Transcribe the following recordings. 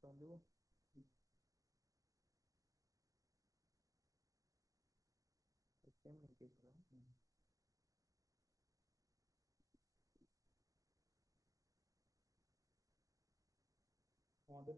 Falou. Tem muito isso, né? Onda.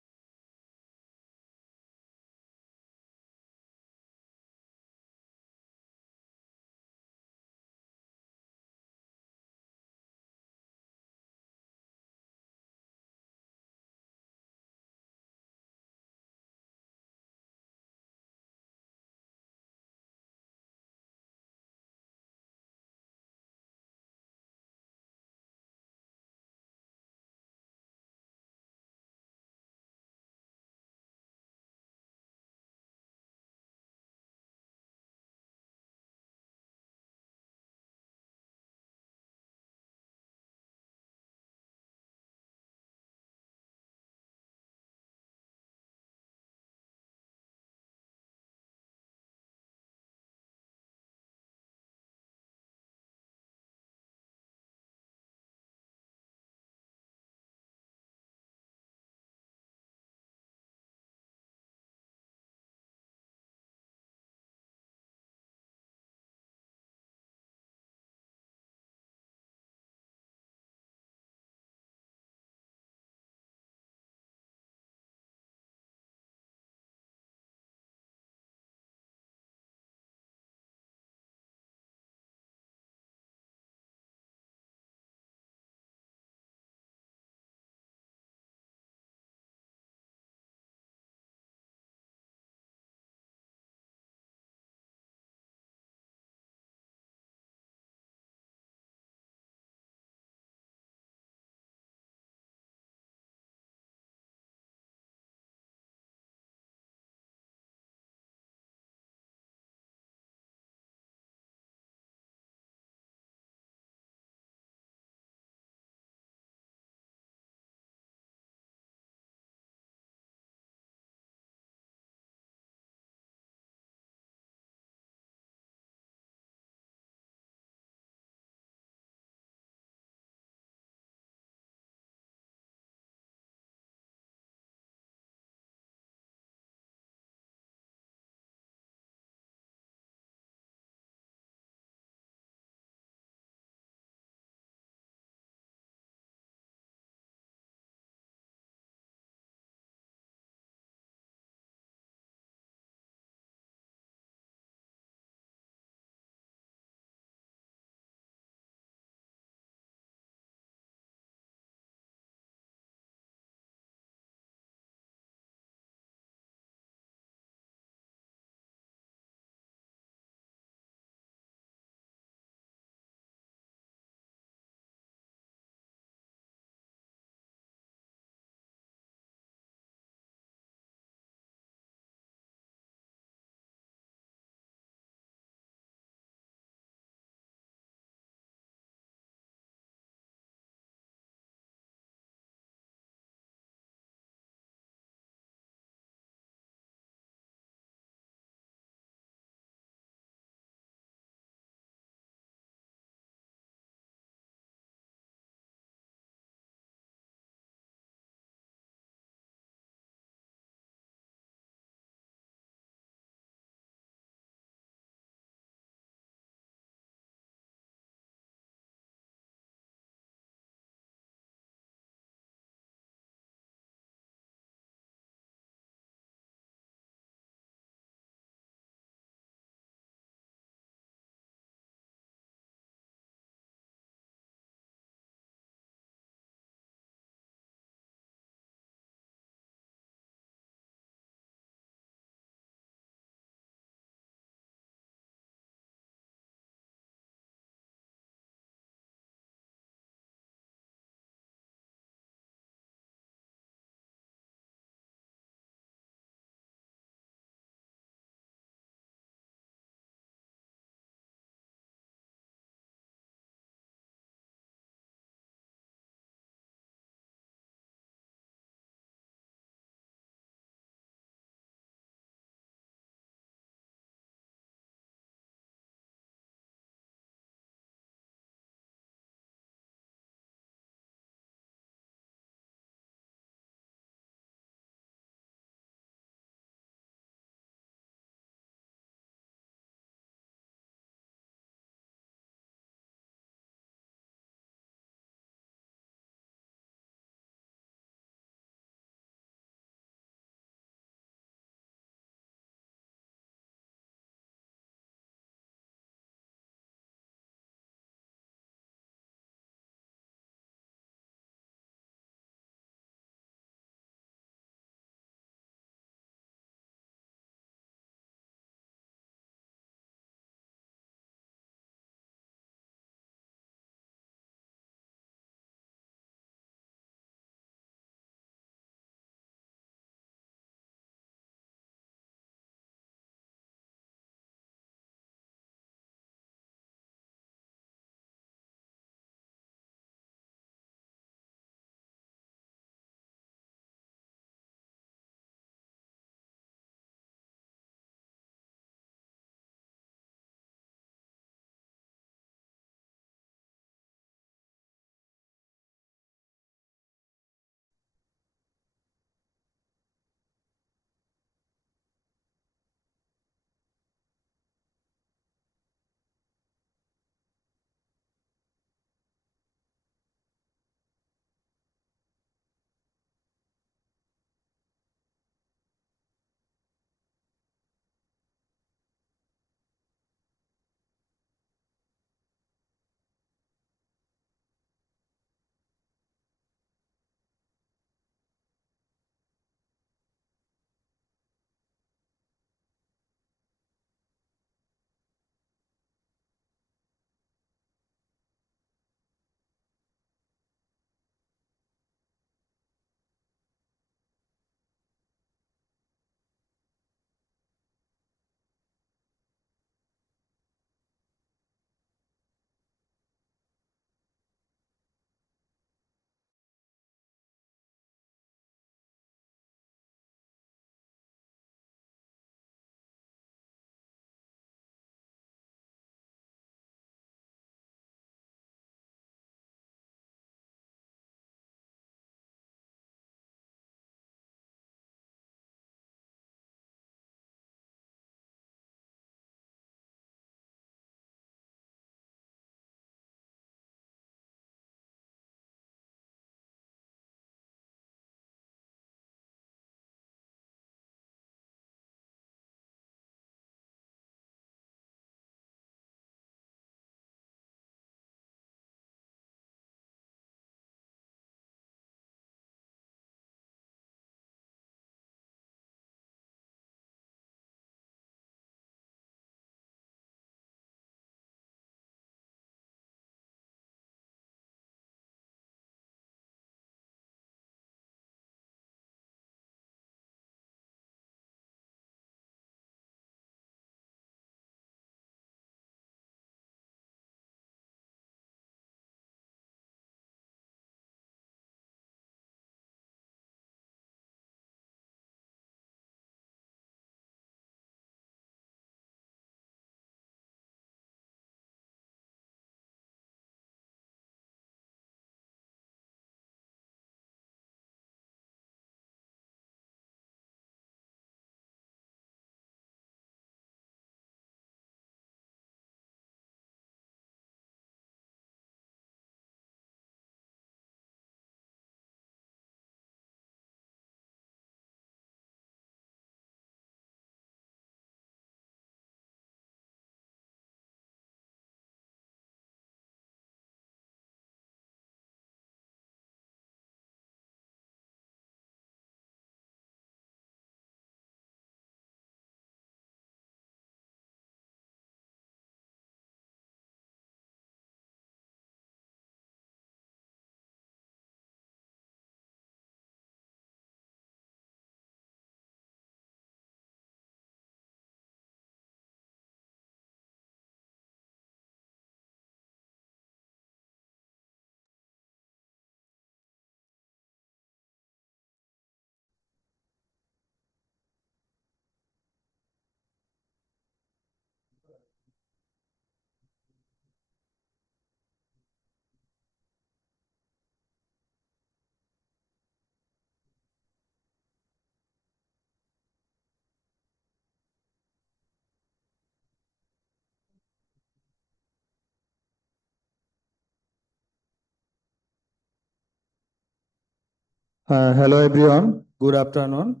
Hello everyone, good afternoon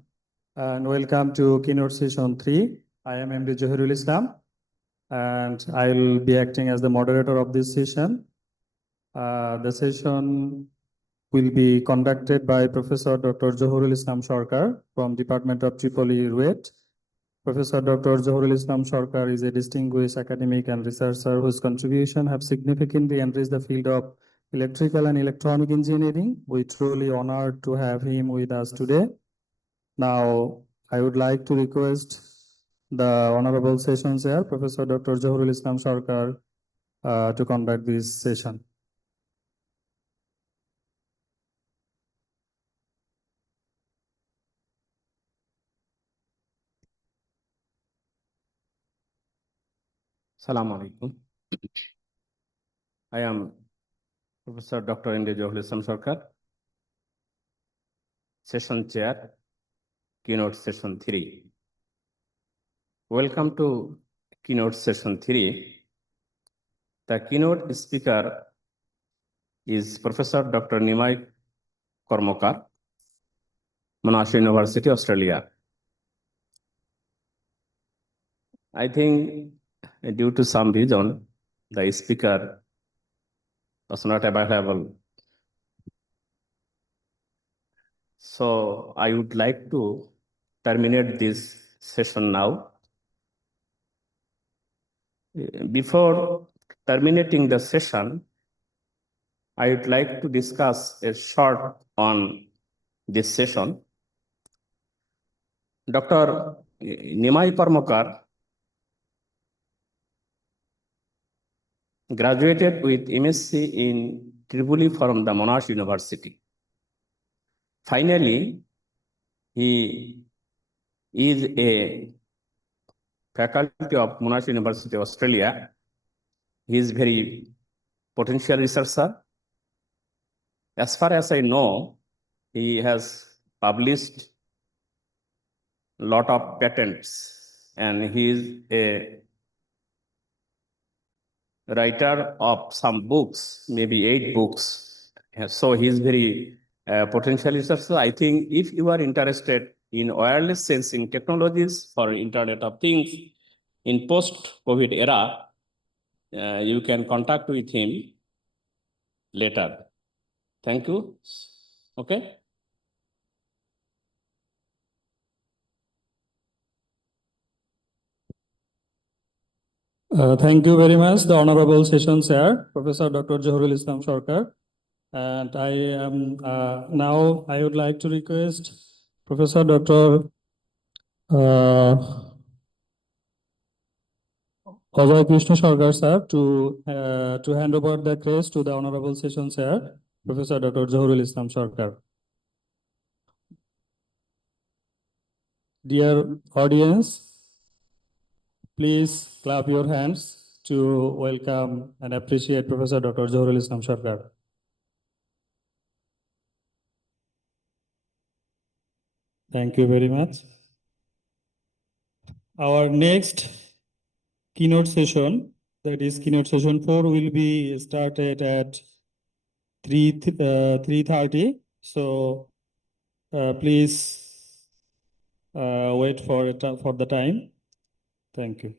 and welcome to Keynote Session 3. I am MD Johirul Islam and I will be acting as the moderator of this session. The session will be conducted by Professor Dr. Johirul Islam Sarkar from Department of Tripoli, Ruwait. Professor Dr. Johirul Islam Sarkar is a distinguished academic and researcher whose contribution have significantly enriched the field of electrical and electronic engineering. We truly honored to have him with us today. Now, I would like to request the Honorable Session Chair, Professor Dr. Johirul Islam Sarkar, to conduct this session. Assalamu alaikum. I am Professor Dr. N. Johirul Islam Sarkar, Session Chair, Keynote Session 3. Welcome to Keynote Session 3. The keynote speaker is Professor Dr. Nimai Kormokar, Monash University, Australia. I think due to some reason, the speaker was not available. So I would like to terminate this session now. Before terminating the session, I would like to discuss a short on this session. Dr. Nimai Parmokar graduated with MSc in Tripoli from the Monash University. Finally, he is a faculty of Monash University, Australia. He is very potential researcher. As far as I know, he has published a lot of patents and he is a writer of some books, maybe 8 books. So he's very potential researcher. I think if you are interested in wireless sensing technologies for Internet of Things in post-COVID era, you can contact with him later. Thank you. Okay. Thank you very much, the Honorable Session Chair, Professor Dr. Johirul Islam Sarkar. And I am now I would like to request Professor Dr. Ajay Krishna Sarkar sir to hand over the crest to the Honorable Session Chair, Professor Dr. Johirul Islam Sarkar. Dear audience, please clap your hands to welcome and appreciate Professor Dr. Johirul Islam Sarkar. Thank you very much. Our next keynote session, that is keynote session 4, will be started at 3:30. So please wait for the time. Thank you.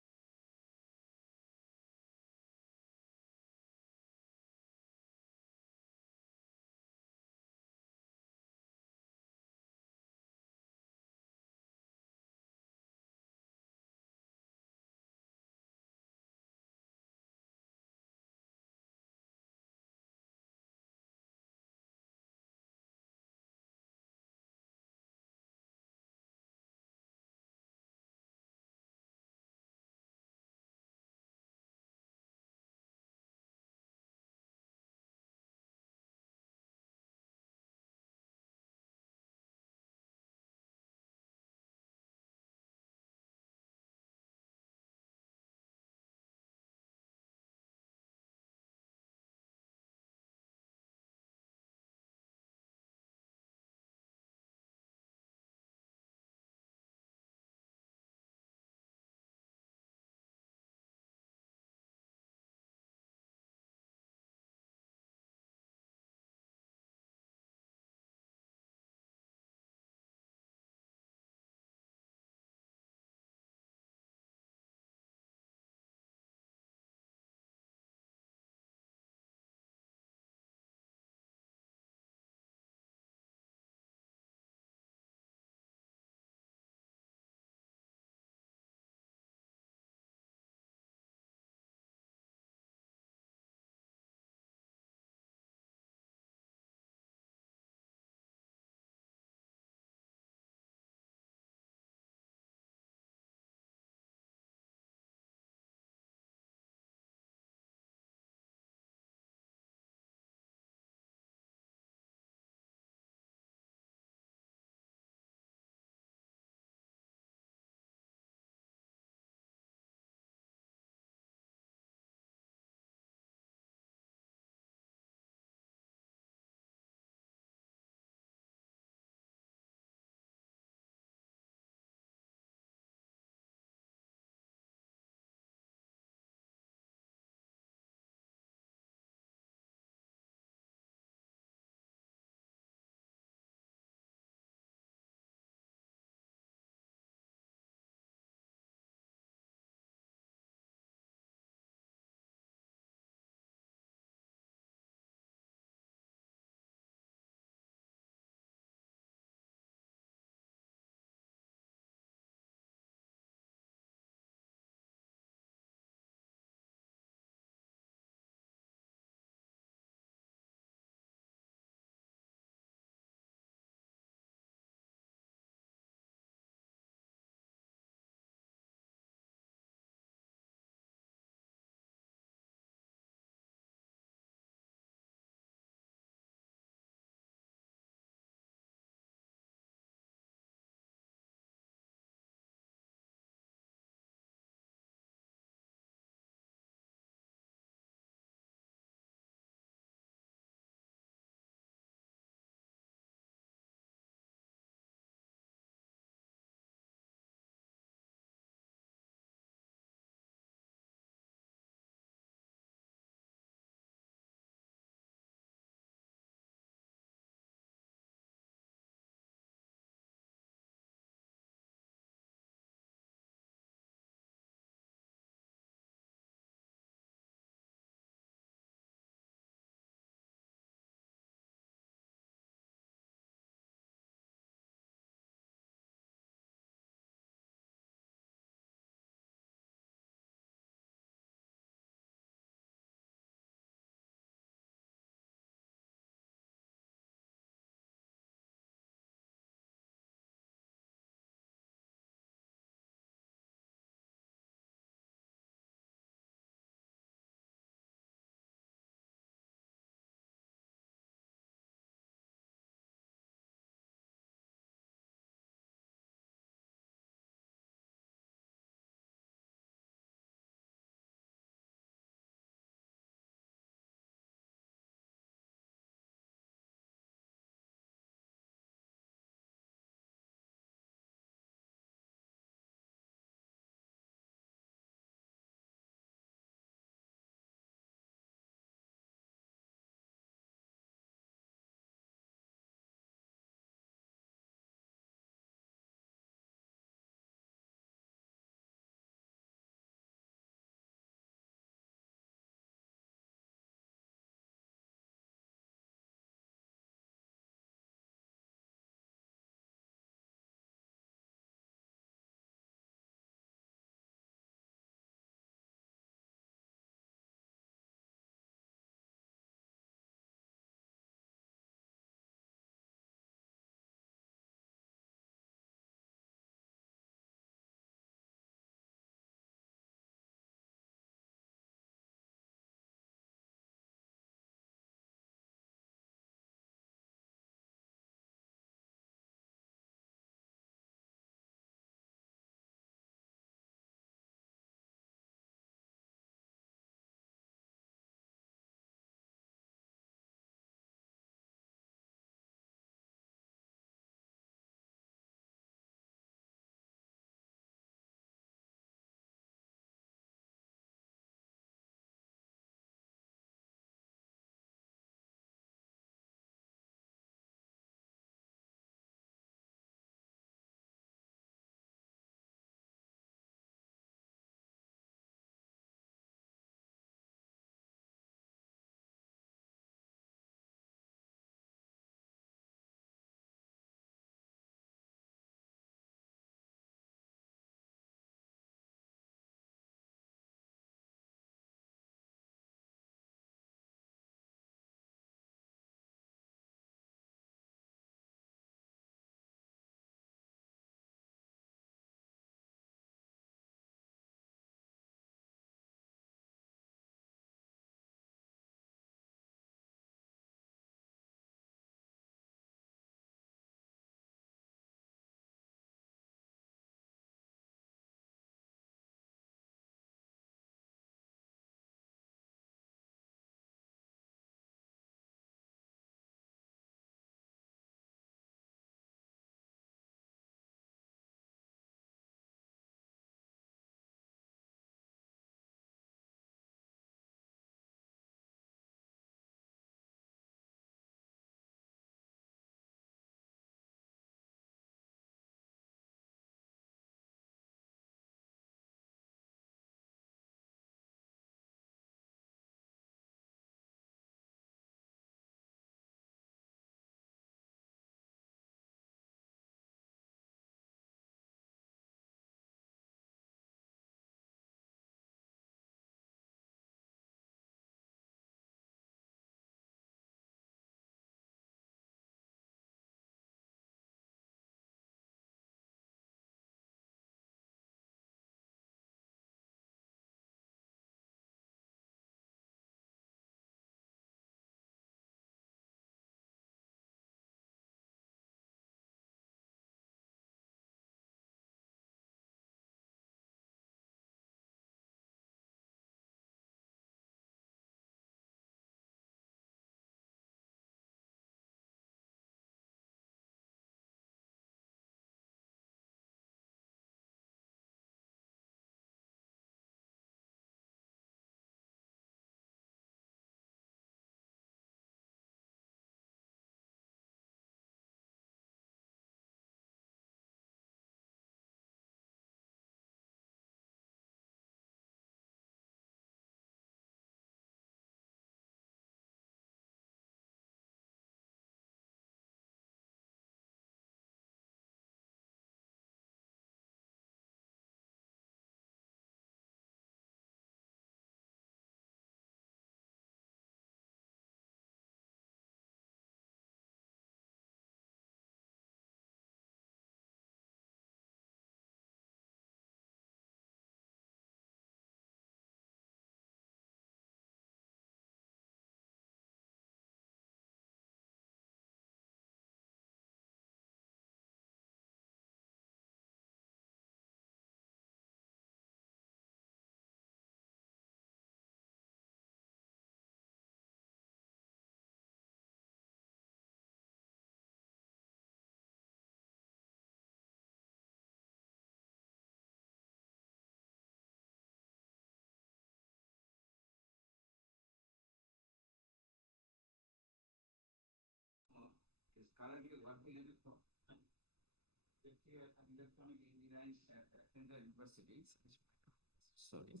Sorry.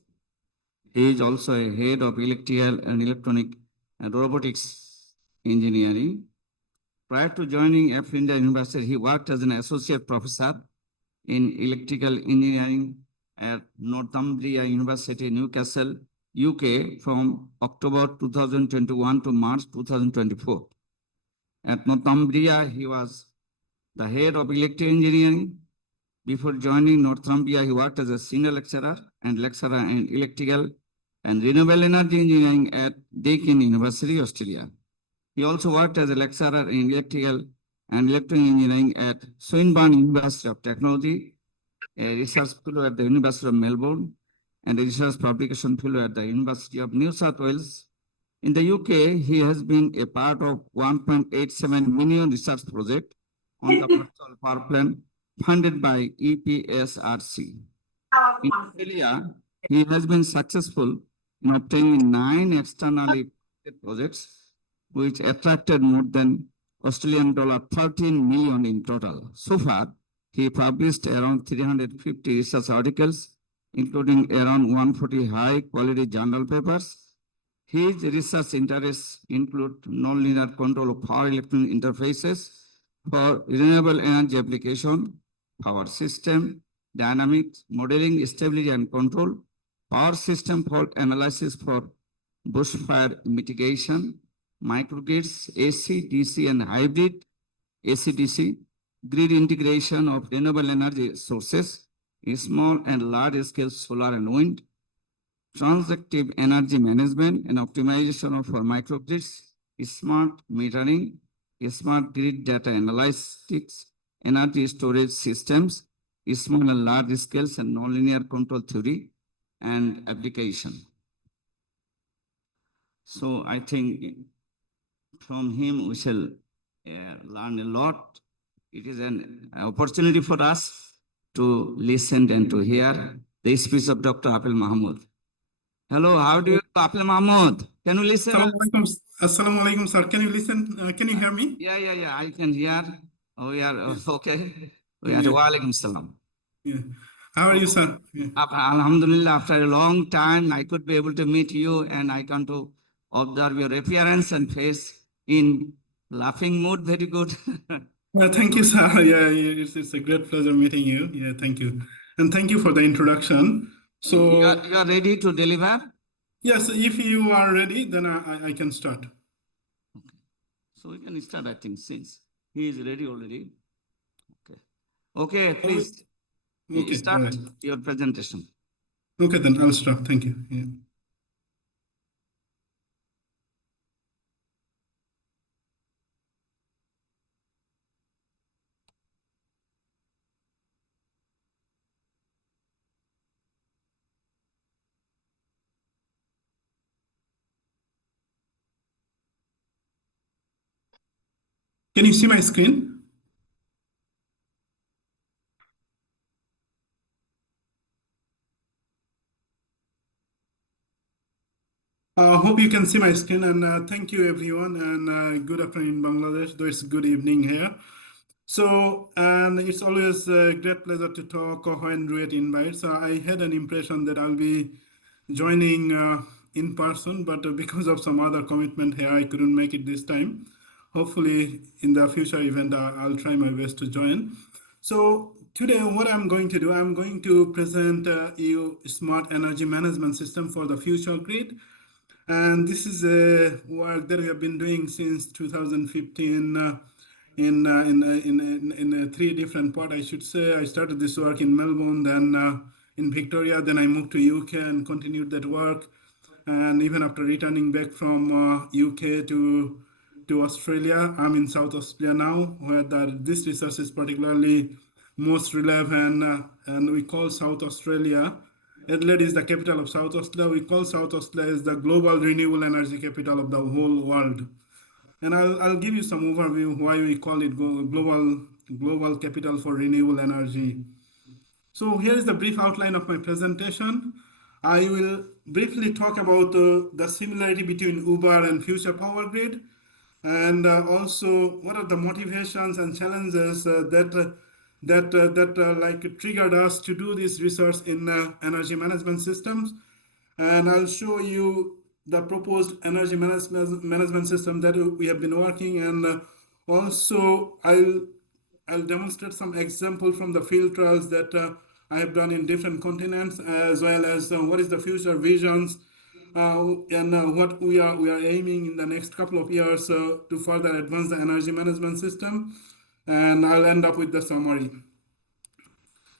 He is also a head of electrical and electronic and robotics engineering. Prior to joining F India University, he worked as an associate professor in electrical engineering at Northumbria University, Newcastle, UK, from October 2021 to March 2024. At Northumbria, he was the head of electrical engineering. Before joining Northumbria, he worked as a senior lecturer in electrical and renewable energy engineering at Deakin University, Australia. He also worked as a lecturer in electrical and electronic engineering at Swinburne University of Technology, a research fellow at the University of Melbourne, and a research publication fellow at the University of New South Wales. In the UK, he has been a part of 1.87 million research project on the virtual power plant funded by EPSRC. In Australia, he has been successful in obtaining 9 externally funded projects, which attracted more than Australian dollar 13 million in total. So far, he published around 350 research articles, including around 140 high-quality journal papers. His research interests include nonlinear control of power electronic interfaces for renewable energy application, power system, dynamics, modeling, stability and control, power system fault analysis for bushfire mitigation, microgrids, AC, DC and hybrid AC-DC, grid integration of renewable energy sources, small and large scale solar and wind, transactive energy management and optimization for microgrids, smart metering, smart grid data analytics, energy storage systems, small and large scales and nonlinear control theory and application. So I think from him we shall learn a lot. It is an opportunity for us to listen and to hear the speech of Dr. Apil Mahmood. Hello, how do you do, Apil Mahmood? Can you listen? Assalamu alaikum, sir. Can you listen? Can you hear me? Yeah, I can hear. We are okay. We are Yeah. wa alaikum salam. Yeah. How are you, sir? Yeah. Alhamdulillah, after a long time, I could be able to meet you and I come to observe your appearance and face in laughing mood. Very good. Thank you, sir. Yeah, it's a great pleasure meeting you. Yeah, thank you. And thank you for the introduction. So you are ready to deliver? yes, if you are ready, then I can start. Okay. So we can start, I think, since he is ready already. Okay, please start right. your presentation. Okay, then I'll start. Thank you. Yeah. Can you see my screen? Hope you can see my screen, and thank you everyone, and good afternoon in Bangladesh, though it's good evening here. So, and it's always a great pleasure to talk when Ruet invites. I had an impression that I'll be joining in person, but because of some other commitment here, I couldn't make it this time. Hopefully in the future event, I'll try my best to join. So today what I'm going to do, I'm going to present you smart energy management system for the future grid. And this is a work that we have been doing since 2015 in 3 different parts, I should say. I started this work in Melbourne, then in Victoria, then I moved to UK and continued that work. And even after returning back from UK to Australia, I'm in South Australia now, where this research is particularly most relevant, and we call South Australia. Adelaide is the capital of South Australia. We call South Australia as the global renewable energy capital of the whole world. And I'll give you some overview why we call it global capital for renewable energy. So here is the brief outline of my presentation. I will briefly talk about the similarity between Uber and future power grid. And also, what are the motivations and challenges that like triggered us to do this research in energy management systems? And I'll show you the proposed energy management system that we have been working, and also I'll demonstrate some example from the field trials that I have done in different continents, as well as what is the future visions and what we are aiming in the next couple of years to further advance the energy management system. And I'll end up with the summary.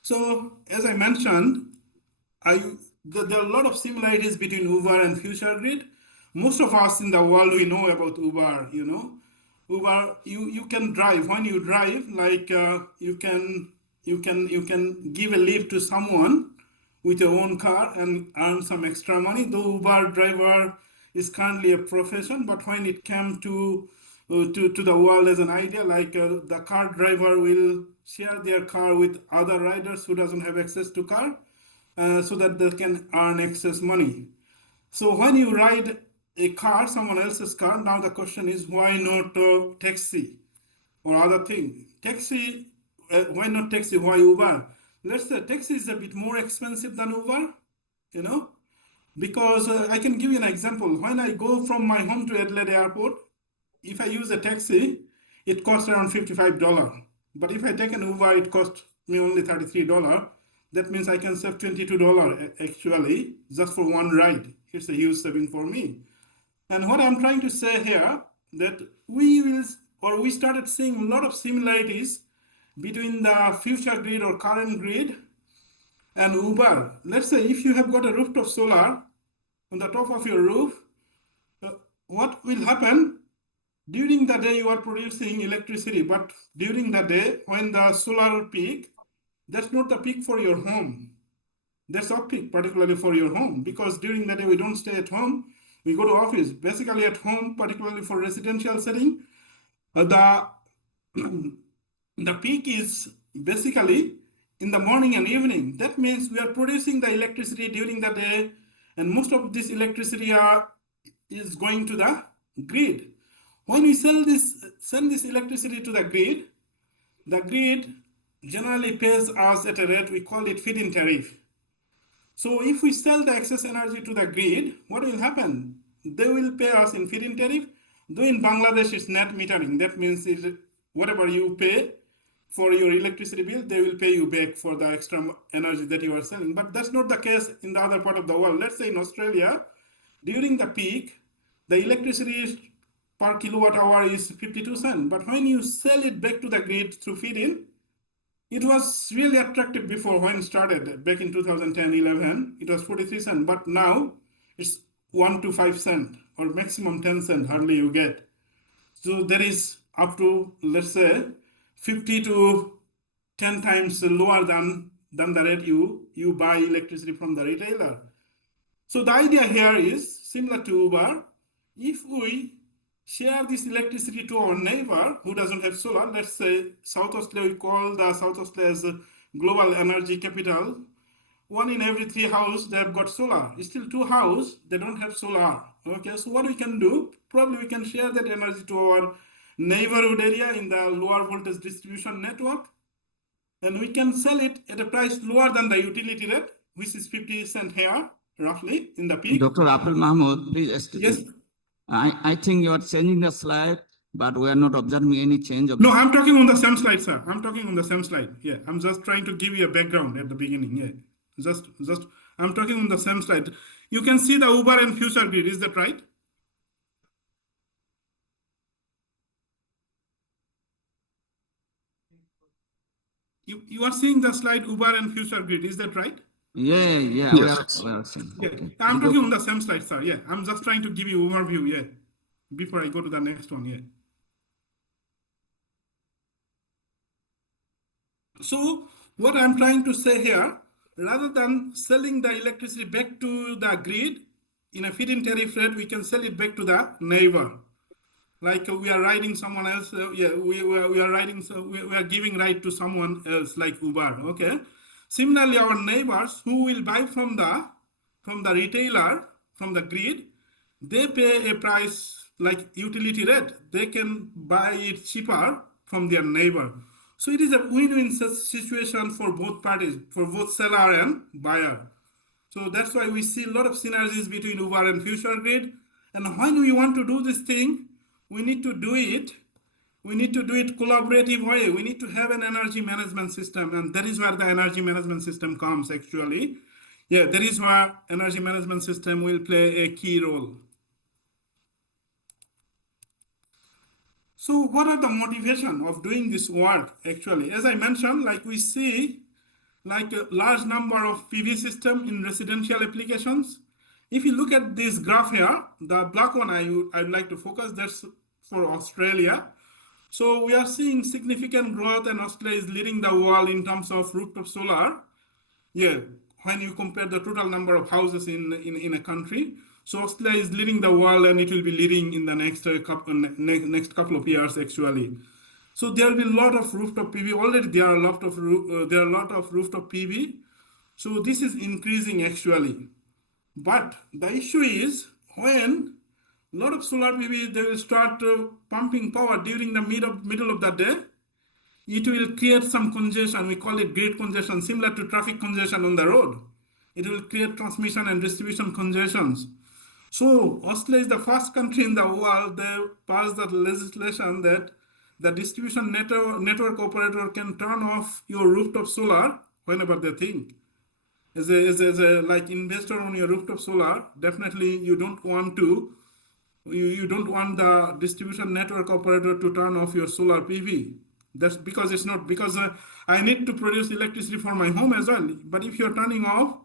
So, as I mentioned, there are a lot of similarities between Uber and Future Grid. Most of us in the world, we know about Uber, you know. Uber, you can drive. When you drive, like you can give a lift to someone with your own car and earn some extra money. Though Uber driver is currently a profession, but when it came to the world as an idea, like the car driver will share their car with other riders who doesn't have access to car, so that they can earn excess money. So when you ride a car, someone else's car, now the question is, why not taxi or other thing? Taxi, why not taxi? Why Uber? Let's say taxi is a bit more expensive than Uber, you know, because I can give you an example. When I go from my home to Adelaide Airport, if I use a taxi, it costs around $55. But if I take an Uber, it costs me only $33. That means I can save $22 actually just for one ride. It's a huge saving for me. And what I'm trying to say here, that we started seeing a lot of similarities between the future grid or current grid and Uber. Let's say if you have got a rooftop solar on the top of your roof, what will happen? During the day you are producing electricity, but during the day when the solar peak, that's not the peak for your home. That's off peak, particularly for your home, because during the day we don't stay at home, we go to office. Basically at home, particularly for residential setting, the peak is basically in the morning and evening. That means we are producing the electricity during the day, and most of this electricity is going to the grid. When we send this electricity to the grid generally pays us at a rate, we call it feed-in tariff. So if we sell the excess energy to the grid, what will happen? They will pay us in feed-in tariff. Though in Bangladesh it's net metering. That means whatever you pay for your electricity bill, they will pay you back for the extra energy that you are selling. But that's not the case in the other part of the world. Let's say in Australia, during the peak, the electricity per kilowatt hour is 52 cents. But when you sell it back to the grid through feed-in, it was really attractive before when it started back in 2010-11. It was 43 cents, but now it's 1 to 5 cents or maximum 10 cents hardly you get. So there is up to, let's say, 50 to 10 times lower than the rate you buy electricity from the retailer. So the idea here is similar to Uber. If we share this electricity to our neighbor who doesn't have solar, let's say South Australia, we call the South Australia as a global energy capital. 1 in every 3 houses, they have got solar. Still 2 houses, they don't have solar. Okay, so what we can do, probably we can share that energy to our neighborhood area in the lower voltage distribution network. And we can sell it at a price lower than the utility rate, which is 50 cents here, roughly, in the peak. Dr. Apel Mahmood, please. Yes. I think you are changing the slide, but we are not observing any change. No, I'm talking on the same slide, sir. I'm talking on the same slide. Yeah, I'm just trying to give you a background at the beginning. Yeah, just I'm talking on the same slide. You can see the Uber and future grid. Is that right? You are seeing the slide Uber and future grid. Is that right? Yeah. Yes. We are seeing. Yeah. Okay. I'm talking on the same slide, sir. Yeah, I'm just trying to give you overview. Yeah, before I go to the next one. Yeah. So what I'm trying to say here, rather than selling the electricity back to the grid in a feed-in tariff rate, we can sell it back to the neighbor. Like we are riding someone else. We are riding. So we are giving ride to someone else, like Uber. Okay. Similarly, our neighbors who will buy from the retailer, from the grid, they pay a price like utility rate, they can buy it cheaper from their neighbor. So it is a win-win situation for both parties, for both seller and buyer. So that's why we see a lot of synergies between Uber and Future Grid. And when we want to do this thing, we need to do it collaborative way. We need to have an energy management system, and that is where the energy management system comes actually. Yeah, that is where energy management system will play a key role. So what are the motivation of doing this work actually? As I mentioned, like we see like a large number of PV system in residential applications. If you look at this graph here, the black one I'd like to focus, that's for Australia. So we are seeing significant growth, and Australia is leading the world in terms of rooftop solar. Yeah, when you compare the total number of houses in a country. So Australia is leading the world, and it will be leading in the next couple of years actually. So there will be a lot of rooftop PV. Already there are a lot of rooftop PV. So this is increasing actually. But the issue is when a lot of solar PV, they will start pumping power during the middle of the day. It will create some congestion. We call it grid congestion, similar to traffic congestion on the road. It will create transmission and distribution congestions. So Australia is the first country in the world that passed that legislation that the distribution network operator can turn off your rooftop solar whenever they think. As a like investor on your rooftop solar, definitely you don't want the distribution network operator to turn off your solar PV. That's because it's not because I need to produce electricity for my home as well. But if you're turning off,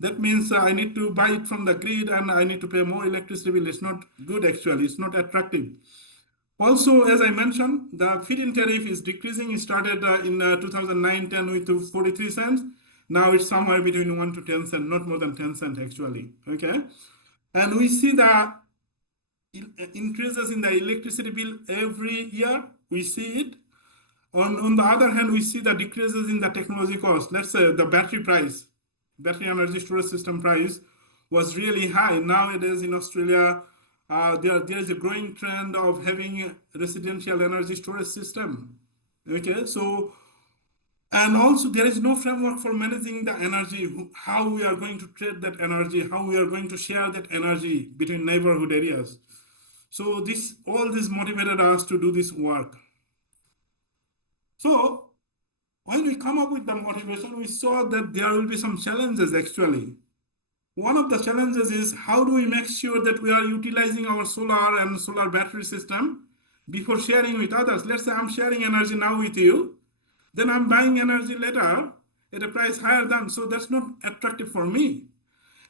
that means I need to buy it from the grid and I need to pay more electricity bill. It's not good actually. It's not attractive. Also, as I mentioned, the feed-in tariff is decreasing. It started in 2009-10 with 43 cents. Now it's somewhere between 1 to 10 cents, not more than 10 cents actually. Okay, and we see the increases in the electricity bill every year. We see it. On the other hand, we see the decreases in the technology cost. Let's say the battery energy storage system price was really high. Nowadays in Australia, there is a growing trend of having a residential energy storage system. Okay, so, and also there is no framework for managing the energy, how we are going to trade that energy, how we are going to share that energy between neighborhood areas. So all this motivated us to do this work. So when we come up with the motivation, we saw that there will be some challenges actually. One of the challenges is how do we make sure that we are utilizing our solar and solar battery system before sharing with others. Let's say I'm sharing energy now with you, then I'm buying energy later at a price higher than, so that's not attractive for me.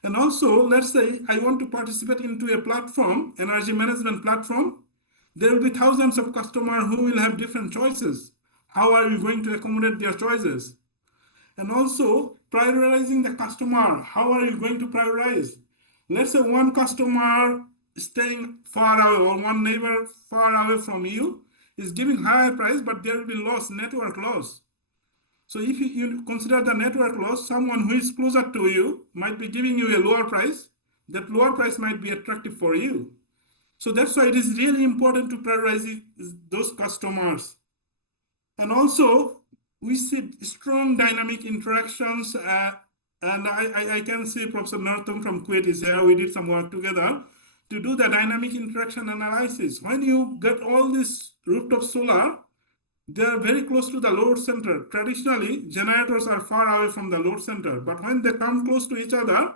And also, let's say I want to participate into a platform, energy management platform. There will be thousands of customers who will have different choices. How are you going to accommodate their choices? And also, prioritizing the customer. How are you going to prioritize? Let's say one customer staying far away or one neighbor far away from you is giving higher price, but there will be loss, network loss. So if you consider the network loss, someone who is closer to you might be giving you a lower price. That lower price might be attractive for you. So that's why it is really important to prioritize those customers. And also, we see strong dynamic interactions. And I can see Professor Nartham from Kuwait is here. We did some work together to do the dynamic interaction analysis. When you get all this rooftop solar, they are very close to the load center. Traditionally, generators are far away from the load center, but when they come close to each other,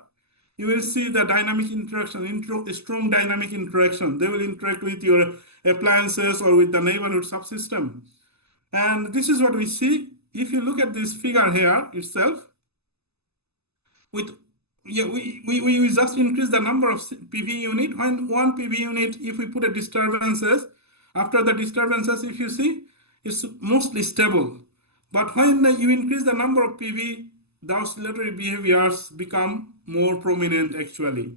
you will see the dynamic interaction, strong dynamic interaction. They will interact with your appliances or with the neighborhood subsystem. And this is what we see. If you look at this figure here itself, we just increase the number of PV unit. When one PV unit, if we put a disturbances, after the disturbances, if you see, it's mostly stable. But when you increase the number of PV, the oscillatory behaviors become more prominent actually.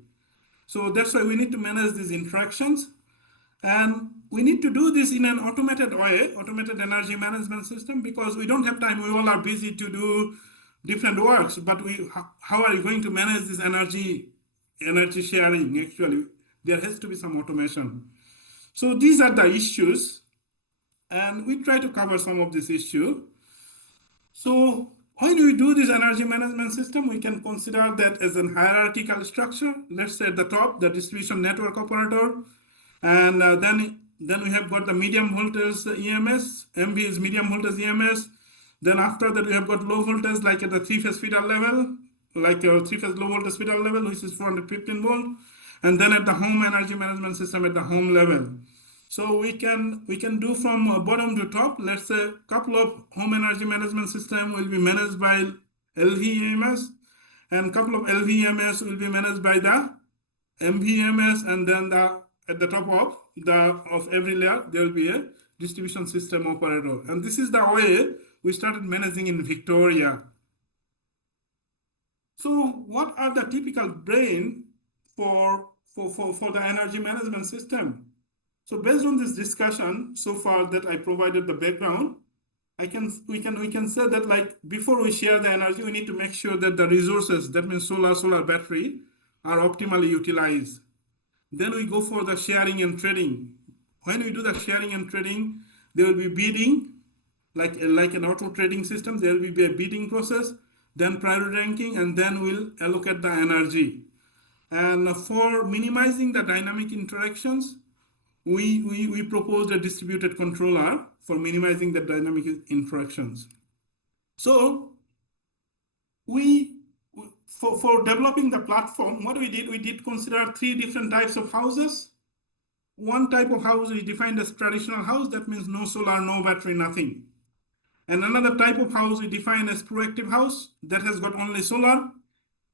So that's why we need to manage these interactions. And we need to do this in an automated way, automated energy management system, because we don't have time. We all are busy to do different works, but how are you going to manage this energy sharing actually? There has to be some automation. So these are the issues, and we try to cover some of this issue. So when we do this energy management system, we can consider that as a hierarchical structure. Let's say at the top, the distribution network operator, and then we have got the medium voltage EMS. MV is medium voltage EMS. Then after that, we have got low voltage, like at the three-phase feeder level, like a three-phase low voltage feeder level, which is 415 volt. And then at the home energy management system at the home level. So we can do from bottom to top. Let's say a couple of home energy management system will be managed by LVEMS, and a couple of LVEMS will be managed by the MVMS, and then at the top of every layer there will be a distribution system operator. And this is the way we started managing in Victoria. So what are the typical brain for the energy management system? So based on this discussion so far that I provided the background, we can say that, like, before we share the energy, we need to make sure that the resources, that means solar battery, are optimally utilized. Then we go for the sharing and trading. When we do the sharing and trading, there will be bidding, like an auto trading system. There will be a bidding process, then priority ranking, and then we'll allocate the energy. And for minimizing the dynamic interactions, we proposed a distributed controller for minimizing the dynamic interactions. So for developing the platform, what we did consider 3 different types of houses. One type of house we defined as traditional house, that means no solar, no battery, nothing. And another type of house we defined as proactive house, that has got only solar.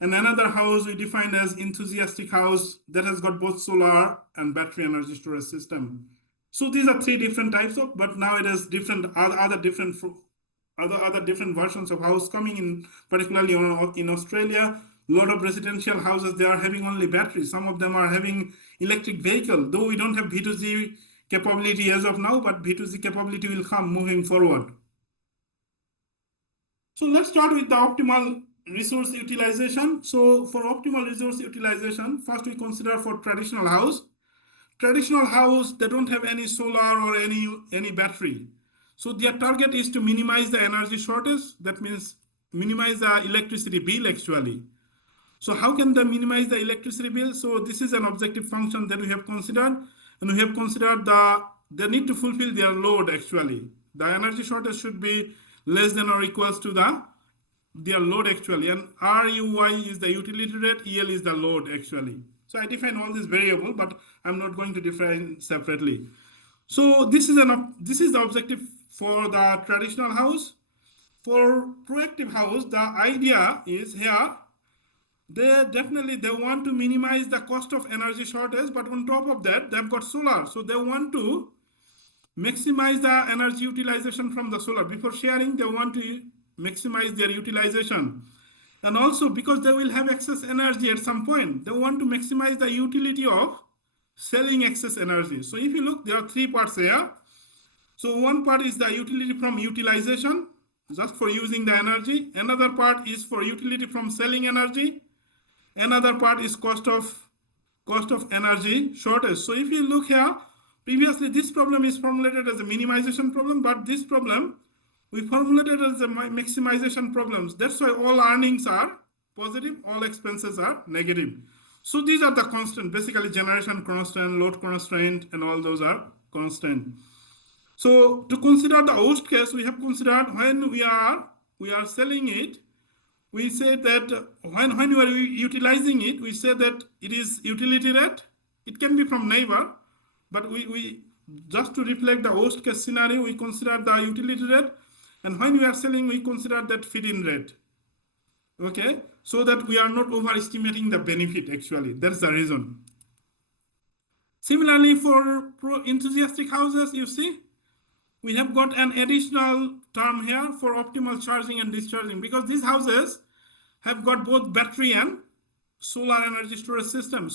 And another house we defined as enthusiastic house, that has got both solar and battery energy storage system. So these are 3 different types of, but now it is other different versions of house coming in, particularly in Australia. A lot of residential houses, they are having only batteries. Some of them are having electric vehicle, though we don't have V2G capability as of now, but V2G capability will come moving forward. So let's start with the optimal resource utilization. So for optimal resource utilization, first we consider for traditional house. Traditional house, they don't have any solar or any battery. So their target is to minimize the energy shortage. That means minimize the electricity bill actually. So how can they minimize the electricity bill? So this is an objective function that we have considered. And we have considered they need to fulfill their load actually. The energy shortage should be less than or equals to their load actually. And RUY is the utility rate, EL is the load actually. So I define all these variables, but I'm not going to define separately. So this is the objective for the traditional house. For proactive house, the idea is here, they want to minimize the cost of energy shortage, but on top of that, they've got solar. So they want to maximize the energy utilization from the solar. Before sharing, they want to maximize their utilization. And also because they will have excess energy at some point, they want to maximize the utility of selling excess energy. So if you look, there are 3 parts here. So one part is the utility from utilization, just for using the energy. Another part is for utility from selling energy. Another part is cost of energy shortage. So if you look here, previously this problem is formulated as a minimization problem, but this problem we formulated as a maximization problems. That's why all earnings are positive, all expenses are negative. So these are the constant, basically generation constant, load constraint, and all those are constant. So to consider the worst case, we have considered when we are selling it, we say that when you are utilizing it, we say that it is utility rate. It can be from neighbor, but we just to reflect the worst case scenario, we consider the utility rate. And when we are selling, we consider that feed-in rate. Okay, so that we are not overestimating the benefit actually. That's the reason. Similarly, for enthusiastic houses, you see, we have got an additional term here for optimal charging and discharging, because these houses have got both battery and solar energy storage system.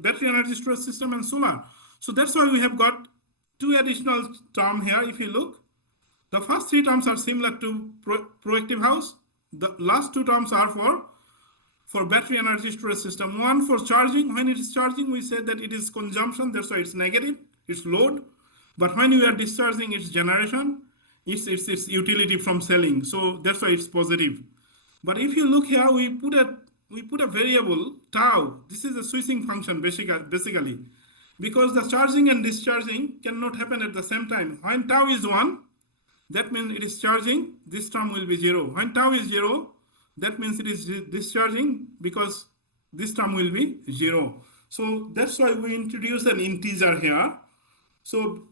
Battery energy storage system and solar. So that's why we have got 2 additional terms here. If you look, the first 3 terms are similar to proactive house. The last 2 terms are for for battery energy storage system. One for charging. When it is charging, we said that it is consumption, that's why it's negative, it's load. But when you are discharging, it's generation, it's utility from selling. So that's why it's positive. But if you look here, we put a variable tau. This is a switching function basically, because the charging and discharging cannot happen at the same time. When tau is 1, that means it is charging, this term will be 0. When tau is 0, that means it is discharging, because this term will be 0. So that's why we introduce an integer here. So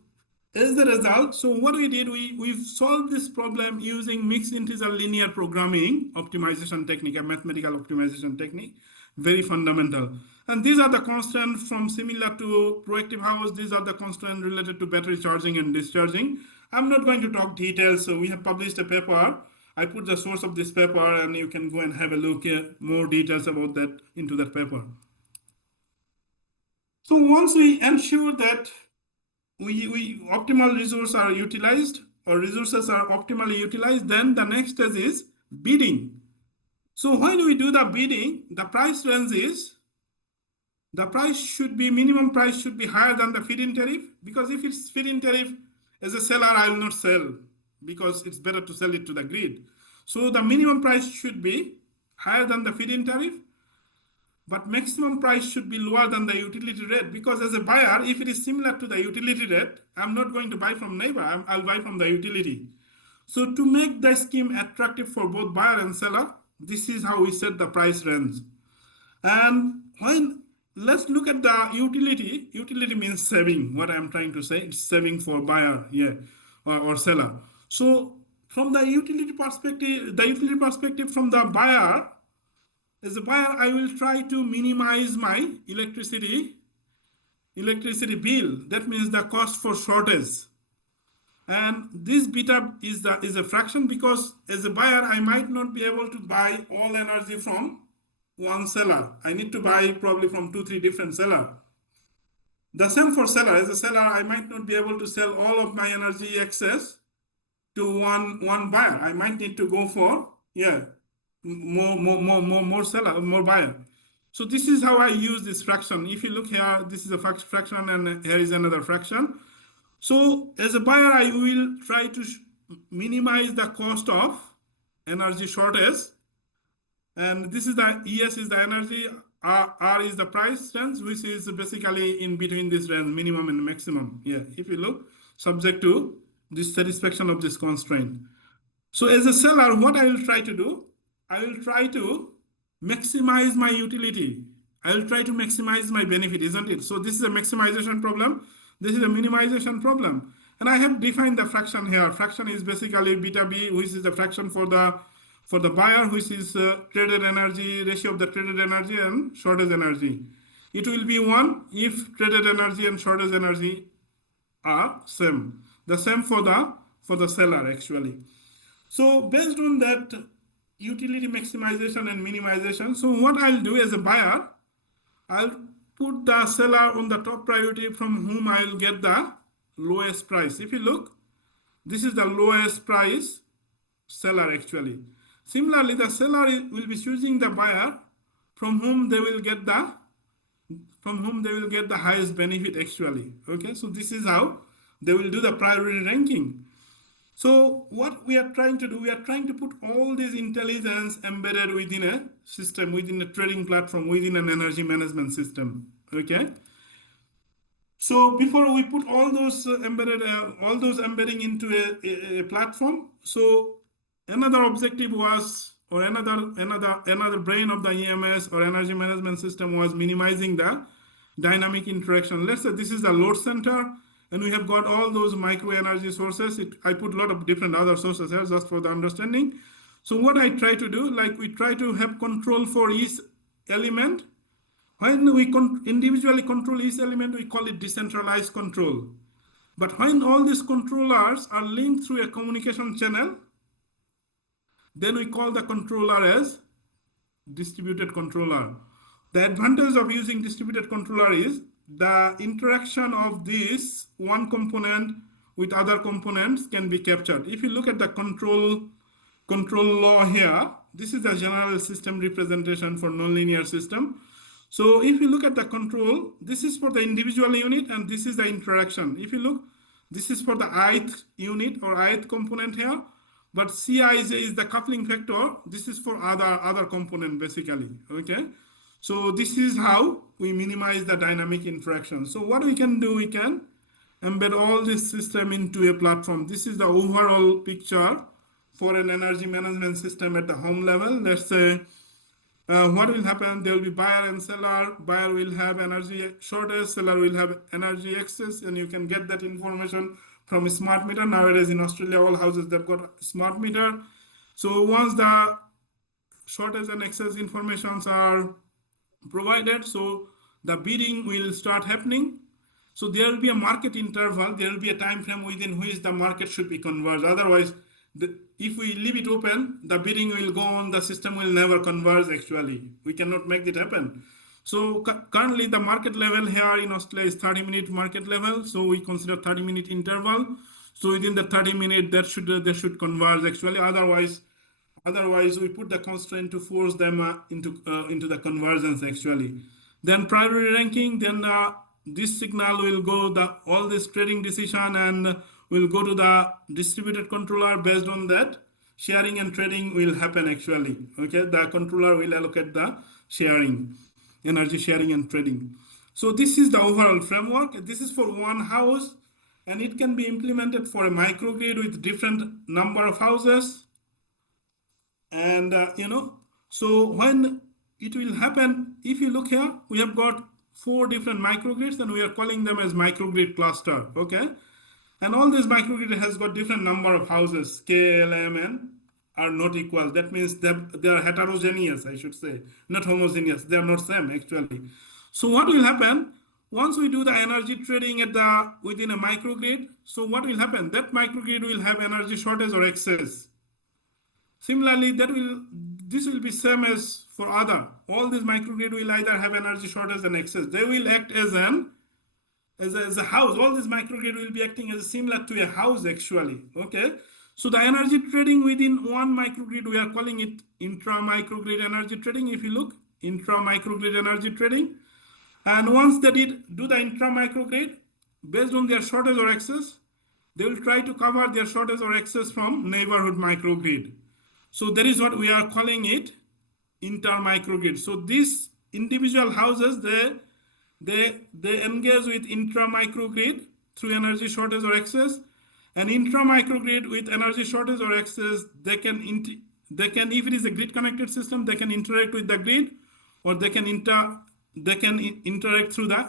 as the result, so what we did, we've solved this problem using mixed integer linear programming optimization technique, a mathematical optimization technique, very fundamental. And these are the constants from similar to proactive house. These are the constants related to battery charging and discharging. I'm not going to talk details. So we have published a paper. I put the source of this paper, and you can go and have a look at more details about that into that paper. So once we ensure that we optimal resources are utilized, or resources are optimally utilized, then the next stage is bidding. So when we do the bidding, the price range is, the price should be, minimum price should be higher than the feed-in tariff, because if it's feed-in tariff, as a seller, I will not sell, because it's better to sell it to the grid. So the minimum price should be higher than the feed-in tariff, but maximum price should be lower than the utility rate, because as a buyer, if it is similar to the utility rate, I'm not going to buy from neighbor, I'll buy from the utility. So to make the scheme attractive for both buyer and seller, this is how we set the price range. And when, let's look at the utility. Utility means saving, what I'm trying to say, it's saving for buyer, yeah, or seller. So from the utility perspective from the buyer, as a buyer, I will try to minimize my electricity bill. That means the cost for shortage. And this beta is a fraction, because as a buyer, I might not be able to buy all energy from one seller. I need to buy probably from 2-3 different sellers. The same for seller. As a seller, I might not be able to sell all of my energy excess to one buyer. I might need to go for, yeah, more seller, more buyer. So this is how I use this fraction. If you look here, this is a fraction, and here is another fraction. So as a buyer, I will try to minimize the cost of energy shortage. And this is the ES is the energy, R is the price range, which is basically in between this range, minimum and maximum. Yeah, if you look, subject to this satisfaction of this constraint. So as a seller, what I will try to do, I will try to maximize my utility. I will try to maximize my benefit, isn't it? So this is a maximization problem. This is a minimization problem. And I have defined the fraction here. Fraction is basically beta B, which is the fraction for the buyer, which is traded energy, ratio of the traded energy and shortage energy. It will be 1 if traded energy and shortage energy are same. The same for the seller actually. So based on that utility maximization and minimization, so what I'll do as a buyer, I'll put the seller on the top priority from whom I'll get the lowest price. If you look, this is the lowest price seller actually. Similarly, the seller will be choosing the buyer from whom they will get the highest benefit actually. Okay, so this is how they will do the priority ranking. So what we are trying to do, we are trying to put all this intelligence embedded within a system, within a trading platform, within an energy management system. Okay. So before we put all those embedding into a platform, so another objective was, or another brain of the EMS or energy management system was minimizing the dynamic interaction. Let's say this is the load center, and we have got all those micro energy sources. I put a lot of different other sources here just for the understanding. So what I try to do, like we try to have control for each element. When we individually control each element, we call it decentralized control. But when all these controllers are linked through a communication channel, then we call the controller as distributed controller. The advantage of using distributed controller is the interaction of this one component with other components can be captured. If you look at the control control law here. This is the general system representation for nonlinear system. So if you look at the control, this is for the individual unit and this is the interaction. If you look, this is for the ith unit or ith component here, but Cij is the coupling factor. This is for other component basically, okay? So this is how we minimize the dynamic interaction. So what we can do, we can embed all this system into a platform. This is the overall picture for an energy management system at the home level. Let's say what will happen, there will be buyer and seller. Buyer will have energy shortage, seller will have energy excess, and you can get that information from a smart meter. Nowadays in Australia, all houses, they've got smart meter. So once the shortage and excess informations are provided, so the bidding will start happening. So there will be a market interval, there will be a time frame within which the market should be converged. Otherwise, if we leave it open, the bidding will go on, the system will never converge actually. We cannot make it happen. So currently the market level here in Australia is 30-minute market level. So we consider 30-minute interval. So within the 30 minutes, they should converge actually. Otherwise we put the constraint to force them into the convergence actually. Then priority ranking, then this signal will go all this trading decision and will go to the distributed controller. Based on that, sharing and trading will happen actually. Okay, the controller will allocate the energy sharing and trading. So this is the overall framework. This is for one house, and it can be implemented for a microgrid with different number of houses. And so when it will happen, if you look here, we have got 4 different microgrids and we are calling them as microgrid cluster, okay? And all these microgrid has got different number of houses, K, L, M, N are not equal. That means they are heterogeneous, I should say, not homogeneous. They are not same actually. So what will happen, once we do the energy trading within a microgrid, so what will happen? That microgrid will have energy shortage or excess. Similarly, this will be same as for other. All these microgrid will either have energy shortage and excess. They will act as a house. All this microgrid will be acting as similar to a house actually. Okay. So the energy trading within one microgrid, we are calling it intra-microgrid energy trading. If you look, intra-microgrid energy trading. And once they do the intra-microgrid, based on their shortage or excess, they will try to cover their shortage or excess from neighborhood microgrid. So that is what we are calling it inter-microgrid. So these individual houses, they engage with intra-microgrid through energy shortage or excess, and intra-microgrid with energy shortage or excess, they can if it is a grid connected system, they can interact with the grid, or they can interact through the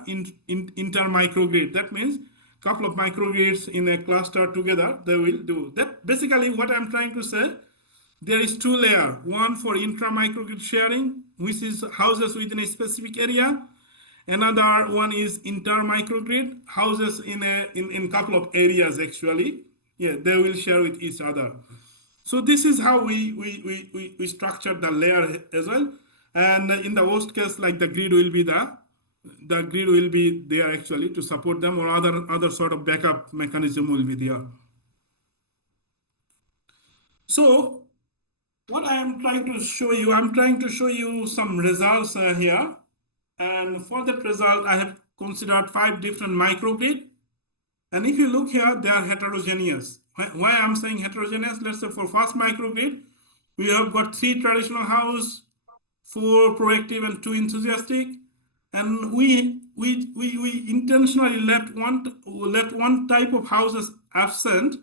inter-microgrid. That means couple of microgrids in a cluster together, they will do that. Basically what I'm trying to say, there is 2 layers, one for intra-microgrid sharing, which is houses within a specific area. Another one is inter-microgrid, houses in couple of areas actually. Yeah, they will share with each other. So this is how we structure the layer as well. And in the worst case, like the grid will be there actually to support them, or other sort of backup mechanism will be there. So what I am trying to show you, I'm trying to show you some results here. And for that result, I have considered 5 different microgrid. And if you look here, they are heterogeneous. Why I'm saying heterogeneous? Let's say for first microgrid, we have got 3 traditional house, 4 proactive and 2 enthusiastic. And we intentionally left one type of houses absent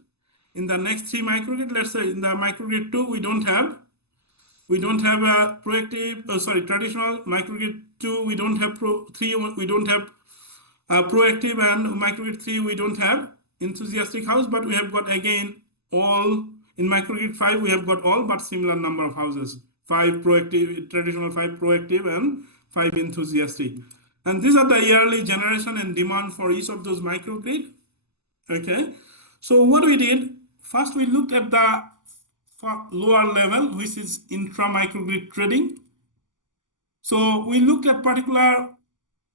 in the next 3 microgrid. Let's say in the microgrid 2, we don't have a proactive, traditional. Microgrid 2, we don't have we don't have proactive, and microgrid 3, we don't have enthusiastic house, but we have got again all. In microgrid 5, we have got all but similar number of houses, 5 proactive, traditional, 5 proactive, and 5 enthusiastic. And these are the yearly generation and demand for each of those microgrid. Okay, so what we did, first we looked at the lower level, which is intra-microgrid trading. So we looked at particularly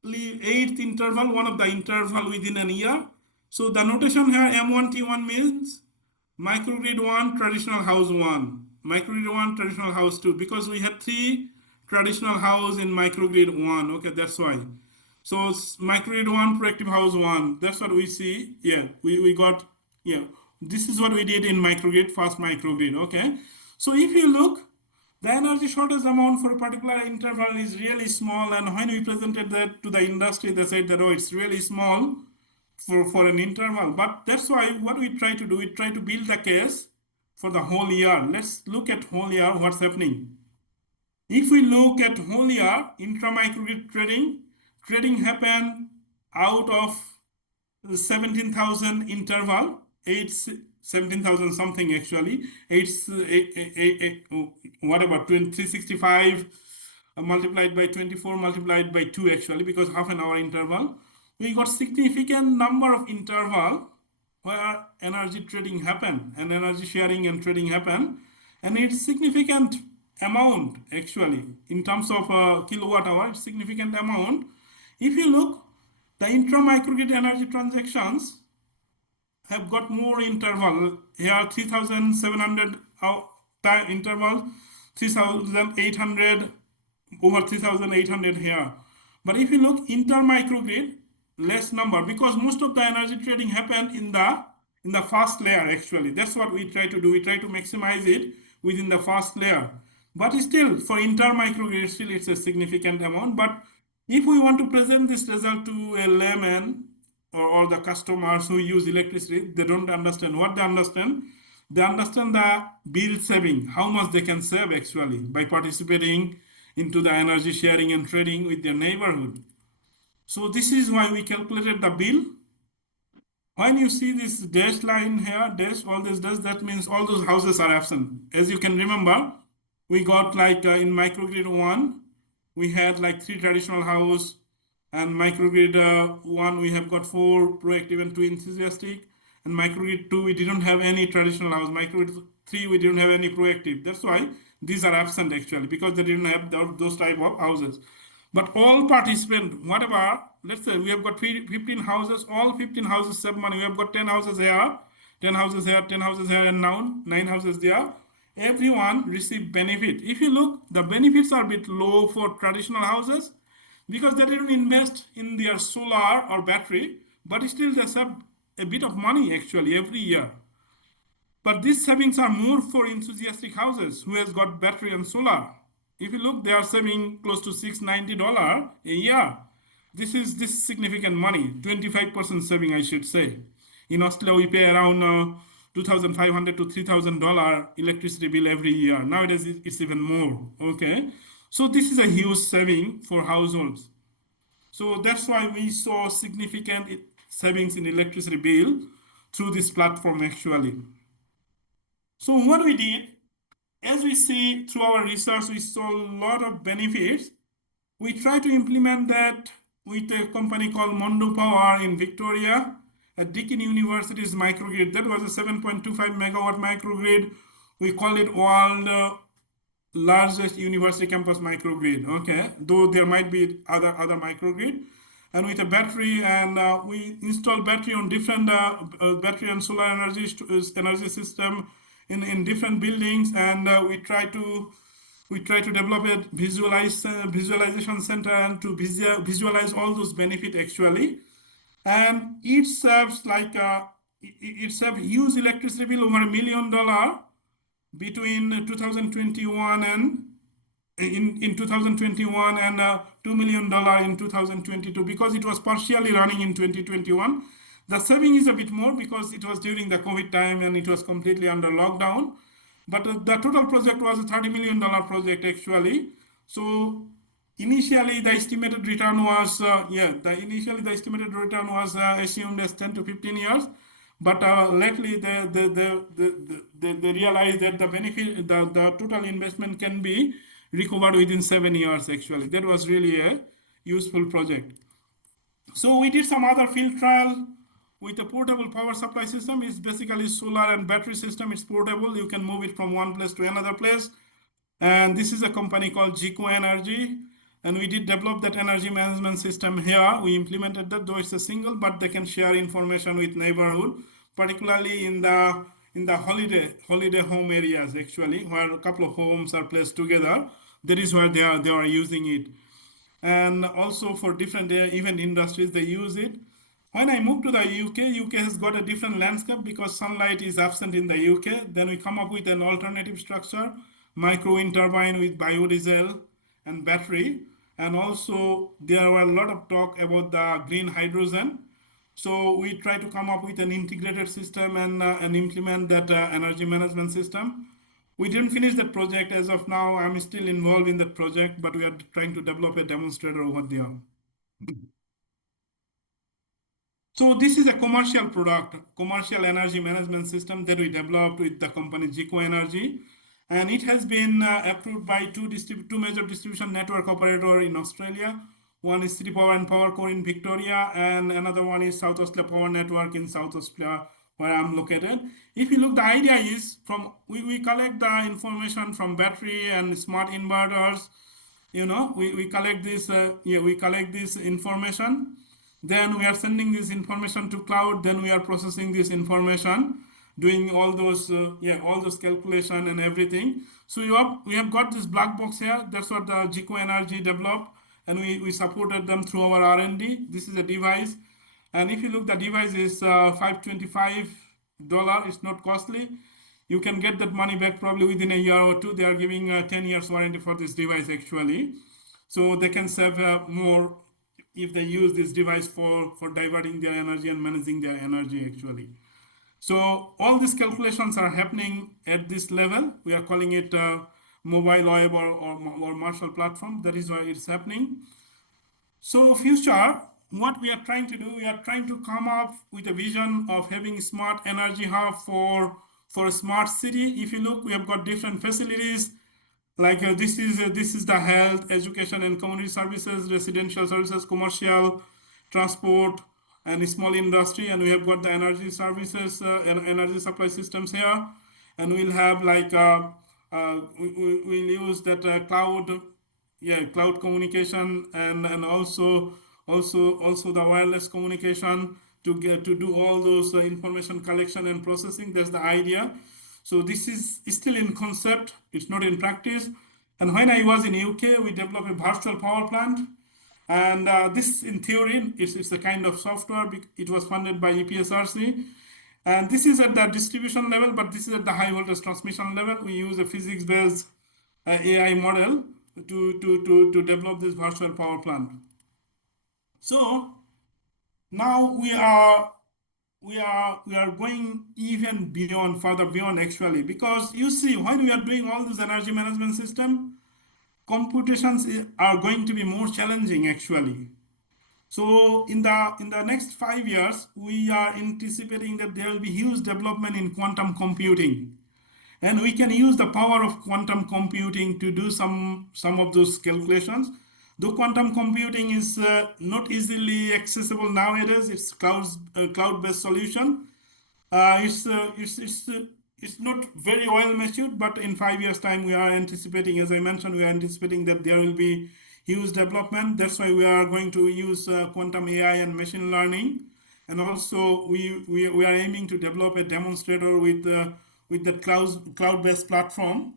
8th interval, one of the interval within an year. So the notation here, M1T1 means microgrid 1, traditional house 1. microgrid 1, traditional house 2, because we had 3 traditional house in microgrid 1. Okay, that's why. So microgrid 1, proactive house 1. That's what we see. Yeah, we got, yeah. This is what we did in microgrid, first microgrid. Okay. So if you look, the energy shortage amount for a particular interval is really small. And when we presented that to the industry, they said that, oh, it's really small for an interval. But that's why what we try to do, we try to build the case for the whole year. Let's look at whole year, what's happening. If we look at whole year, intra-microgrid trading happened out of the 17,000 interval, 17,000 something actually. It's whatever, 365 multiplied by 24 multiplied by 2 actually, because half an hour interval. We got significant number of interval where energy trading happen and energy sharing and trading happen, and it's significant amount actually in terms of kilowatt hour. It's significant amount. If you look, the intra-microgrid energy transactions have got more interval here, 3,700 interval, 3,800 over 3,800 here. But if you look inter-microgrid, less number, because most of the energy trading happened in the first layer actually. That's what we try to do. We try to maximize it within the first layer. But still, for inter-microgrid, still it's a significant amount. But if we want to present this result to a layman or the customers who use electricity, they don't understand. What they understand? They understand the bill saving, how much they can save actually by participating into the energy sharing and trading with their neighborhood. So this is why we calculated the bill. When you see this dash line here, dash, all this dash, that means all those houses are absent. As you can remember, we got like in microgrid 1, we had like 3 traditional house, and microgrid 1, we have got 4 proactive and 2 enthusiastic, and microgrid 2, we didn't have any traditional house. Microgrid 3, we didn't have any proactive. That's why these are absent actually, because they didn't have those type of houses. But all participants, whatever, let's say we have got 15 houses, all 15 houses save money. We have got 10 houses here, 10 houses here, 10 houses here, and now 9 houses there. Everyone receive benefit. If you look, the benefits are a bit low for traditional houses because they didn't invest in their solar or battery, but still they save a bit of money actually every year. But these savings are more for enthusiastic houses who has got battery and solar. If you look, they are saving close to $690 a year. This is significant money, 25% saving, I should say. In Australia, we pay around $2,500 to $3,000 electricity bill every year. Nowadays, it's even more. Okay, so this is a huge saving for households. So that's why we saw significant savings in electricity bill through this platform actually. So what we did, as we see through our research, we saw a lot of benefits. We tried to implement that with a company called Mondo Power in Victoria at Deakin University's microgrid. That was a 7.25 megawatt microgrid. We call it world largest university campus microgrid. Okay, though there might be other microgrid. And with a battery, and we install battery on different battery and solar energy system in different buildings, and we try to develop a visualization center and to visualize all those benefits actually. And it serves like it serves huge electricity bill over $1 million between 2021 and in 2021 and $2 million in 2022, because it was partially running in 2021. The saving is a bit more because it was during the COVID time and it was completely under lockdown. But the total project was a $30 million project actually. So initially the estimated return was, initially the estimated return was assumed as 10 to 15 years. But lately they realized that the benefit, the total investment can be recovered within 7 years actually. That was really a useful project. So we did some other field trial with a portable power supply system. It's basically solar and battery system. It's portable. You can move it from one place to another place. And this is a company called Jico Energy. And we did develop that energy management system here. We implemented that, though it's a single, but they can share information with neighborhood, particularly in the in the holiday home areas, actually, where a couple of homes are placed together. That is where they are using it. And also for different even industries, they use it. When I moved to the UK has got a different landscape because sunlight is absent in the UK. Then we come up with an alternative structure, micro wind turbine with biodiesel and battery. And also there were a lot of talk about the green hydrogen. So we try to come up with an integrated system and implement that energy management system. We didn't finish that project as of now. I'm still involved in that project, but we are trying to develop a demonstrator over there. So this is a commercial product, commercial energy management system that we developed with the company Zico Energy. And it has been approved by two major distribution network operator in Australia. One is City Power and Power Co in Victoria, and another one is South Australia Power Network in South Australia, where I'm located. If you look, the idea is we collect the information from battery and smart inverters. We collect this information. Then we are sending this information to cloud. Then we are processing this information, doing all those calculation and everything. So we have got this black box here. That's what the Zico Energy developed, and we supported them through our R&D. This is a device, and if you look, the device is $525. It's not costly. You can get that money back probably within a year or two. They are giving 10 years warranty for this device actually, so they can save more if they use this device for diverting their energy and managing their energy actually. So all these calculations are happening at this level. We are calling it mobile web or Marshall platform. That is why it's happening. So future, what we are trying to do, we are trying to come up with a vision of having smart energy hub for a smart city. If you look, we have got different facilities. Like this is the health, education, and community services, residential services, commercial, transport, and small industry. And we have got the energy services and energy supply systems here. And we'll have like we'll use that cloud communication and also the wireless communication to do all those information collection and processing. That's the idea. So this is still in concept, it's not in practice. And when I was in UK, we developed a virtual power plant. And this in theory, it's a kind of software. It was funded by EPSRC. And this is at the distribution level, but this is at the high voltage transmission level. We use a physics-based AI model to develop this virtual power plant. So now we are going even further beyond actually, because you see, when we are doing all this energy management system, computations are going to be more challenging actually. So in the next 5 years, we are anticipating that there will be huge development in quantum computing. And we can use the power of quantum computing to do some of those calculations. Though quantum computing is not easily accessible nowadays, it's cloud-based solution. It's not very well matured, but in 5 years' time, we are anticipating, as I mentioned, we are anticipating that there will be huge development. That's why we are going to use quantum AI and machine learning. And also, we are aiming to develop a demonstrator with the cloud-based platform.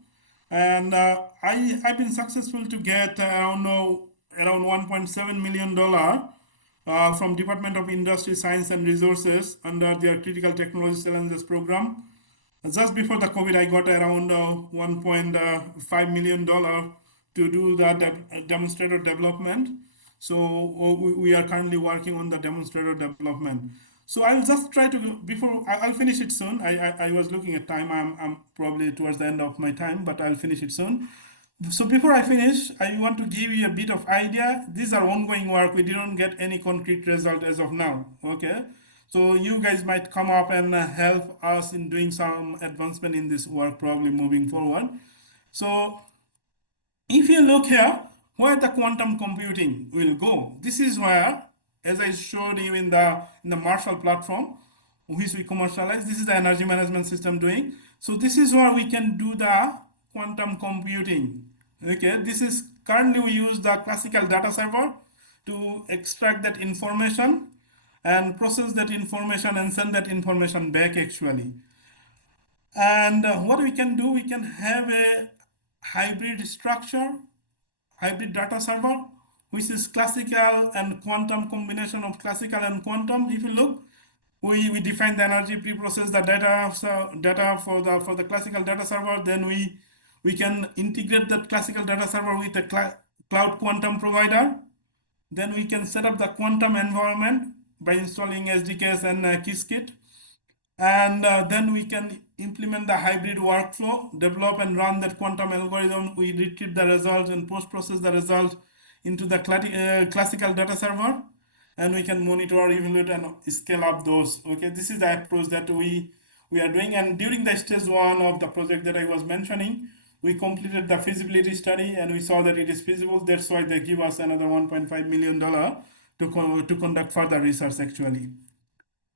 And I've been successful to get around $1.7 million from Department of Industry, Science and Resources under their Critical Technology Challenges program. Just before the COVID, I got around $1.5 million to do that demonstrator development. So we are currently working on the demonstrator development. So I'll just try to, I'll finish it soon. I was looking at time. I'm probably towards the end of my time, but I'll finish it soon. So before I finish, I want to give you a bit of idea. These are ongoing work. We didn't get any concrete result as of now. Okay. So you guys might come up and help us in doing some advancement in this work, probably moving forward. So if you look here, where the quantum computing will go, this is where, as I showed you in the Marshall platform, which we commercialize, this is the energy management system doing. So this is where we can do the quantum computing. Okay, this is currently we use the classical data server to extract that information and process that information and send that information back actually. And what we can do, we can have a hybrid structure, hybrid data server, which is classical and quantum combination of classical and quantum. If you look, we define the energy, pre-process the data, so data for the classical data server. Then we can integrate that classical data server with a cloud quantum provider. Then we can set up the quantum environment by installing SDKs and Qiskit. And then we can implement the hybrid workflow, develop and run that quantum algorithm. We retrieve the results and post-process the result into the classical data server, and we can monitor, evaluate, and scale up those. Okay, this is the approach that we are doing. And during the stage 1 of the project that I was mentioning, we completed the feasibility study and we saw that it is feasible. That's why they give us another $1.5 million to conduct further research actually.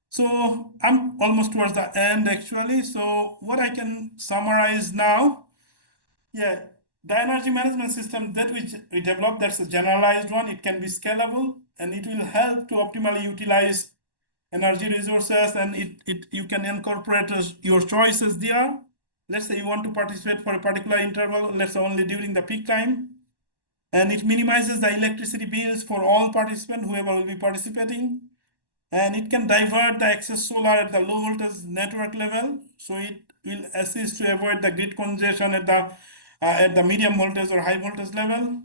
So I'm almost towards the end actually. So what I can summarize now, yeah, the energy management system that we developed, that's a generalized one. It can be scalable and it will help to optimally utilize energy resources, and you can incorporate your choices there. Let's say you want to participate for a particular interval, let's say only during the peak time. And it minimizes the electricity bills for all participants, whoever will be participating. And it can divert the excess solar at the low voltage network level. So it will assist to avoid the grid congestion at the medium voltage or high voltage level.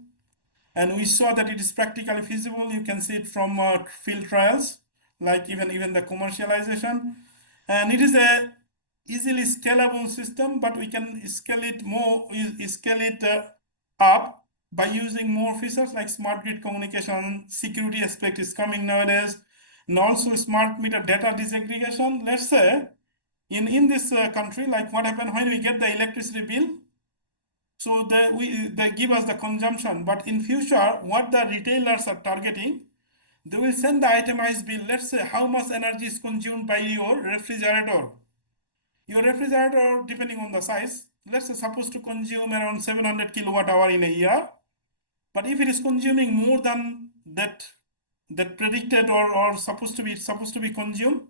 And we saw that it is practically feasible. You can see it from field trials, like even the commercialization. And it is a easily scalable system, but we can scale it up by using more features like smart grid communication. Security aspect is coming nowadays, and also smart meter data disaggregation. Let's say in this country, like what happened when we get the electricity bill, so they give us the consumption, but in future, what the retailers are targeting, they will send the itemized bill. Let's say how much energy is consumed by your refrigerator. Your refrigerator, depending on the size, let's say supposed to consume around 700 kilowatt hour in a year. But if it is consuming more than that predicted or supposed to be consumed,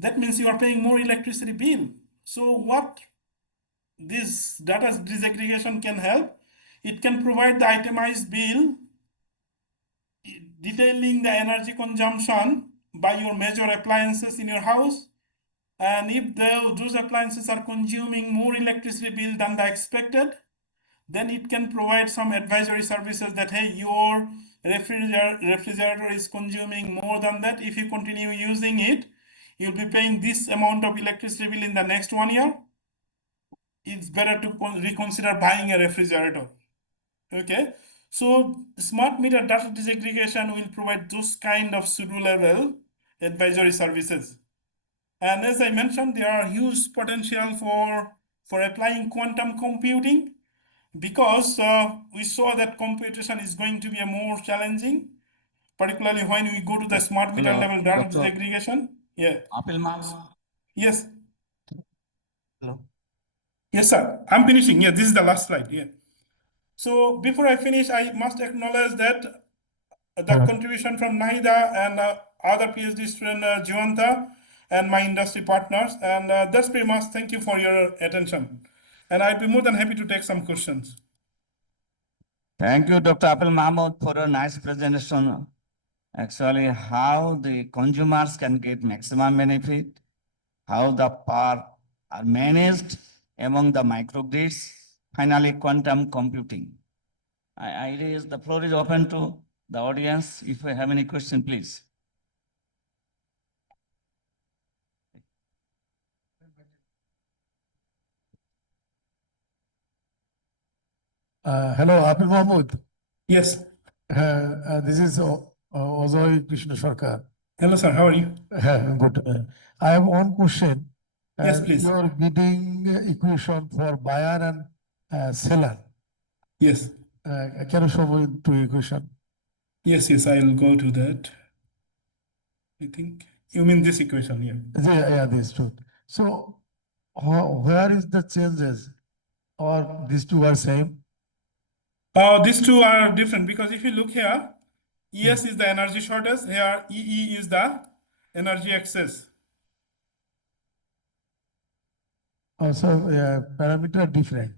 that means you are paying more electricity bill. So what this data disaggregation can help, it can provide the itemized bill detailing the energy consumption by your major appliances in your house. And if those appliances are consuming more electricity bill than the expected, then it can provide some advisory services that, hey, your refrigerator is consuming more than that. If you continue using it, you'll be paying this amount of electricity bill in the next 1 year. It's better to reconsider buying a refrigerator. Okay, so smart meter data disaggregation will provide those kind of pseudo level advisory services. And as I mentioned, there are huge potential for applying quantum computing, because we saw that computation is going to be a more challenging, particularly when we go to the smart meter level data disaggregation. Yeah. Apple Maps. Yes. Hello. Yes, sir. I'm finishing. Yeah, this is the last slide. Yeah. So before I finish, I must acknowledge that the contribution from Nahida and other PhD student Jivanta and my industry partners. And that's pretty much. Thank you for your attention. And I'd be more than happy to take some questions. Thank you, Dr. Apple Mahmood, for a nice presentation. Actually, how the consumers can get maximum benefit, how the power are managed among the microgrids, finally quantum computing. I raise, the floor is open to the audience. If you have any question, please. Hello, Apple Mahmood. Yes. This is Ozoy Krishna Sarkar. Hello, sir. How are you? Good. I have one question. Yes, please. Your bidding equation for buyer and seller. Yes. Can you show me two equation? Yes, I'll go to that. I think you mean this equation here. Yeah, this two. So, where is the changes? Or these two are same? These two are different, because if you look here, ES is the energy shortage, here EE is the energy excess. Also, parameter different.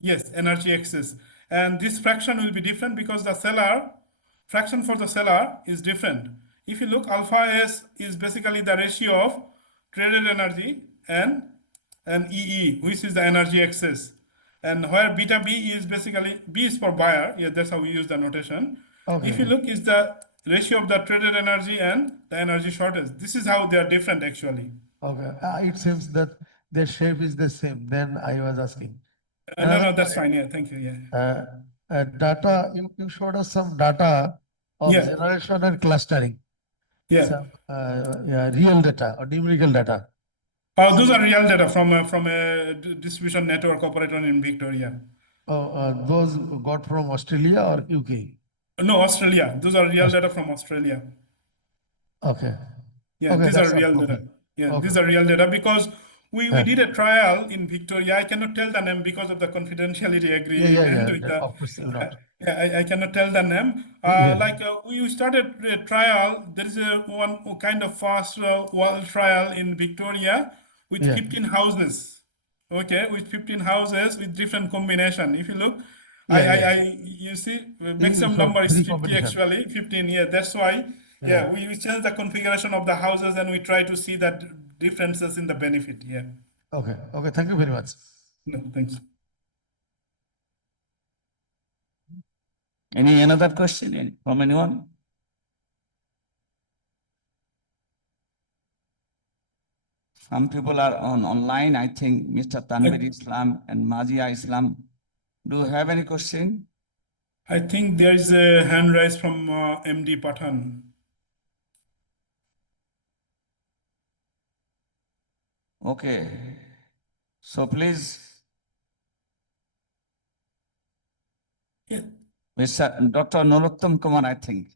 Yes, energy excess. And this fraction will be different because the cellar, fraction for the cellar is different. If you look, alpha S is basically the ratio of traded energy and EE, which is the energy excess. And where beta B is basically, B is for buyer. Yeah, that's how we use the notation. Okay. If you look, is the ratio of the traded energy and the energy shortage. This is how they are different actually. Okay. It seems that their shape is the same. Then I was asking. No, that's fine. Yeah, thank you. Yeah. Data, you showed us some data of Yeah. generation and clustering. Yeah. Some real data or numerical data. Those are real data from a distribution network operator in Victoria. Those got from Australia or UK? No, Australia. Those are real data from Australia. Okay. Yeah, Okay, these are that's real okay. data. Yeah, Okay. these are real data because we did a trial in Victoria. I cannot tell the name because of the confidentiality agreement with the. Of course, not. Yeah, I cannot tell the name. We started a trial. There is a one kind of fast wall trial in Victoria with 15 houses. Okay, with 15 houses with different combination. If you look, you see, maximum number is 50 actually. 15. Yeah, that's why. Yeah, we change the configuration of the houses and we try to see that differences in the benefit. Yeah. Okay. Okay. Thank you very much. No, thanks. Any another question from anyone? Some people are online. I think Mr. Tanvir Islam and Majia Islam. Do you have any question? I think there is a hand raise from MD Pathan. Okay. So please, Yeah. Mr. Dr. Narottam Kumar, I think.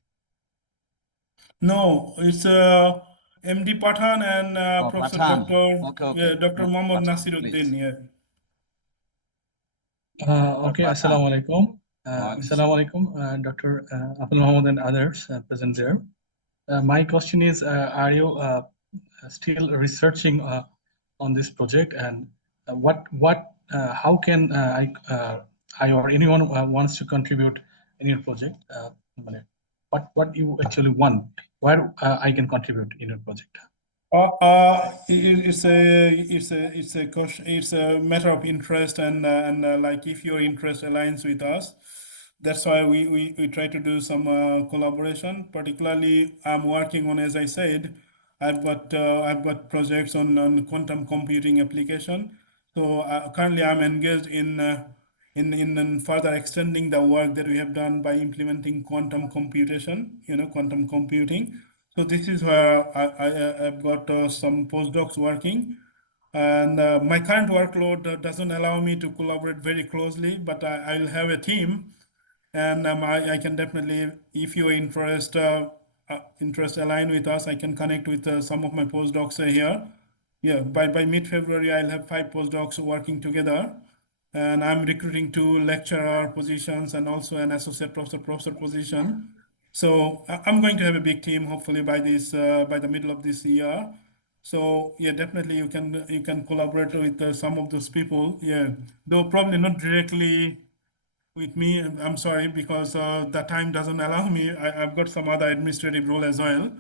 No, it's MD Pathan and Professor Pathan. Dr. Okay. Yeah, Dr. No, Mohammad Pathan, Nasiruddin. please. Yeah. Okay, Pathan. Assalamu alaikum. Waalaikum Assalamu alaikum, Dr. Abdul Mohammed and others present there. My question is, are you still researching on this project, and how can I or anyone wants to contribute in your project? What you actually want, where I can contribute in your project? It's a matter of interest and like if your interest aligns with us, that's why we try to do some collaboration. Particularly, I'm working on, as I said, I've got projects on quantum computing application. So currently, I'm engaged in further extending the work that we have done by implementing quantum computation. Quantum computing. So this is where I've got some postdocs working, and my current workload doesn't allow me to collaborate very closely, but I'll have a team, and I can definitely, if your interest align with us, I can connect with some of my postdocs here. Yeah, by mid-February, I'll have 5 postdocs working together, and I'm recruiting 2 lecturer positions and also an associate professor position. So I'm going to have a big team hopefully by the middle of this year. So yeah, definitely you can collaborate with some of those people. Yeah, though probably not directly with me. I'm sorry because the time doesn't allow me. I've got some other administrative role as well.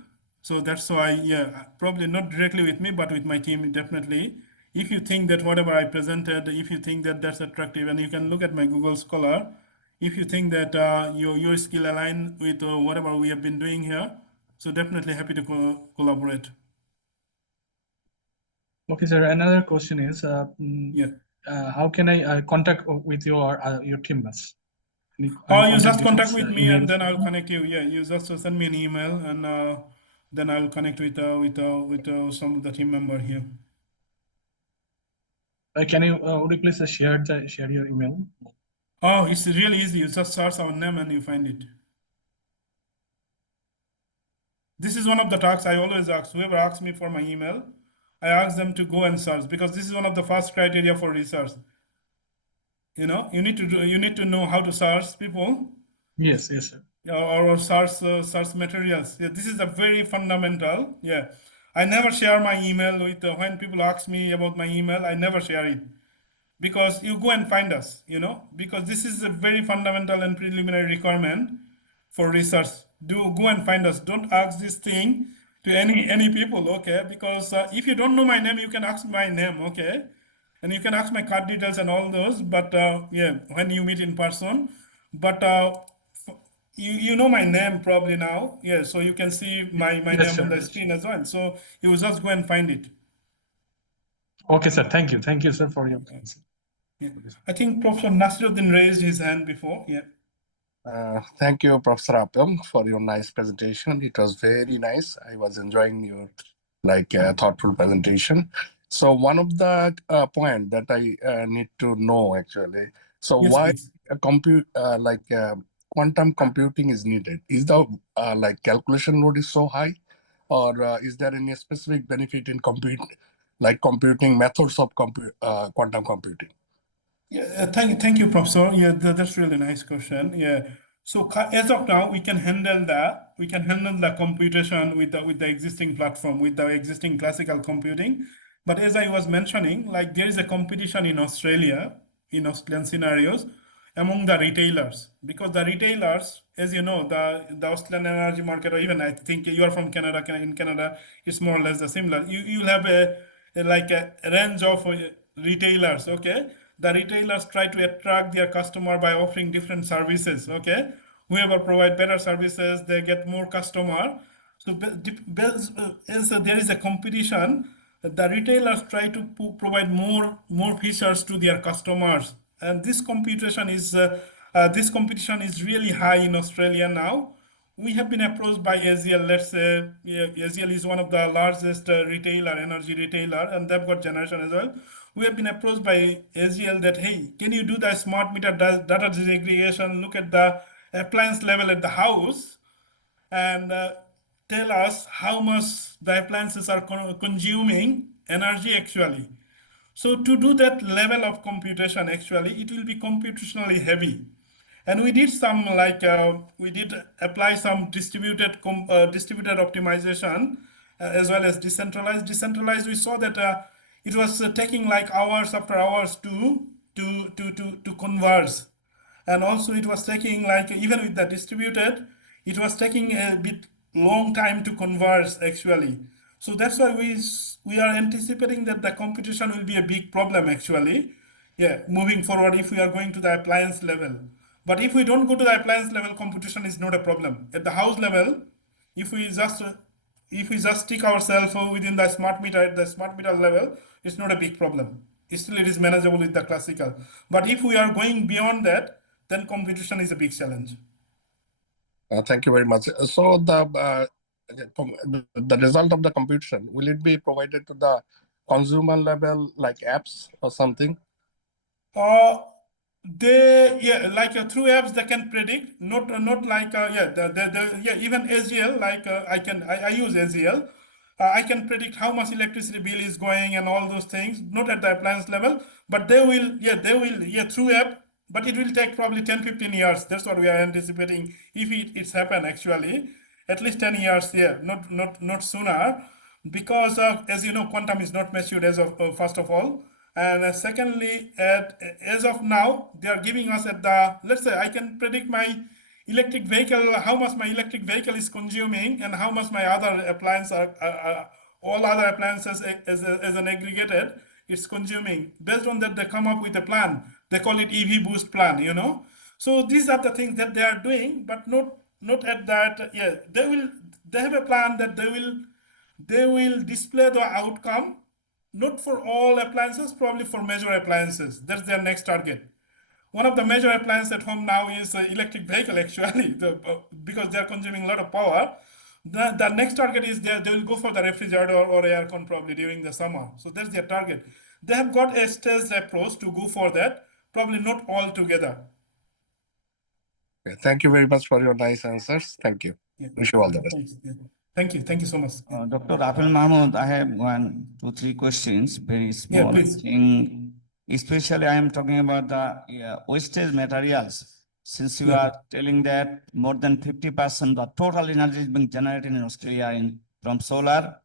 So that's why, yeah, probably not directly with me, but with my team, definitely. If you think that whatever I presented, if you think that that's attractive, and you can look at my Google Scholar, if you think that your skill align with whatever we have been doing here, so definitely happy to collaborate. Okay, sir. Another question is, how can I contact with your team members? You just contact with me and then I'll connect you. Yeah, you just send me an email and then I'll connect with some of the team member here. Would you please share your email? Oh, it's really easy. You just search our name and you find it. This is one of the tasks I always ask. Whoever asks me for my email, I ask them to go and search because this is one of the first criteria for research. You need to know how to search people. Yes, sir. Or search materials. Yeah, this is a very fundamental. Yeah, I never share my email with, when people ask me about my email, I never share it. Because you go and find us, because this is a very fundamental and preliminary requirement for research. Do go and find us. Don't ask this thing to any people, okay? Because if you don't know my name, you can ask my name, okay? And you can ask my card details and all those, but yeah, when you meet in person. But you know my name probably now, yeah, so you can see my Yes, name sir. on the screen as well. So you just go and find it. Okay, sir. Thank you. Thank you, sir, for your answer. Yeah. I think Professor Nasiruddin raised his hand before. Yeah. Thank you, Professor Apam, for your nice presentation. It was very nice. I was enjoying your thoughtful presentation. So one of the point that I need to know actually. So Yes, why please. quantum computing is needed? Is the calculation load is so high, or is there any specific benefit in computing methods of quantum computing? Yeah, thank you, Professor. Yeah, that's really nice question. Yeah. So as of now, we can handle that. We can handle the computation with the existing platform, with the existing classical computing. But as I was mentioning, like there is a competition in Australia, in Australian scenarios, among the retailers, because the retailers, as you know, the Australian energy market, or even I think you are from Canada. In Canada, it's more or less the similar. You'll have a range of retailers. Okay, the retailers try to attract their customer by offering different services. Okay, whoever provide better services, they get more customer. So as there is a competition, the retailers try to provide more features to their customers, and this competition is really high in Australia now. We have been approached by ASIL. Let's say, yeah, ASIL is one of the largest energy retailer, and they've got generation as well. We have been approached by ASIL that, hey, can you do the smart meter data disaggregation, look at the appliance level at the house, and tell us how much the appliances are consuming energy actually. So to do that level of computation, actually, it will be computationally heavy. And we did some we did apply some distributed optimization as well as decentralized. Decentralized, we saw that it was taking like hours after hours to converge, and also it was taking like even with the distributed, it was taking a bit long time to converge actually. So that's why we are anticipating that the competition will be a big problem actually. Yeah, moving forward if we are going to the appliance level. But if we don't go to the appliance level, competition is not a problem. At the house level, if we just stick ourselves within the smart meter at the smart meter level, it's not a big problem. Still, it is manageable with the classical. But if we are going beyond that, then competition is a big challenge. Thank you very much. So the result of the computation, will it be provided to the consumer level like apps or something? Through apps they can predict, not like even AGL, I use AGL. I can predict how much electricity bill is going and all those things, not at the appliance level, but they will through app, but it will take probably 10-15 years. That's what we are anticipating if it's happen actually, at least 10 years, yeah, not sooner, because as you know, quantum is not matured as of first of all. And secondly, as of now, they are giving us let's say I can predict my electric vehicle, how much my electric vehicle is consuming and how much my other appliances all other appliances as an aggregated, it's consuming. Based on that, they come up with a plan. They call it EV boost plan, So these are the things that they are doing, but not at that, yeah, they have a plan that they will display the outcome, not for all appliances, probably for major appliances. That's their next target. One of the major appliances at home now is electric vehicle actually, because they're consuming a lot of power. The next target is they will go for the refrigerator or aircon probably during the summer. So that's their target. They have got a staged approach to go for that, probably not all together. Okay, thank you very much for your nice answers. Thank you. Yeah. Wish you all the best. Thank you so much. Dr. Apel Mahmood, I have 1, 2, 3 questions, very small. Yeah, please. Especially I am talking about the wastage materials. Since you are telling that more than 50% of total energy is being generated in Australia from solar.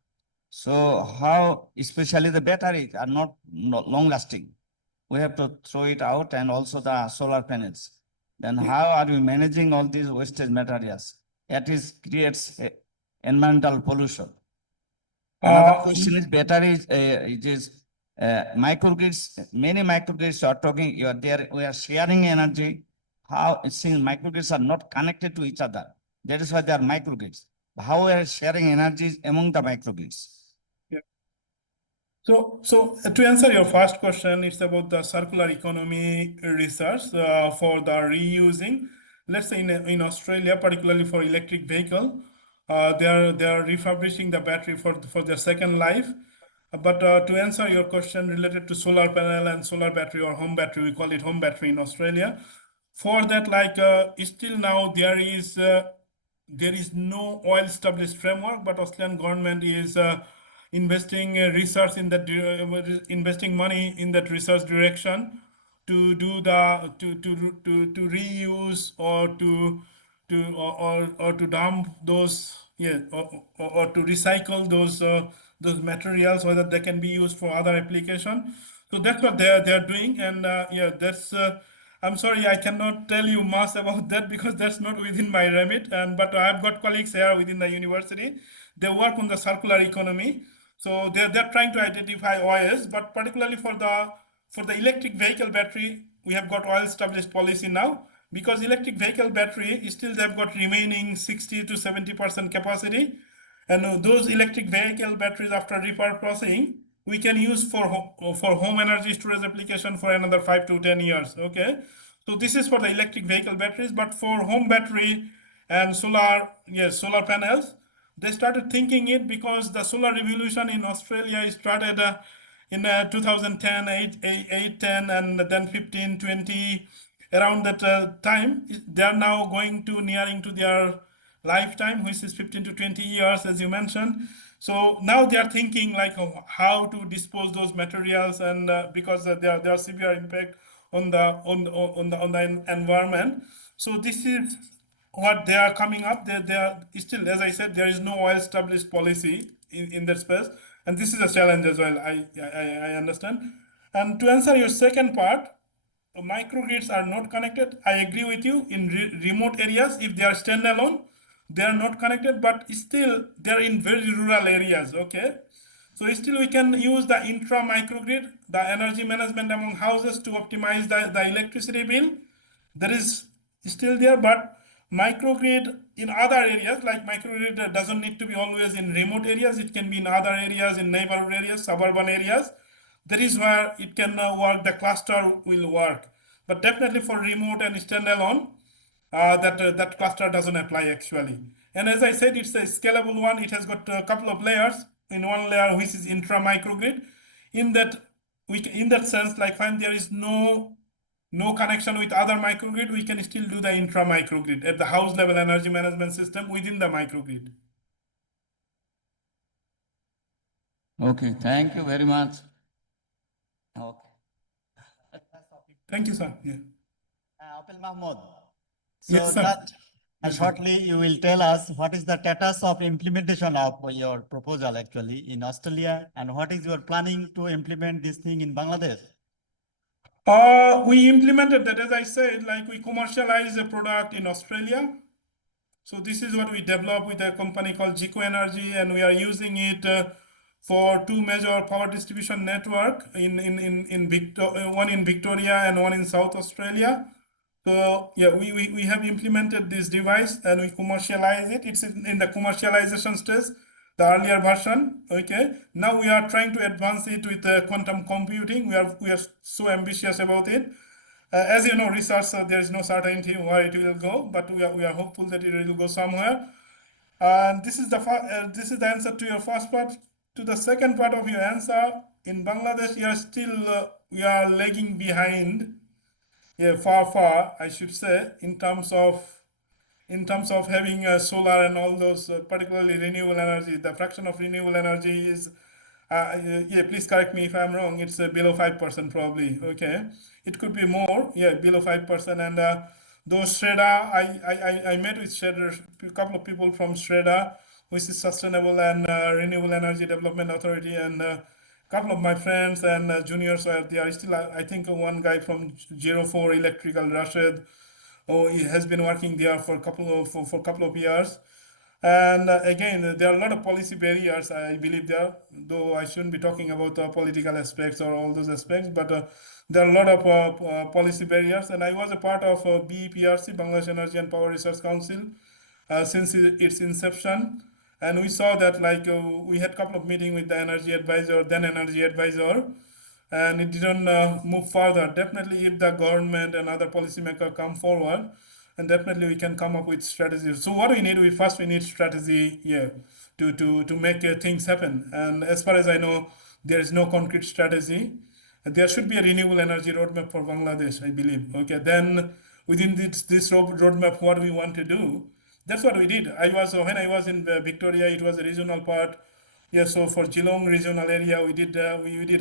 So how, especially the batteries are not long lasting. We have to throw it out, and also the solar panels. Then how are we managing all these wastage materials? That is creates environmental pollution. Another question is batteries. It is microgrids. Many microgrids are talking. You are there. We are sharing energy. How, since microgrids are not connected to each other, that is why they are microgrids. How we are sharing energies among the microgrids? So to answer your first question, it's about the circular economy research for the reusing. Let's say in Australia, particularly for electric vehicle, they are refurbishing the battery for their second life. But to answer your question related to solar panel and solar battery or home battery, we call it home battery in Australia. For that, like still now there is no well-established framework, but Australian government is investing research in that, investing money in that research direction to do the to reuse or to dump those, or to recycle those materials, whether they can be used for other application. So that's what they're doing, and that's. I'm sorry, I cannot tell you much about that because that's not within my remit. And but I've got colleagues here within the university. They work on the circular economy, so they're trying to identify OS. But particularly for the electric vehicle battery, we have got well-established policy now, because electric vehicle battery still they've got remaining 60 to 70% capacity, and those electric vehicle batteries after repurposing we can use for home energy storage application for another 5 to 10 years. Okay, so this is for the electric vehicle batteries, but for home battery and solar panels, they started thinking it because the solar revolution in Australia started in 2010, 10, and then 15, 20, around that time. They are now going to nearing to their lifetime, which is 15 to 20 years, as you mentioned. So now they are thinking like how to dispose those materials, and because there are severe impact on the environment. So this is what they are coming up. They are still, as I said, there is no well-established policy in that space, and this is a challenge as well. I understand. And to answer your second part, microgrids are not connected. I agree with you. In remote areas, if they are standalone, they are not connected, but still they are in very rural areas. Okay, so still we can use the intra microgrid, the energy management among houses to optimize the electricity bill. That is still there, but microgrid in other areas, like microgrid doesn't need to be always in remote areas. It can be in other areas, in neighborhood areas, suburban areas. That is where it can work, the cluster will work. But definitely for remote and standalone, that cluster doesn't apply actually. And as I said, it's a scalable one. It has got a couple of layers. In one layer, which is intra microgrid, in that sense, like when there is no connection with other microgrid, we can still do the intra microgrid at the house level energy management system within the microgrid. Okay, thank you very much. Okay. Thank you, sir. Yeah. Apil Mahmood. So Yes, sir. shortly you will tell us what is the status of implementation of your proposal actually in Australia, and what is your planning to implement this thing in Bangladesh? We implemented that, as I said, like we commercialize a product in Australia. So this is what we developed with a company called Jico Energy, and we are using it for two major power distribution network in one in Victoria and one in South Australia. So yeah, we have implemented this device and we commercialize it. It's in the commercialization stage, the earlier version. Okay, now we are trying to advance it with quantum computing. We are so ambitious about it. As you know, research, there is no certainty where it will go, but we are hopeful that it will go somewhere. And this is the answer to your first part. To the second part of your answer, in Bangladesh, we are lagging behind. Yeah, far, I should say, in terms of having solar and all those, particularly renewable energy. The fraction of renewable energy is, please correct me if I'm wrong. It's below 5% probably. Okay, it could be more. Yeah, below 5%. And those Shreda, I met with Shreda, a couple of people from Shreda. which is Sustainable and Renewable Energy Development Authority, and a couple of my friends and juniors were there. Still, I think one guy from 04 Electrical, Rashid, he has been working there for a couple of years. And again, there are a lot of policy barriers, I believe there, though I shouldn't be talking about political aspects or all those aspects, but there are a lot of policy barriers. And I was a part of BEPRC, Bangladesh Energy and Power Research Council, since its inception. And we saw that we had a couple of meetings with the then energy advisor, and it didn't move further. Definitely, if the government and other policymakers come forward, and definitely we can come up with strategies. So what we need, we need strategy here to make things happen. And as far as I know, there is no concrete strategy. There should be a renewable energy roadmap for Bangladesh, I believe. Okay, then within this roadmap, what we want to do, that's what we did. When I was in Victoria, it was a regional part. Yeah, so for Geelong regional area, we did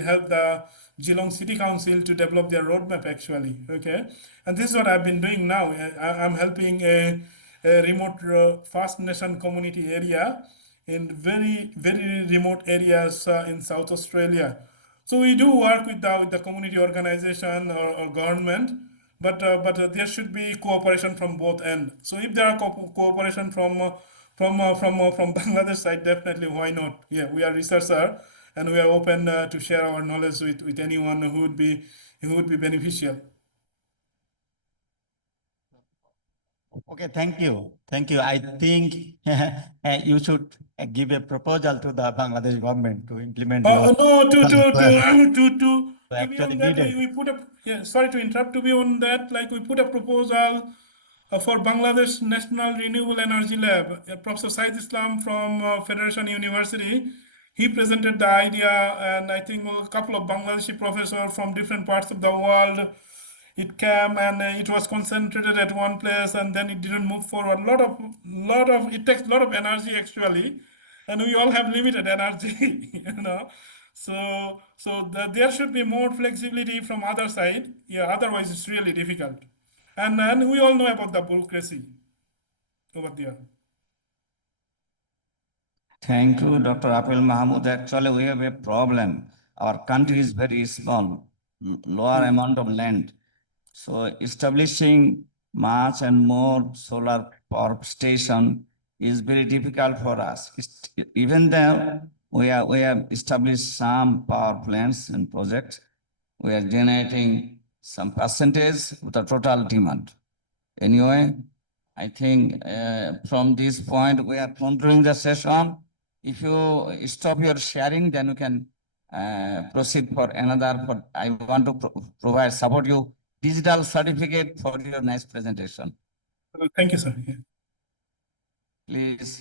help the Geelong City Council to develop their roadmap actually. Okay, and this is what I've been doing now. I'm helping a remote First Nation community area in very remote areas in South Australia. So we do work with the community organization or government, but there should be cooperation from both ends. So if there are cooperation from Bangladesh side, definitely why not? Yeah, we are researcher and we are open to share our knowledge with anyone who would be beneficial. Okay, thank you. Thank you. I think you should give a proposal to the Bangladesh government to implement your No, to be actually on that, needed. we put a, yeah, sorry to interrupt, to be on that, we put a proposal for Bangladesh National Renewable Energy Lab. Professor Said Islam from Federation University, he presented the idea, and I think a couple of Bangladeshi professors from different parts of the world, it came and it was concentrated at one place, and then it didn't move forward. It takes a lot of energy actually, and we all have limited energy, So there should be more flexibility from other side. Yeah, otherwise it's really difficult. And we all know about the bureaucracy over there. Thank you, Dr. Apil Mahmood. Actually, we have a problem. Our country is very small, lower amount of land. So establishing much and more solar power station is very difficult for us. Even though we have established some power plants and projects, we are generating some percentage of the total demand. Anyway, I think from this point, we are concluding the session. If you stop your sharing, then you can proceed for another. I want to support you digital certificate for your nice presentation. Thank you, sir. Yeah. Please,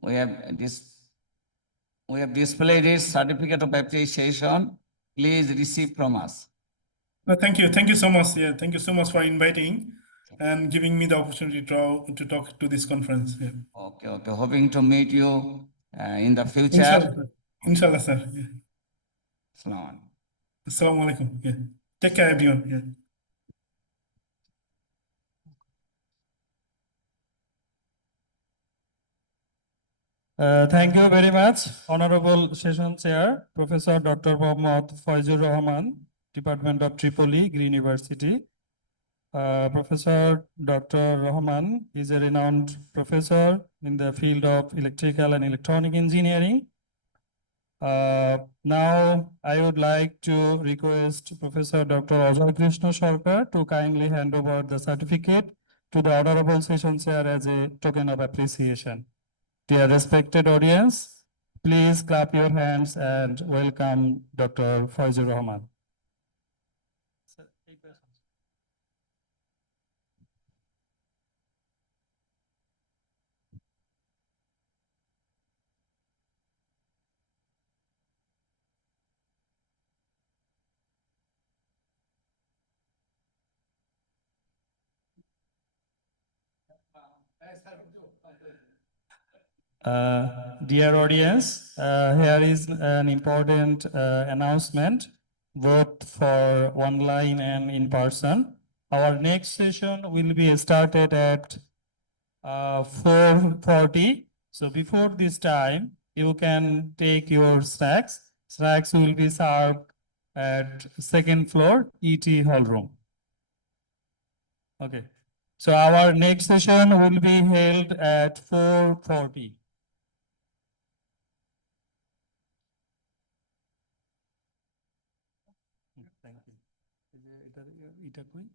we have displayed this certificate of appreciation. Please receive from us. No, thank you so much. Yeah, thank you so much for inviting and giving me the opportunity to talk to this conference. Yeah. Okay. Hoping to meet you in the future. Inshallah, sir. Yeah. Assalamu alaikum. Yeah. Take care, everyone. Yeah. Thank you very much, Honorable Session Chair, Professor Dr. Mohammad Faizur Rahman, Department of Tripoli, Green University. Professor Dr. Rahman is a renowned professor in the field of electrical and electronic engineering. Now, I would like to request Professor Dr. Ajay Krishna Sarkar to kindly hand over the certificate to the Honorable Session Chair as a token of appreciation. Dear respected audience, please clap your hands and welcome Dr. Faizur Rahman. Dear audience, here is an important announcement, both for online and in person. Our next session will be started at 4:40 So before this time, you can take your snacks. Snacks will be served at second floor ET hall room. Okay. So our next session will be held at 4:40. Thank you. এটা কই?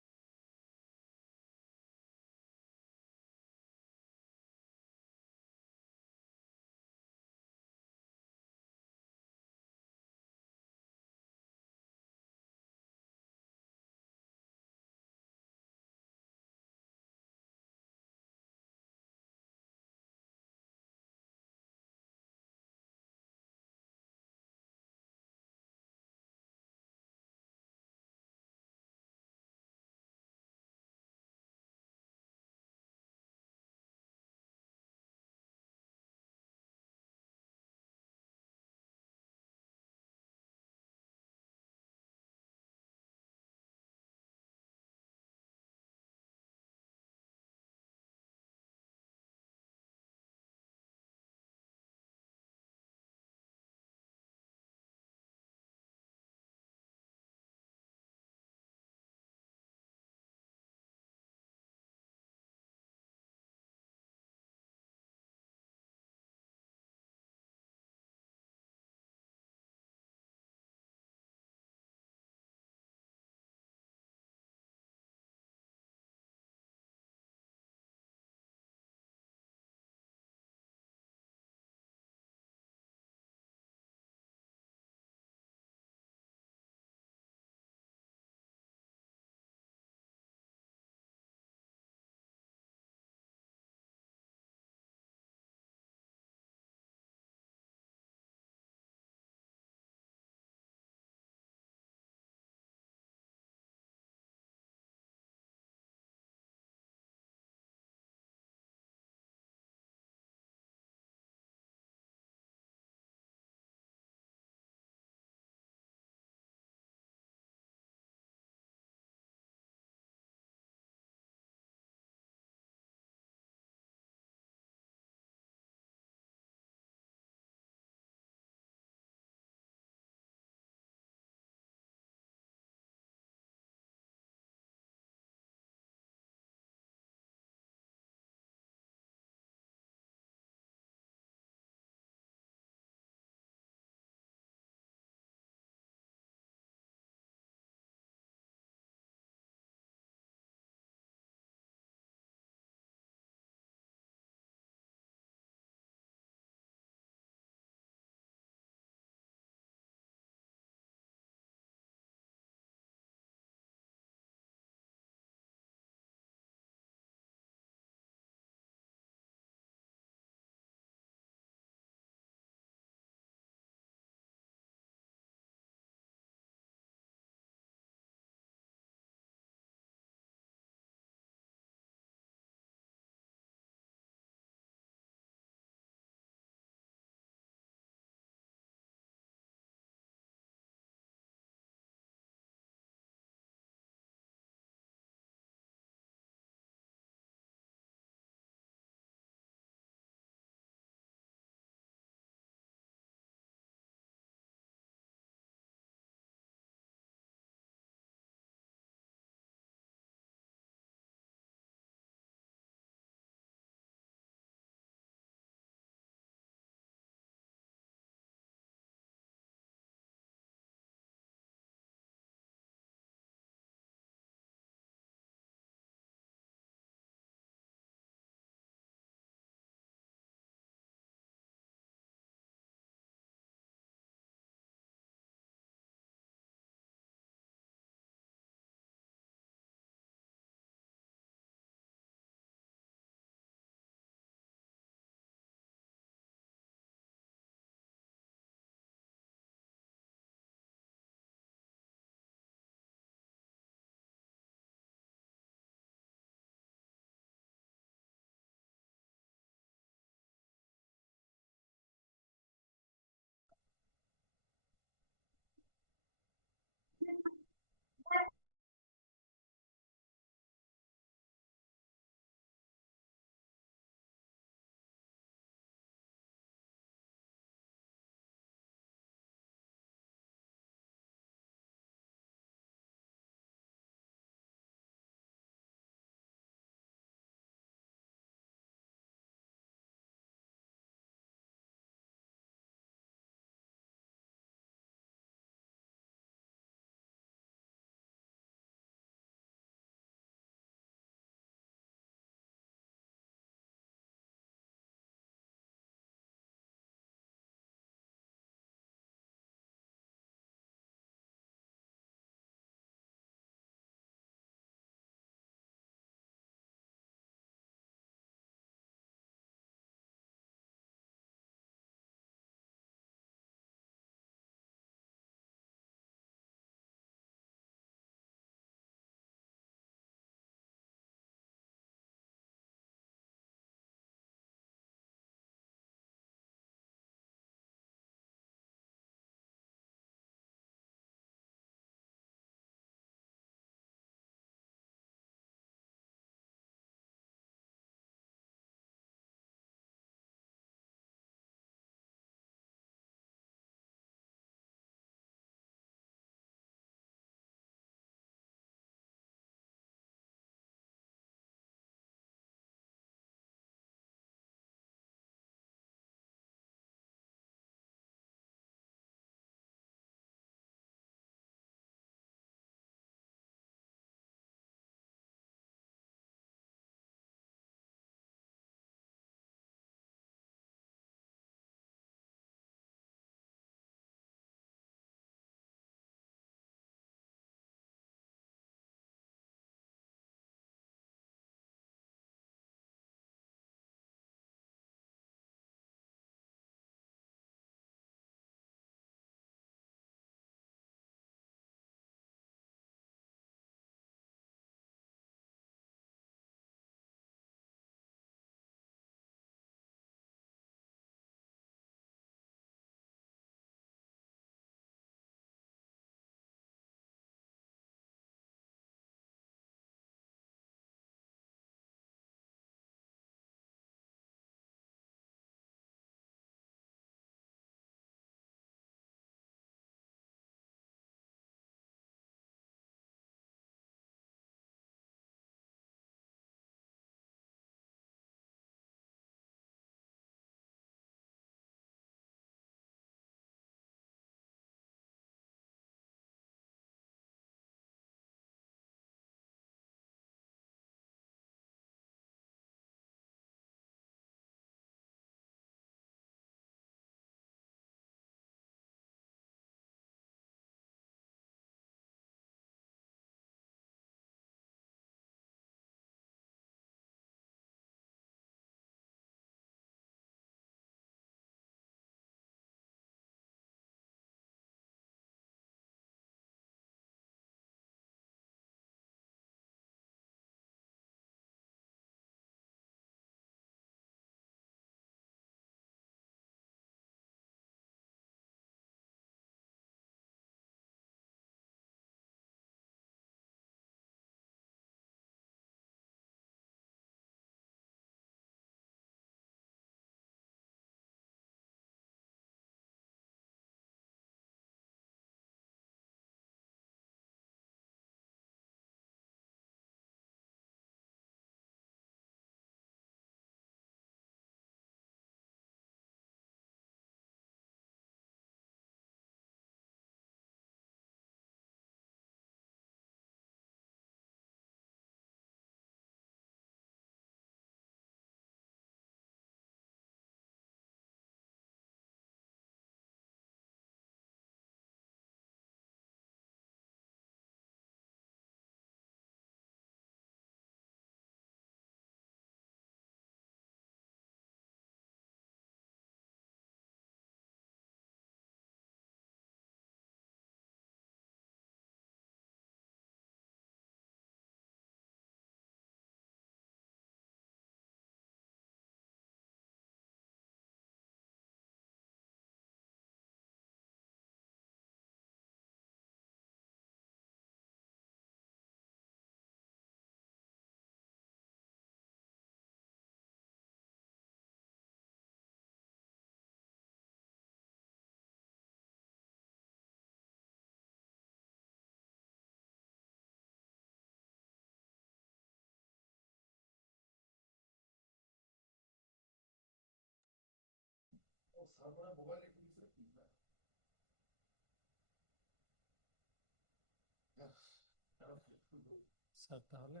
Sir তাহলে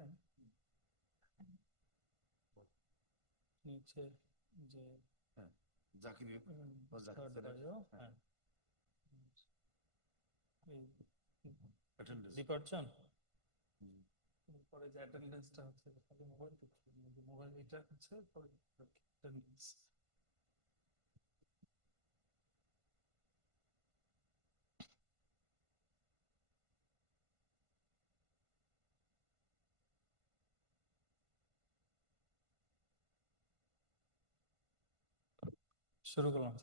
নিচে যে third bio, হ্যাঁ departure পরে যে অ্যাটেন্ডেন্সটা হচ্ছে তাহলে মোবাইল এটা হচ্ছে পরে অ্যাটেন্ডেন্স শুরু করলাম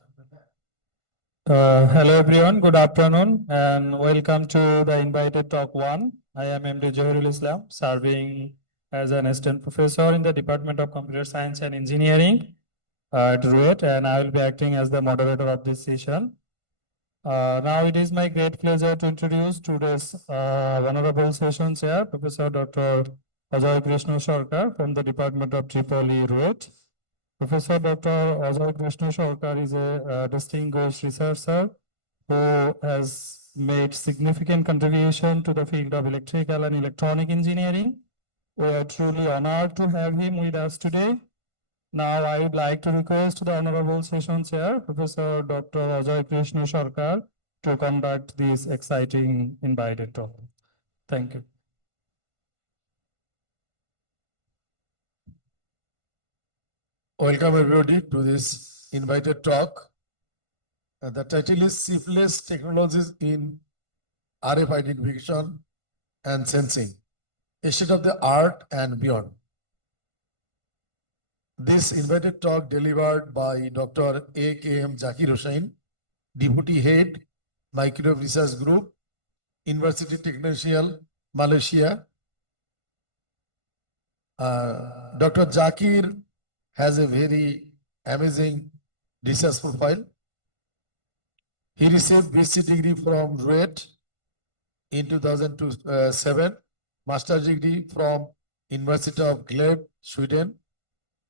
hello everyone, good afternoon and welcome to the invited talk 1. I am MD Johirul Islam, serving as an assistant professor in the Department of Computer Science and Engineering at RUET, and I will be acting as the moderator of this session. Now it is my great pleasure to introduce today's honorable session chair, Professor Dr. Ajay Krishna Sarkar from the Department of EEE RUET. Professor Dr. Ajay Krishna Sarkar is a distinguished researcher who has made significant contribution to the field of electrical and electronic engineering. We are truly honored to have him with us today. Now I would like to request the Honorable Session Chair, Professor Dr. Ajay Krishna Sarkar, to conduct this exciting invited talk. Thank you. Welcome everybody to this invited talk. The title is Shiftless Technologies in RF Identification and Sensing, a state of the art and beyond. This invited talk delivered by Dr. A.K.M. Zakir Hussain, Deputy Head, Microwave Research Group, University Technician, Malaysia. Dr. Zakir has a very amazing research profile. He received BSc degree from RUET in 2007, master's degree from University of Glev, Sweden,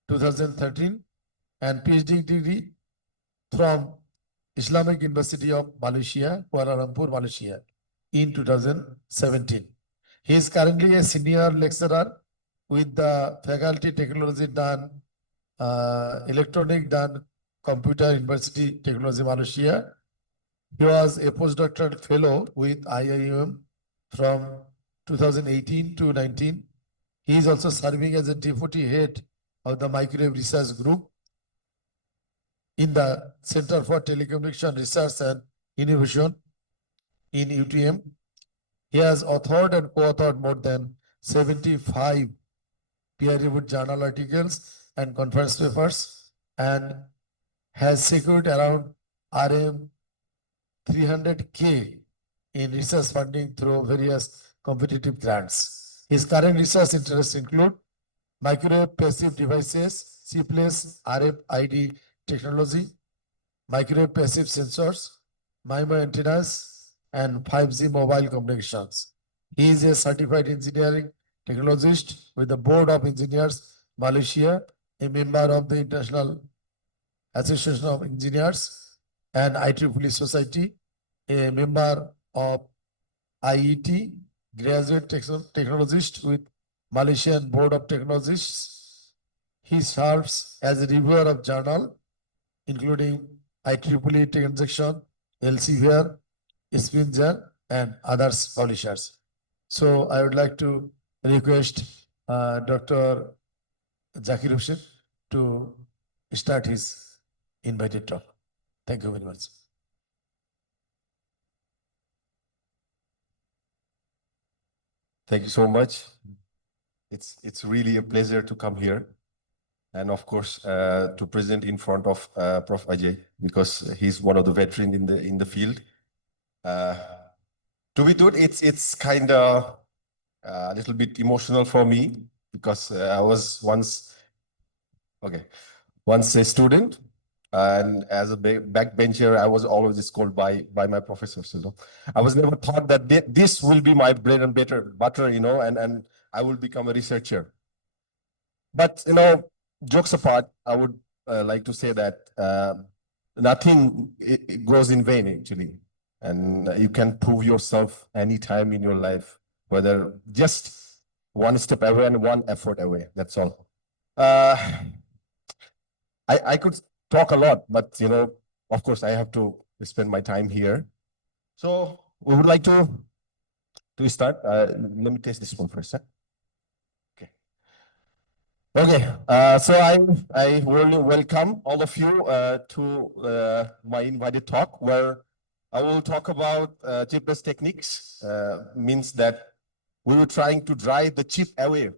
2013, and PhD degree from Islamic University of Malaysia, Kuala Lumpur, Malaysia, in 2017. He is currently a senior lecturer with the faculty technology done, electronic done, Computer University Technology Malaysia. He was a postdoctoral fellow with IIM from 2018 to 19. He is also serving as a deputy head of the Microwave Research Group in the Center for Telecommunication Research and Innovation in UTM. He has authored and co-authored more than 75 peer-reviewed journal articles and conference papers, and has secured around RM 300K in research funding through various competitive grants. His current research interests include microwave passive devices, shiftless RFID technology, microwave passive sensors, MIMO antennas, and 5G mobile communications. He is a certified engineering technologist with the Board of Engineers, Malaysia, a member of the International Association of Engineers and IEEE Society, a member of IET, graduate technologist with Malaysian Board of Technologists. He serves as a reviewer of journal, including IEEE Transaction, Elsevier, Spinzer, and others publishers. So I would like to request Dr. Zakir Hussain to start his invited talk. Thank you very much. Thank you so much. It's really a pleasure to come here, and of course to present in front of Prof. Ajay, because he's one of the veterans in the field. To be told, it's kind of a little bit emotional for me, because I was once a student, and as a backbencher, I was always scolded by my professors. You know, I was never thought that this will be my bread and butter, you know, and I will become a researcher. But you know, jokes apart, I would like to say that nothing it goes in vain actually. And you can prove yourself anytime in your life, whether just one step away and one effort away. That's all. I could talk a lot, but of course, I have to spend my time here. So we would like to start. Let me test this one first. Okay. Okay. So I warmly welcome all of you to my invited talk, where I will talk about chipless techniques. Means that we were trying to drive the chip away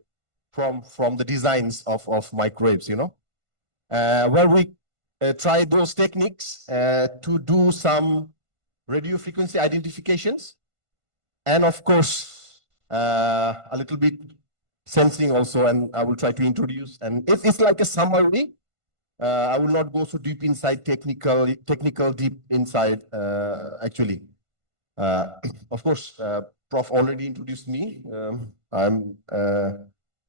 from the designs of microwaves. Where we try those techniques to do some radio frequency identifications, and of course, a little bit sensing also, and I will try to introduce. And it's like a summary. I will not go so deep inside technical deep inside actually. Of course, Prof already introduced me. I'm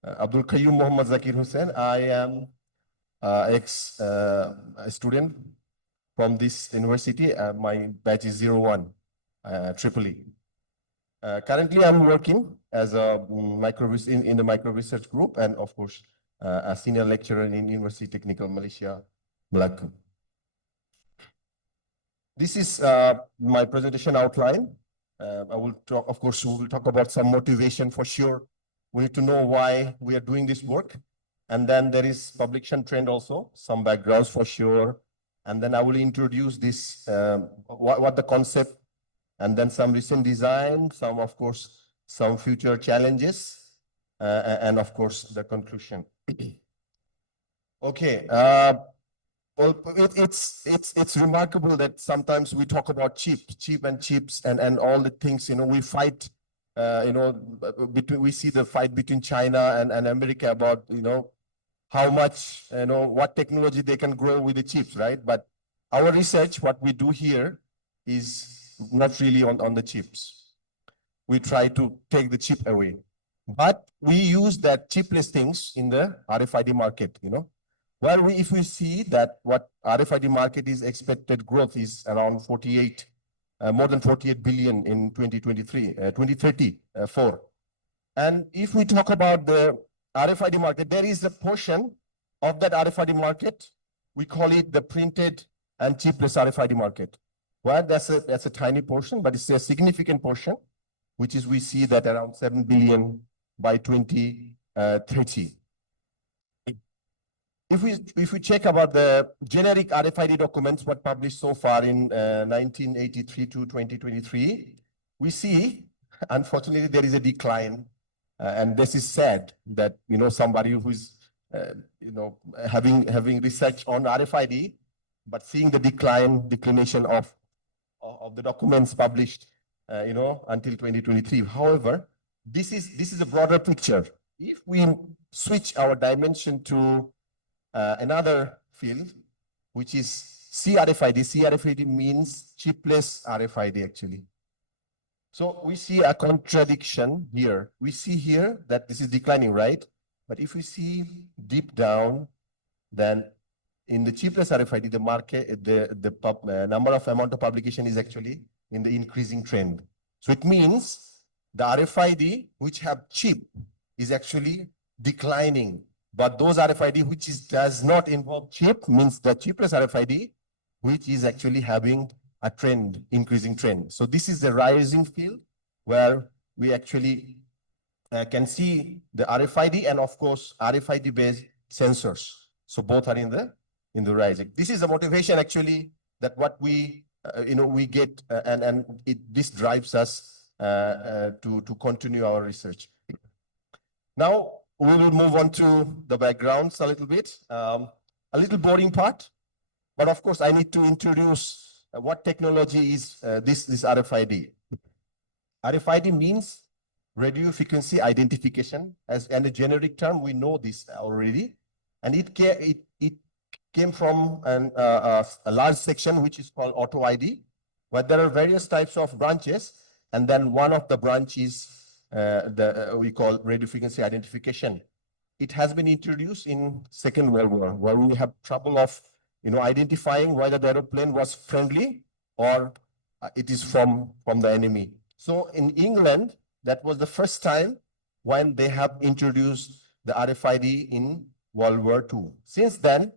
Abdul Qayyum Muhammad Zakir Hussain. I am ex-student from this university. My batch is 01, Tripoli. Currently, I'm working as a in the micro research group, and of course, a senior lecturer in University Technical Malaysia, Melaka. This is my presentation outline. I will talk, of course, we will talk about some motivation for sure. We need to know why we are doing this work. And then there is publication trend also, some backgrounds for sure. And then I will introduce this, what the concept, and then some recent design, some, of course, some future challenges, and of course, the conclusion. Okay. Well, it's remarkable that sometimes we talk about cheap and chips and all the things, we fight, we see the fight between China and America about, how much, what technology they can grow with the chips, right? But our research, what we do here is not really on the chips. We try to take the chip away, but we use that chipless things in the RFID market, Well, if we see that what RFID market is expected growth is around more than 48 billion in 2034. And if we talk about the RFID market, there is a portion of that RFID market, we call it the printed and chipless RFID market. Well, that's a tiny portion, but it's a significant portion, which is we see that around 7 billion by 2030. If we check about the generic RFID documents, what published so far in 1983 to 2023, we see, unfortunately, there is a decline, and this is sad that somebody who's having research on RFID, but seeing the declination of the documents published, until 2023. However, this is a broader picture. If we switch our dimension to another field, which is CRFID. CRFID means chipless RFID actually. So we see a contradiction here. We see here that this is declining, right? But if we see deep down, then in the chipless RFID, the market, the amount of publication is actually in the increasing trend. So it means the RFID which have chip is actually declining. But those RFID which does not involve chip means the chipless RFID, which is actually having a trend, increasing trend. So this is the rising field where we actually can see the RFID and of course RFID-based sensors. So both are in the rising. This is the motivation actually that what we we get and this drives us to continue our research. Now we will move on to the backgrounds a little bit, a little boring part, but of course I need to introduce what technology is this RFID. RFID means radio frequency identification, and a generic term. We know this already, and it came from a large section which is called auto ID, where there are various types of branches, and then one of the branches we call radio frequency identification. It has been introduced in Second World War, where we have trouble of identifying whether the aeroplane was friendly or it is from the enemy. So in England, that was the first time when they have introduced the RFID in World War II. Since then,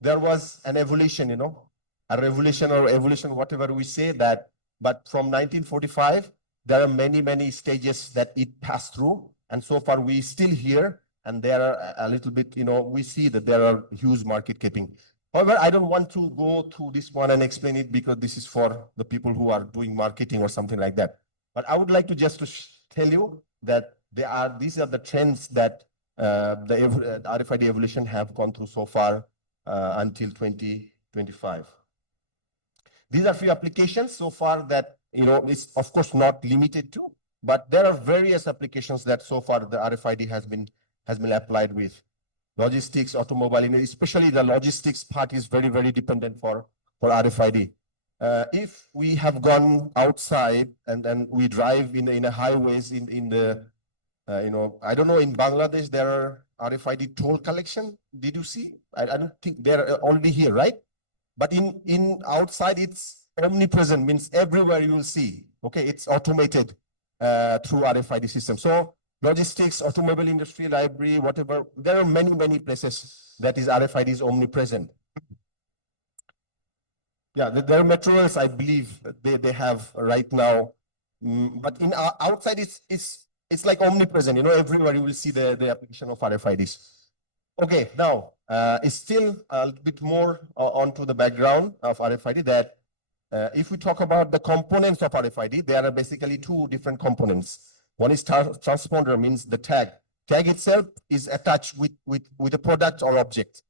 there was an evolution, a revolution or evolution, whatever we say that. But from 1945, there are many, many stages that it passed through. And so far, we still here, and there are a little bit, we see that there are huge market keeping. However, I don't want to go through this one and explain it because this is for the people who are doing marketing or something like that. But I would like to just tell you that these are the trends that the RFID evolution have gone through so far until 2025. These are few applications so far that, it's of course not limited to, but there are various applications that so far the RFID has been applied with. Logistics, automobile, especially the logistics part is very, very dependent for RFID. If we have gone outside and then we drive in a highways in the, I don't know, in Bangladesh, there are RFID toll collection. Did you see? I don't think they're already here, right? But in outside, it's omnipresent, means everywhere you will see. Okay, it's automated through RFID system. So logistics, automobile industry, library, whatever, there are many, many places that is RFID is omnipresent. Yeah, there are metro rails, I believe they have right now. But in outside, it's like omnipresent. Everywhere you will see the application of RFIDs. Okay, now it's still a little bit more onto the background of RFID that if we talk about the components of RFID, there are basically two different components. One is transponder, means the tag. Tag itself is attached with a product or object.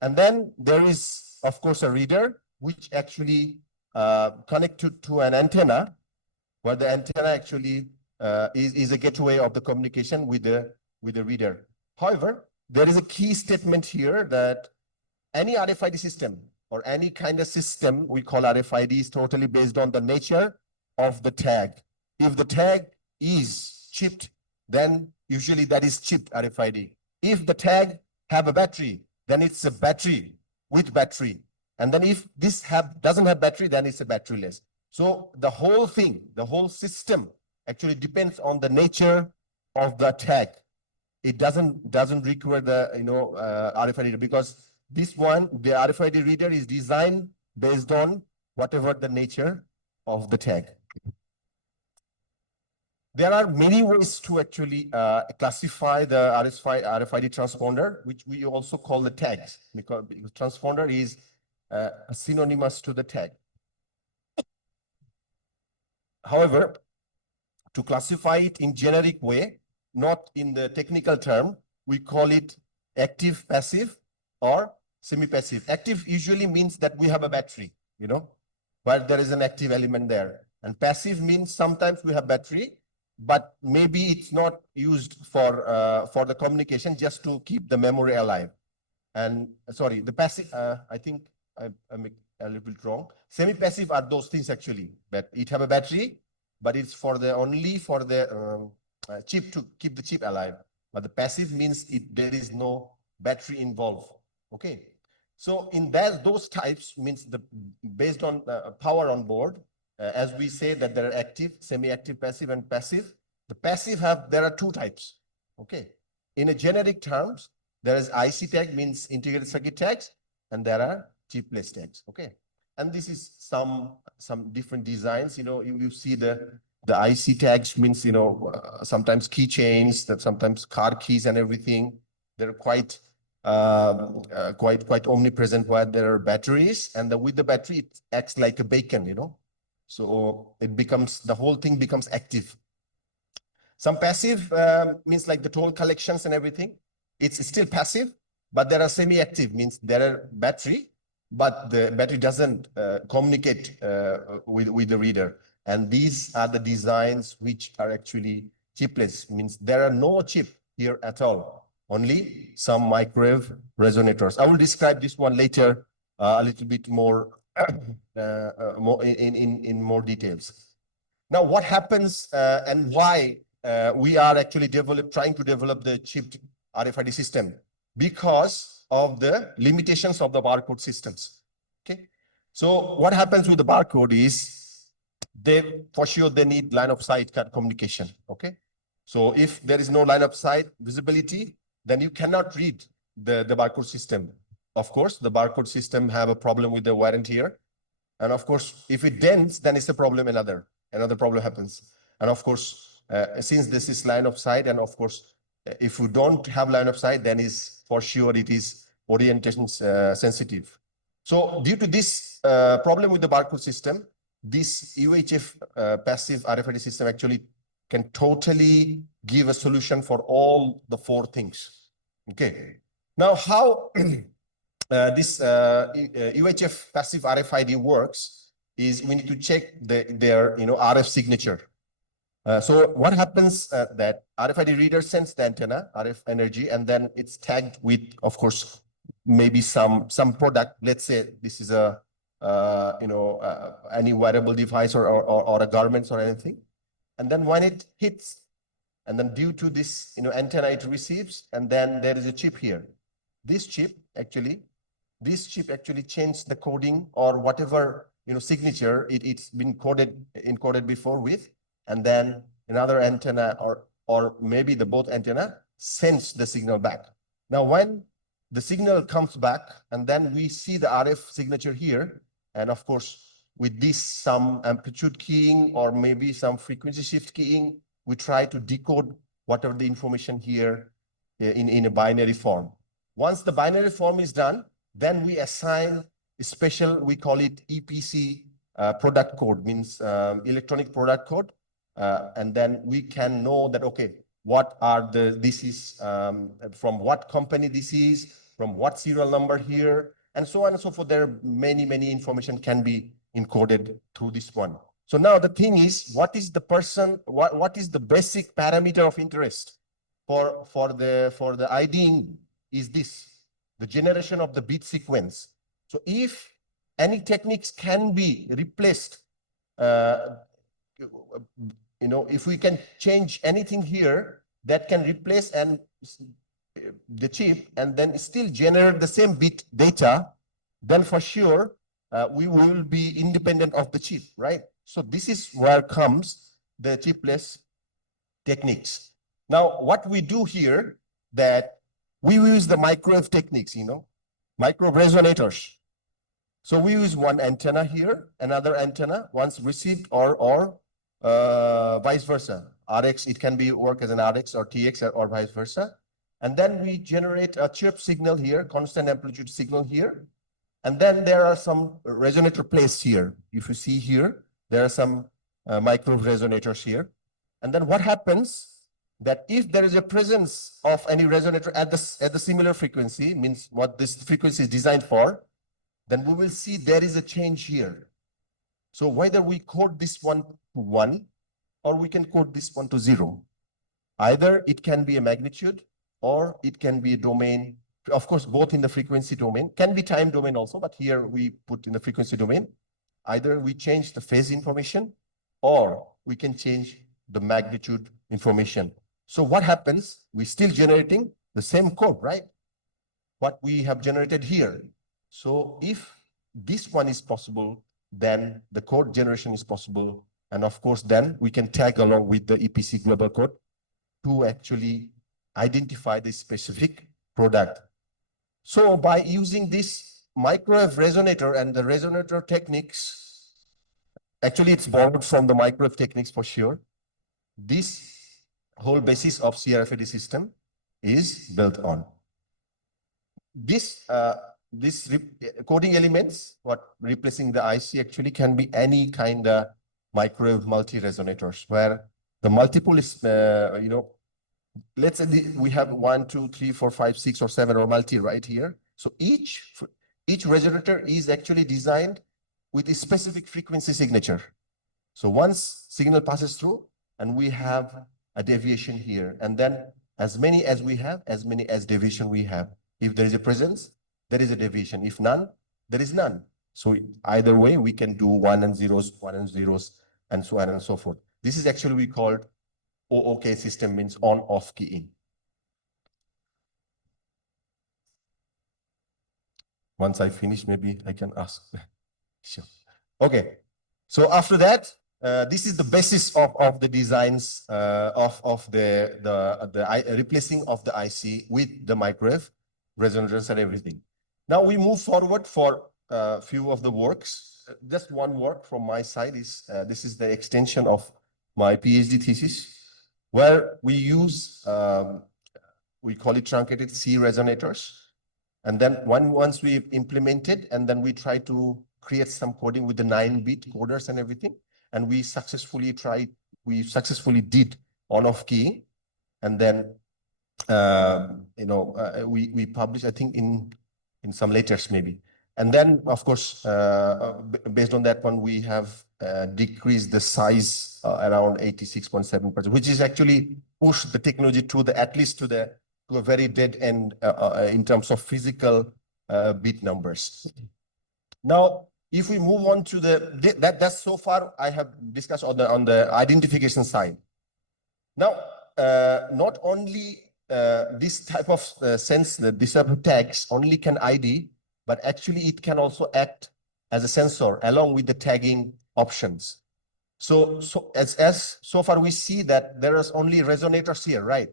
And then there is, of course, a reader, which actually connected to an antenna, where the antenna actually is a gateway of the communication with the reader. However, there is a key statement here that any RFID system or any kind of system we call RFID is totally based on the nature of the tag. If the tag is chipped, then usually that is chipped RFID. If the tag have a battery, then it's a battery with battery. And then if this doesn't have battery, then it's a batteryless. So the whole thing, the whole system actually depends on the nature of the tag. It doesn't require the RFID reader, because this one, the RFID reader is designed based on whatever the nature of the tag. There are many ways to actually classify the RFID transponder, which we also call the tags, because transponder is synonymous to the tag. However, to classify it in generic way, not in the technical term, we call it active, passive, or semi-passive. Active usually means that we have a battery, but there is an active element there. And passive means sometimes we have battery, but maybe it's not used for the communication, just to keep the memory alive. And sorry, the passive, I think I'm a little bit wrong. Semi-passive are those things actually, that it have a battery, but it's only for the chip, to keep the chip alive. But the passive means there is no battery involved. Okay, so in those types means based on power on board, as we say that there are active, semi-active, passive, and passive. The passive there are two types. Okay, in a generic terms, there is IC tag, means integrated circuit tags, and there are chipless tags. Okay, and this is some different designs. You see the IC tags means sometimes keychains, that sometimes car keys and everything. They're quite omnipresent, where there are batteries, and with the battery it acts like a beacon. So the whole thing becomes active. Some passive means like the toll collections and everything. It's still passive, but there are semi-active, means there are battery, but the battery doesn't communicate with the reader. And these are the designs which are actually chipless, means there are no chip here at all, only some microwave resonators. I will describe this one later a little bit more, in more details. Now, what happens and why we are actually trying to develop the chipped RFID system? Because of the limitations of the barcode systems. Okay. So what happens with the barcode is for sure they need line of sight communication. Okay. So if there is no line of sight visibility, then you cannot read the barcode system. Of course, the barcode system have a problem with the warrant here. And of course, if it dents, then it's a problem, another problem happens. And of course, since this is line of sight, and of course, if you don't have line of sight, then is for sure it is orientation sensitive. So due to this problem with the barcode system, this UHF passive RFID system actually can totally give a solution for all the four things. Okay. Now, how this UHF passive RFID works is we need to check their RF signature. So what happens that RFID reader sends the antenna, RF energy, and then it's tagged with, of course, maybe some product. Let's say this is a any wearable device or a garments or anything. And then when it hits, and then due to this antenna it receives, and then there is a chip here. This chip actually changed the coding or whatever signature it's been encoded before with, and then another antenna or maybe the both antenna sends the signal back. Now when the signal comes back, and then we see the RF signature here, and of course with this some amplitude keying or maybe some frequency shift keying, we try to decode whatever the information here in a binary form. Once the binary form is done, then we assign a special, we call it EPC product code, means electronic product code. And then we can know that, okay, what are this is from what company this is, from what serial number here, and so on and so forth. There are many information can be encoded through this one. So now the thing is, what is the basic parameter of interest for the IDing is this, the generation of the bit sequence. So if any techniques can be replaced, if we can change anything here that can replace the chip and then still generate the same bit data, then for sure we will be independent of the chip, right? So this is where comes the chipless techniques. Now, what we do here, that we use the microwave techniques, microwave resonators. So we use one antenna here, another antenna once received, or vice versa. RX, it can be work as an RX or TX or vice versa. And then we generate a chirp signal here, constant amplitude signal here. And then there are some resonator placed here. If you see here, there are some microwave resonators here. And then what happens that if there is a presence of any resonator at the similar frequency, means what this frequency is designed for, then we will see there is a change here. So whether we code this one to 1 or we can code this one to 0, either it can be a magnitude or it can be a domain. Of course, both in the frequency domain, can be time domain also, but here we put in the frequency domain. Either we change the phase information or we can change the magnitude information. So what happens? We're still generating the same code, right? What we have generated here. So if this one is possible, then the code generation is possible. And of course, then we can tag along with the EPC global code to actually identify the specific product. So by using this microwave resonator and the resonator techniques, actually it's borrowed from the microwave techniques for sure. This whole basis of CRFID system is built on. This coding elements, what replacing the IC actually can be any kind of microwave multi-resonators where the multiple is, let's say we have 1, 2, 3, 4, 5, 6, or 7 or multi right here. So each resonator is actually designed with a specific frequency signature. So once signal passes through and we have a deviation here, and then as many as we have, as many as deviation we have. If there is a presence, there is a deviation. If none, there is none. So either way, we can do 1 and zeros, 1 and zeros, and so on and so forth. This is actually we called OOK system, means on-off keying. Once I finish, maybe I can ask. Sure. Okay. So after that, this is the basis of the designs of the replacing of the IC with the microwave resonators and everything. Now we move forward for a few of the works. Just one work from my side is this is the extension of my PhD thesis, where we use we call it truncated C resonators. And then once we implemented, and then we try to create some coding with the 9-bit coders and everything. And we successfully did on-off keying. And then, we published, I think, in some letters maybe. And then, of course, based on that one, we have decreased the size around 86.7%, which is actually pushed the technology to at least to a very dead end in terms of physical bit numbers. Now, if we move on to that's so far I have discussed on the identification side. Now, not only this type of sense, this type of tags only can ID, but actually it can also act as a sensor along with the tagging options. So far we see that there is only resonators here, right?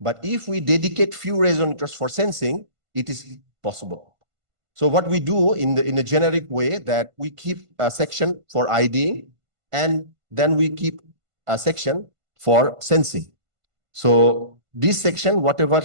But if we dedicate few resonators for sensing, it is possible. So what we do in a generic way, that we keep a section for IDing, and then we keep a section for sensing. So this section, whatever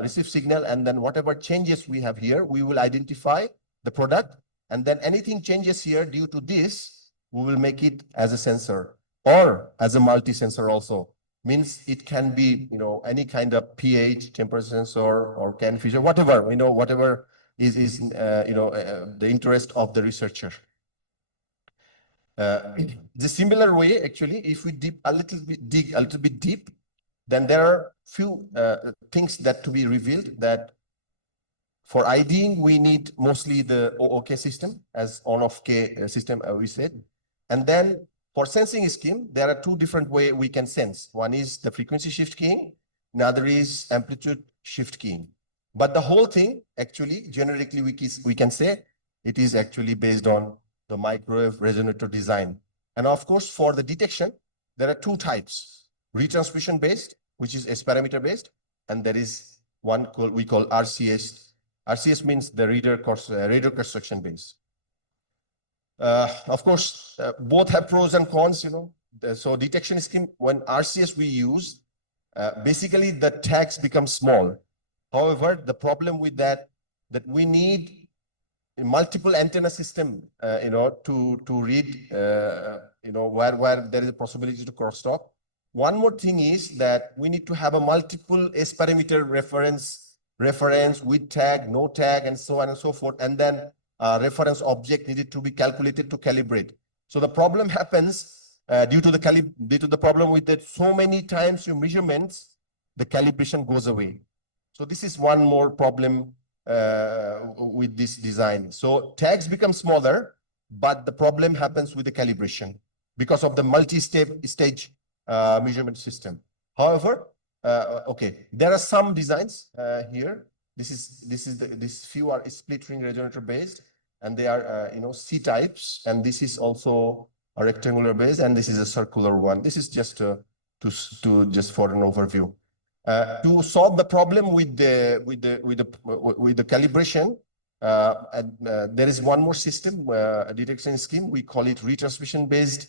receive signal, and then whatever changes we have here, we will identify the product, and then anything changes here due to this, we will make it as a sensor or as a multi-sensor also. Means it can be, any kind of pH, temperature sensor, or can feature, whatever, whatever is the interest of the researcher. The similar way, actually, if we dig a little bit deep, then there are few things that to be revealed. That for IDing, we need mostly the OOK system as on-off K system, we said, and then for sensing scheme, there are two different ways we can sense. One is the frequency shift keying, another is amplitude shift keying. But the whole thing, actually, generically, we can say it is actually based on the microwave resonator design. And of course, for the detection, there are two types: retransmission based, which is S parameter based, and there is one we call RCS. RCS means the radio construction based. Of course, both have pros and cons, So detection scheme, when RCS we use, basically the tags become small. However, the problem with that we need a multiple antenna system, to read, where there is a possibility to crosstalk. One more thing is that we need to have a multiple S parameter reference with tag, no tag, and so on and so forth, and then reference object needed to be calculated to calibrate. So the problem happens due to the problem with that so many times your measurements, the calibration goes away. So this is one more problem with this design. So tags become smaller, but the problem happens with the calibration because of the multi-stage measurement system. However, there are some designs here. This few are split ring resonator based, and they are C types, and this is also a rectangular base, and this is a circular one. This is just just for an overview. To solve the problem with the calibration, there is one more system, a detection scheme. We call it retransmission based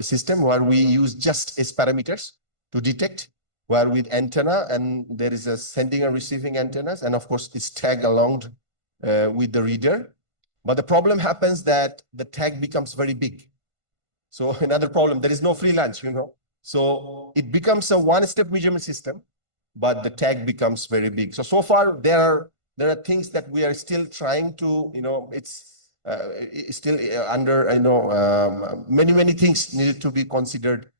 system, where we use just S parameters to detect, where with antenna, and there is a sending and receiving antennas, and of course it's tagged along with the reader. But the problem happens that the tag becomes very big. So another problem, there is no free lunch, So it becomes a one-step measurement system, but the tag becomes very big. So far there are things that we are still trying to, it's still under, many things needed to be considered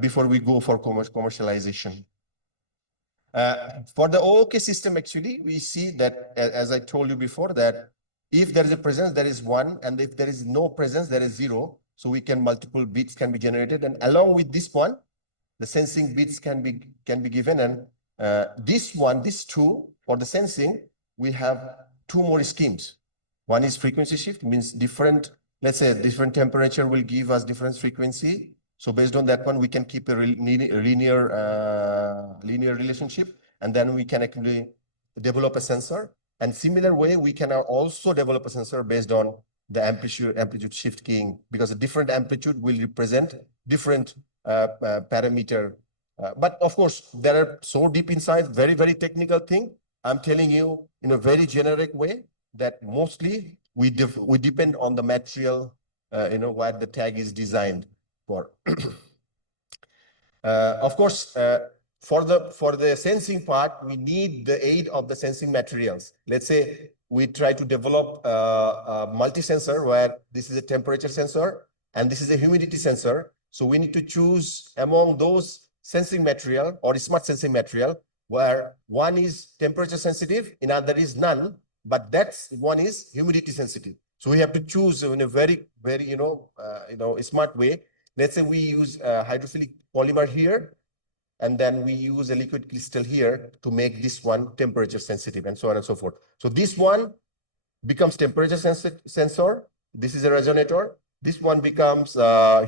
before we go for commercialization. For the OOK system, actually, we see that, as I told you before, that if there is a presence, there is 1, and if there is no presence, there is 0. So multiple bits can be generated, and along with this one, the sensing bits can be given, and this 2 for the sensing, we have two more schemes. One is frequency shift, means different, let's say different temperature will give us different frequency. So based on that one, we can keep a linear relationship, and then we can actually develop a sensor. And similar way, we can also develop a sensor based on the amplitude shift keying, because a different amplitude will represent different parameter. But of course, there are so deep inside, very, very technical thing. I'm telling you in a very generic way that mostly we depend on the material, what the tag is designed for. Of course, for the sensing part, we need the aid of the sensing materials. Let's say we try to develop a multi-sensor where this is a temperature sensor and this is a humidity sensor. So we need to choose among those sensing material or smart sensing material where one is temperature sensitive, another is none, but that's one is humidity sensitive. So we have to choose in a very, very, smart way. Let's say we use hydrophilic polymer here, and then we use a liquid crystal here to make this one temperature sensitive, and so on and so forth. So this one becomes temperature sensor. This is a resonator. This one becomes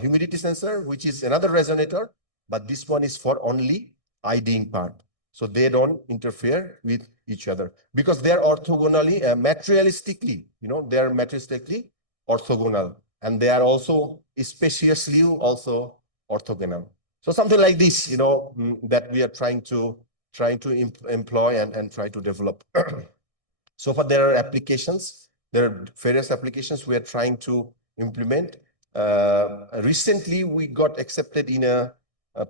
humidity sensor, which is another resonator, but this one is for only IDing part. So they don't interfere with each other because they are orthogonally, materialistically, they are materialistically orthogonal, and they are also spaciously also orthogonal. So something like this, that we are trying to employ and try to develop. So far, there are applications. There are various applications we are trying to implement. Recently, we got accepted in a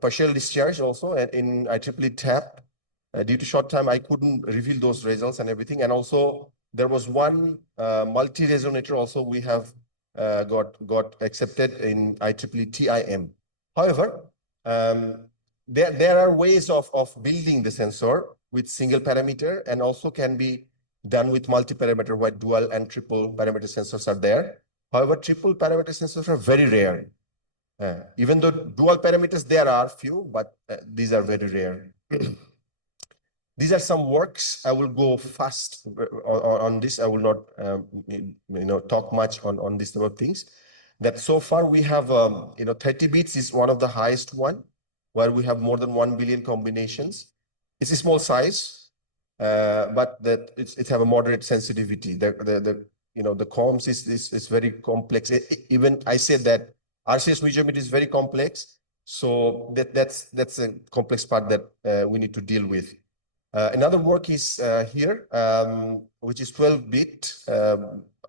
partial discharge also in IEEE TAP. Due to short time, I couldn't reveal those results and everything. And also, there was one multi-resonator also we have got accepted in IEEE TIM. However, there are ways of building the sensor with single parameter and also can be done with multi-parameter where dual and triple parameter sensors are there. However, triple parameter sensors are very rare. Even though dual parameters, there are few, but these are very rare. These are some works. I will go fast on this. I will not talk much on these type of things. That so far we have 30 bits is one of the highest one, where we have more than 1 billion combinations. It's a small size, but it have a moderate sensitivity. The comms is very complex. Even I said that RCS measurement is very complex, so that's a complex part that we need to deal with. Another work is here, which is 12-bit,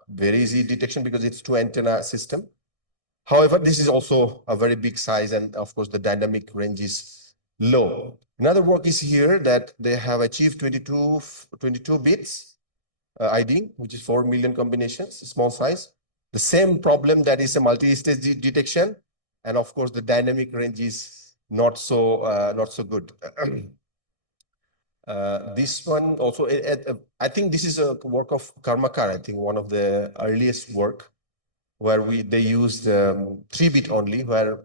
very easy detection because it's two antenna system. However, this is also a very big size, and of course the dynamic range is low. Another work is here that they have achieved 22 bits ID, which is 4 million combinations, small size. The same problem that is a multi-stage detection, and of course the dynamic range is not so good. This one also, I think this is a work of Karmakar, I think one of the earliest work where they used 3-bit only, where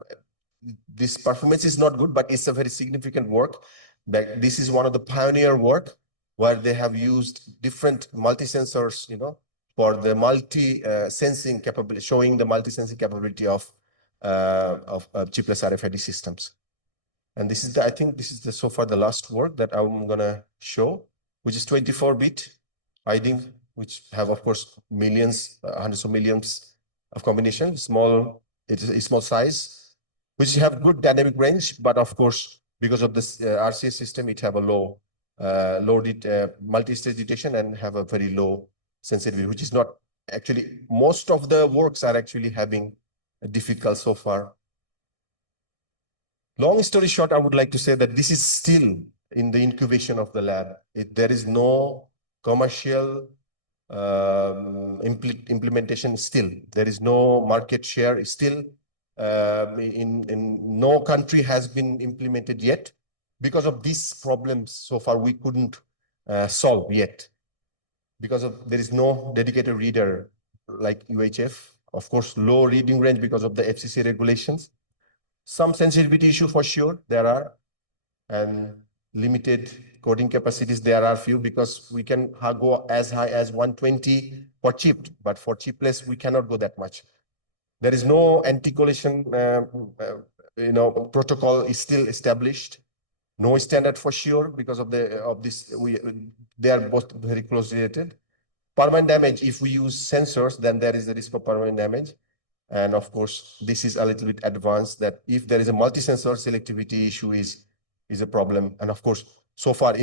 this performance is not good, but it's a very significant work. This is one of the pioneer work where they have used different multi-sensors, for the multi-sensing capability, showing the multi-sensing capability of chipless RFID systems. And this is I think this is so far the last work that I'm gonna show, which is 24-bit ID, which have of course millions, hundreds of millions of combinations. It is a small size, which have good dynamic range, but of course because of this RCS system, it have a low multi-stage detection and have a very low sensitivity, which is not actually, most of the works are actually having difficult so far. Long story short, I would like to say that this is still in the incubation of the lab. There is no commercial implementation still. There is no market share still. In no country has been implemented yet because of these problems so far we couldn't solve yet. Because there is no dedicated reader like UHF. Of course, low reading range because of the FCC regulations. Some sensitivity issue for sure there are, and limited coding capacities, there are few, because we can go as high as 120 for chipped, but for chipless, we cannot go that much. There is no anti-collision, protocol is still established. No standard for sure because of this. They are both very closely related. Permanent damage, if we use sensors, then there is the risk of permanent damage. And of course, this is a little bit advanced, that if there is a multi-sensor selectivity issue is a problem. And of course, so far,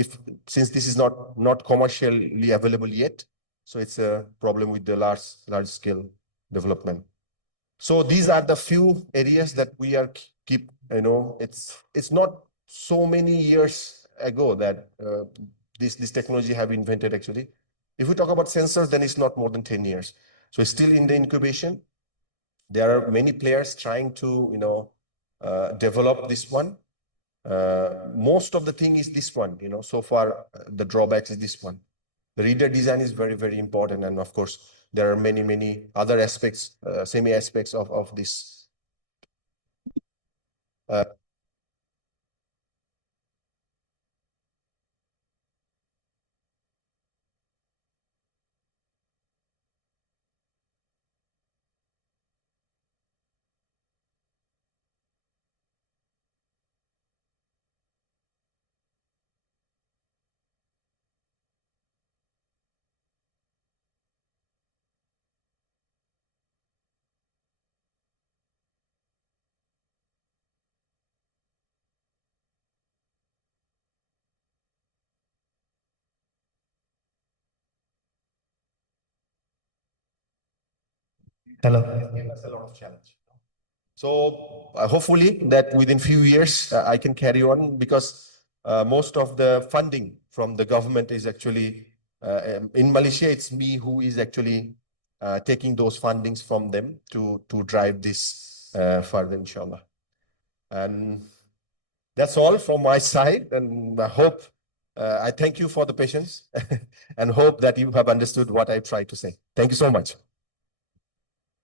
since this is not commercially available yet, so it's a problem with the large scale development. So these are the few areas that we are it's not so many years ago that this technology have invented actually. If we talk about sensors, then it's not more than 10 years. So it's still in the incubation. There are many players trying to, develop this one. Most of the thing is this one, so far the drawbacks is this one. The reader design is very, very important. And of course, there are many, many other aspects, semi aspects of this. Hello. That's a lot of challenge. So hopefully that within few years I can carry on, because most of the funding from the government is actually in Malaysia. It's me who is actually taking those fundings from them to drive this further, inshallah. And that's all from my side. And I hope I thank you for the patience and hope that you have understood what I tried to say. Thank you so much.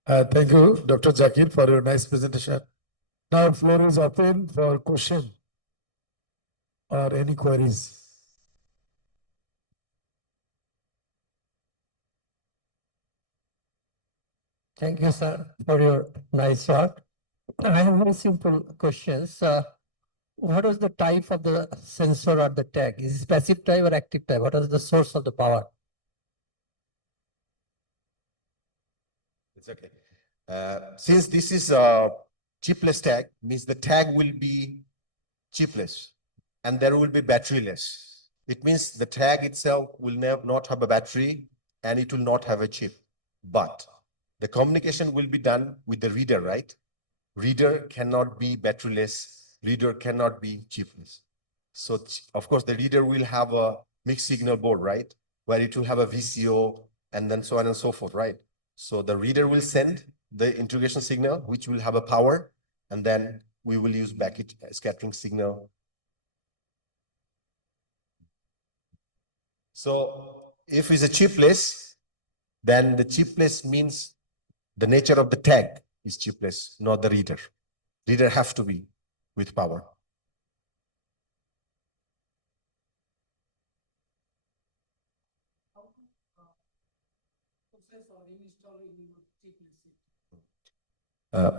Thank you, Dr. Zakir, for your nice presentation. Now, floor is open for question or any queries. Thank you, sir, for your nice talk. I have very simple questions. What was the type of the sensor or the tag? Is it passive type or active type? What is the source of the power? It's okay. Since this is a chipless tag, means the tag will be chipless and there will be batteryless. It means the tag itself will not have a battery and it will not have a chip. But the communication will be done with the reader, right? Reader cannot be batteryless. Reader cannot be chipless. So of course the reader will have a mixed signal board, right? Where it will have a VCO and then so on and so forth, right? So the reader will send the integration signal, which will have a power, and then we will use back scattering signal. So if it's a chipless, then the chipless means the nature of the tag is chipless, not the reader. Reader have to be with power.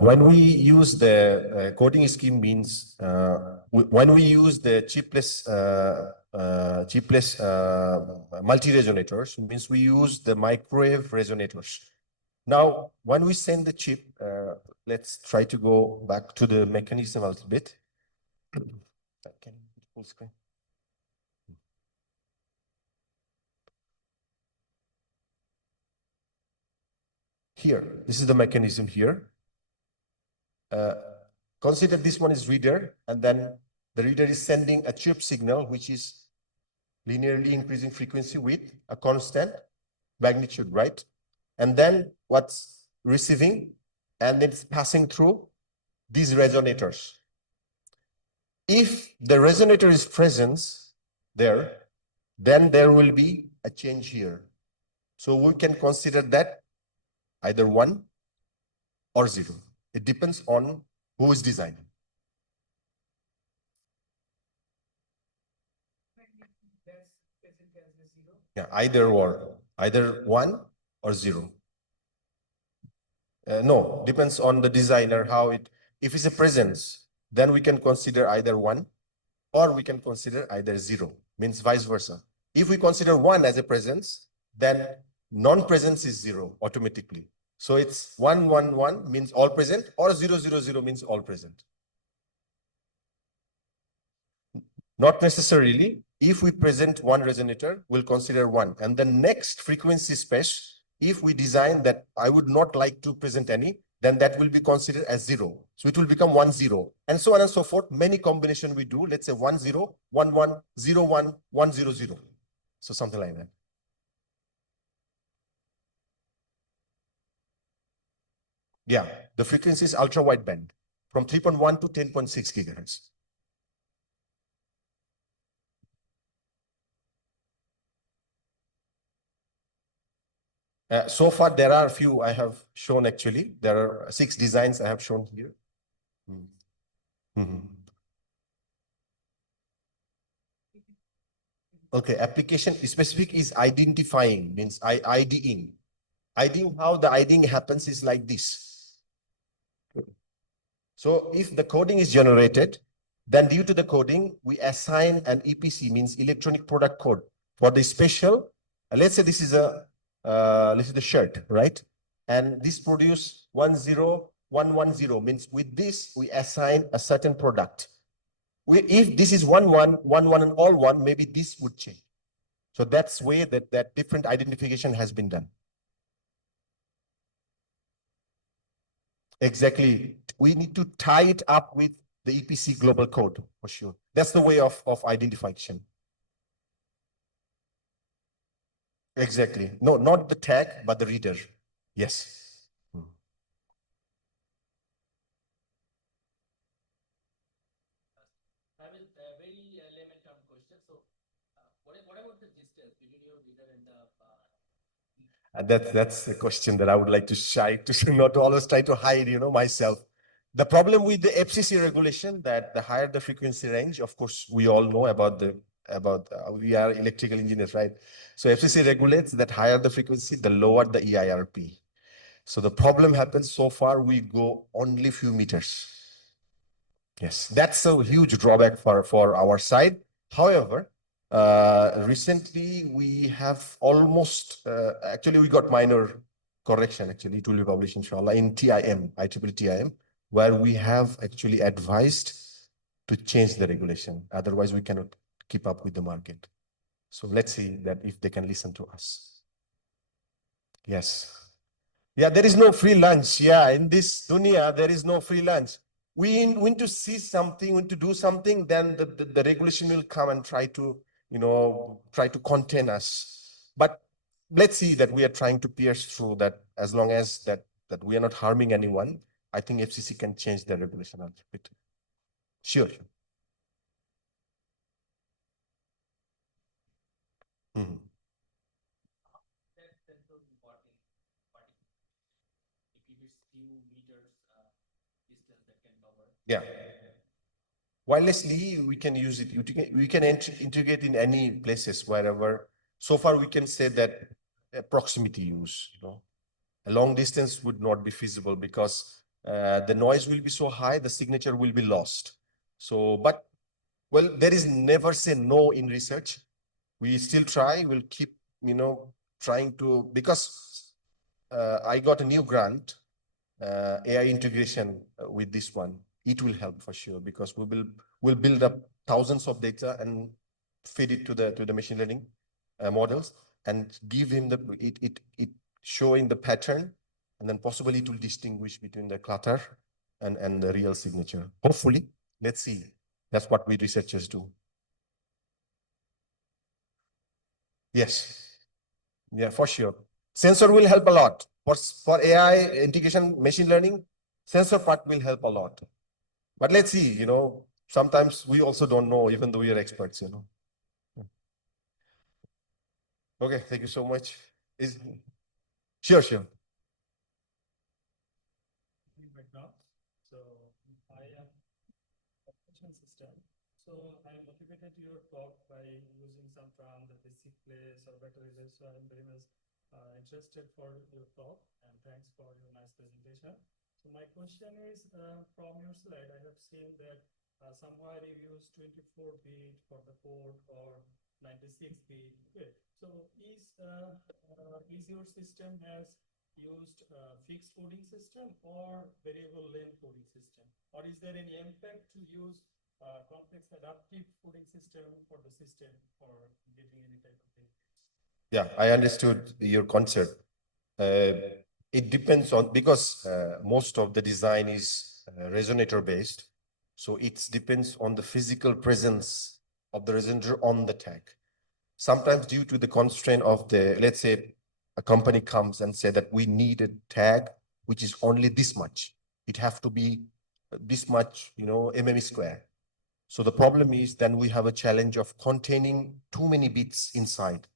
When we use the coding scheme means when we use the chipless multi-resonators, means we use the microwave resonators. Now, when we send the chip, let's try to go back to the mechanism a little bit. Can you full screen? Here, this is the mechanism here. Consider this one is reader, and then the reader is sending a chip signal, which is linearly increasing frequency with a constant magnitude, right? And then what's receiving, and it's passing through these resonators. If the resonator is present there, then there will be a change here. So we can consider that either 1 or 0. It depends on who is designing. Yeah, either one or zero. No, depends on the designer how it. If it's a presence, then we can consider either one, or we can consider either zero. Means vice versa. If we consider one as a presence, then non-presence is zero automatically. So it's 1, 1, 1 means all present, or 0, 0, 0 means all present. Not necessarily. If we present one resonator, we'll consider one. And the next frequency space, if we design that I would not like to present any, then that will be considered as zero. So it will become 1, 0, and so on and so forth. Many combination we do. Let's say 1, 0, 1, 1, 0, 1, 1, 0, 0. So something like that. Yeah, the frequency is ultra wideband from 3.1 to 10.6 gigahertz. So far, there are a few I have shown actually. There are 6 designs I have shown here. Okay, application specific is identifying, means IDing. IDing, how the IDing happens is like this. So if the coding is generated, then due to the coding, we assign an EPC, means electronic product code, for the special. Let's say this is the shirt, right? And this produce 10110, means with this we assign a certain product. If this is 1111 and all one, maybe this would change. So that's way that different identification has been done. Exactly. We need to tie it up with the EPC global code for sure. That's the way of identification. Exactly. No, not the tag, but the reader. Yes. And that's a question that I would like to shy to not always try to hide, myself. The problem with the FCC regulation, that the higher the frequency range, of course, we all know about we are electrical engineers, right? So FCC regulates that higher the frequency, the lower the EIRP. So the problem happens, so far we go only few meters. Yes, that's a huge drawback for our side. However, recently we have almost, actually we got minor correction, actually it will be published inshallah in TIM, IEEE TIM, where we have actually advised to change the regulation. Otherwise we cannot keep up with the market. So let's see that if they can listen to us. Yes. Yeah, there is no free lunch. Yeah, in this dunya, there is no free lunch. We want to see something, want to do something, then the regulation will come and try to contain us. But let's see that we are trying to pierce through that. As long as that we are not harming anyone, I think FCC can change the regulation a little bit. Sure. Yeah. Wirelessly, we can use it. We can integrate in any places, wherever. So far, we can say that proximity use, a long distance would not be feasible because the noise will be so high, the signature will be lost. So, but, well, there is never say no in research. We still try, we'll keep, trying to, because I got a new grant, AI integration with this one. It will help for sure, because we'll build up thousands of data and feed it to the machine learning models and give him it showing the pattern, and then possibly it will distinguish between the clutter and the real signature. Hopefully, let's see. That's what we researchers do. Yes. Yeah, for sure. Sensor will help a lot. For AI integration, machine learning, sensor part will help a lot. But let's see, sometimes we also don't know, even though we are experts, Okay, thank you so much. Sure. So I am a system. So I am motivated started your talk by using some term that is CECTE or battery race. So I'm very much interested for your talk, and thanks for your nice presentation. So my question is, from your slide, I have seen that somewhere you use 24-bit for the port or 96-bit. Okay. So is your system has used fixed coding system or variable length coding system, or is there any impact to use complex adaptive coding system for the system for getting any type of benefits? Yeah, I understood your concept. It depends on, because most of the design is resonator based. So it depends on the physical presence of the resonator on the tag. Sometimes due to the constraint of the, let's say a company comes and say that we need a tag which is only this much. It have to be this much, mm square. So the problem is then we have a challenge of containing too many bits inside.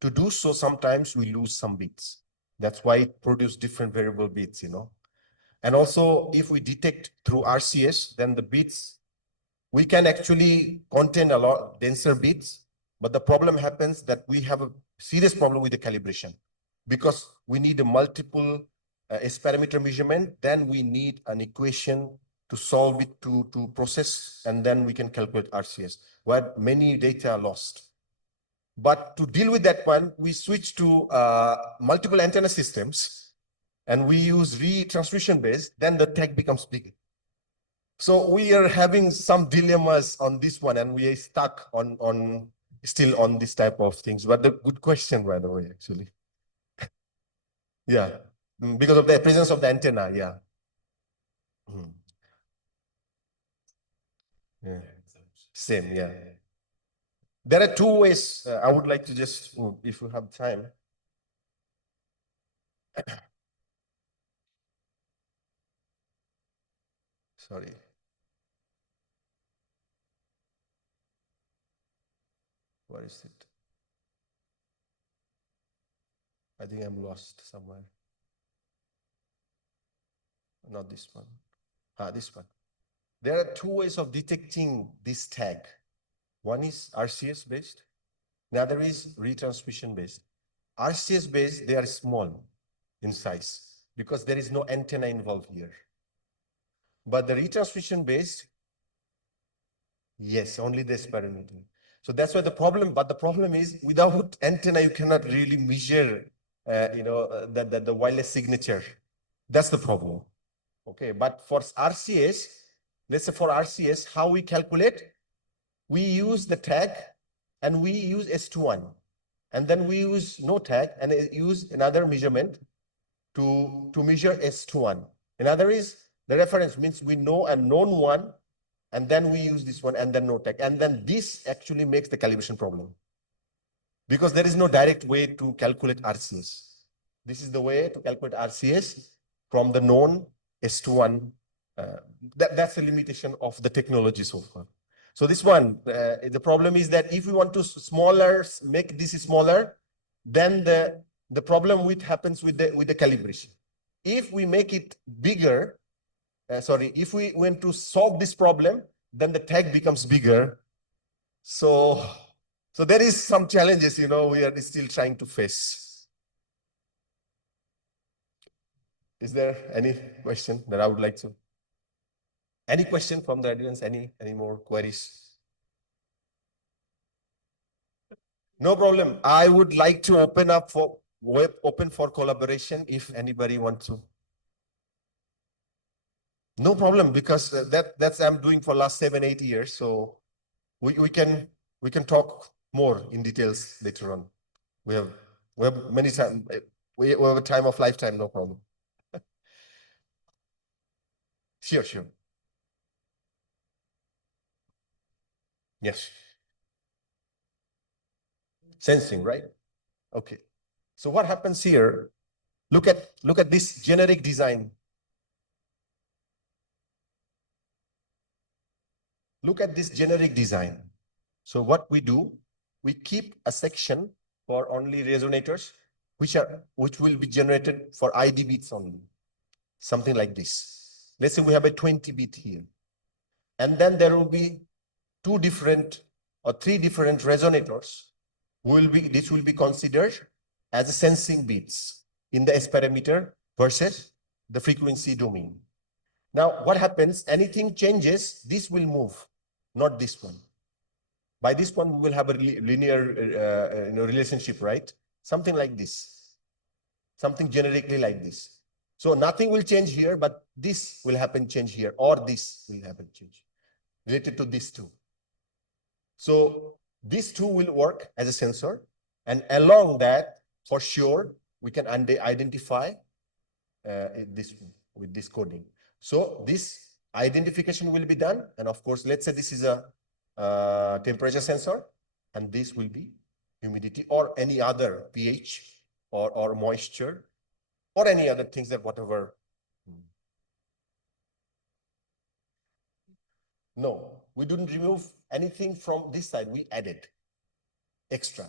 To do so, sometimes we lose some bits. That's why it produces different variable bits, And also, if we detect through RCS, then the bits, we can actually contain a lot denser bits, but the problem happens that we have a serious problem with the calibration because we need a multiple S parameter measurement, then we need an equation to solve it to process, and then we can calculate RCS, where many data are lost. But to deal with that one, we switch to multiple antenna systems, and we use retransmission based, then the tag becomes big. So we are having some dilemmas on this one, and we are stuck on still on this type of things. But the good question, by the way, actually. Yeah, because of the presence of the antenna, yeah. Yeah. Same, yeah. There are two ways. I would like to just, if you have time. Sorry. Where is it? I think I'm lost somewhere. Not this one. This one. There are two ways of detecting this tag. One is RCS based. The other is retransmission based. RCS based, they are small in size because there is no antenna involved here. But the retransmission based, yes, only this parameter. So that's why the problem, but the problem is without antenna, you cannot really measure, the wireless signature. That's the problem. Okay, but for RCS, let's say for RCS, how we calculate, we use the tag and we use S21. And then we use no tag and use another measurement to measure S21. Another is the reference means we know a known one, and then we use this one and then no tag. And then this actually makes the calibration problem because there is no direct way to calculate RCS. This is the way to calculate RCS from the known S21. That's the limitation of the technology so far. So this one, the problem is that if we want to make this smaller, then the problem happens with the calibration. If we make it bigger, if we want to solve this problem, then the tag becomes bigger. So there is some challenges, we are still trying to face. Is there any question that I would like to? Any question from the audience? Any more queries? No problem. I would like to open up for open for collaboration if anybody wants to. No problem, because that's I'm doing for last 7-8 years. So we can talk more in details later on. We have many time. We have a time of lifetime. No problem. Sure. Yes. Sensing, right? Okay. So what happens here? Look at this generic design. Look at this generic design. So what we do, we keep a section for only resonators, which will be generated for ID bits only. Something like this. Let's say we have a 20-bit here. And then there will be two different or 3 different resonators this will be considered as a sensing beats in the S parameter versus the frequency domain. Now, what happens? Anything changes, this will move, not this one. By this one, we will have a linear relationship, right? Something like this, something generically like this. So nothing will change here, but this will happen change here, or this will happen change related to these two. So these two will work as a sensor, and along that, for sure, we can identify this with this coding. So this identification will be done, and of course, let's say this is a temperature sensor, and this will be humidity or any other pH or moisture or any other things that whatever. No, we didn't remove anything from this side. We added extra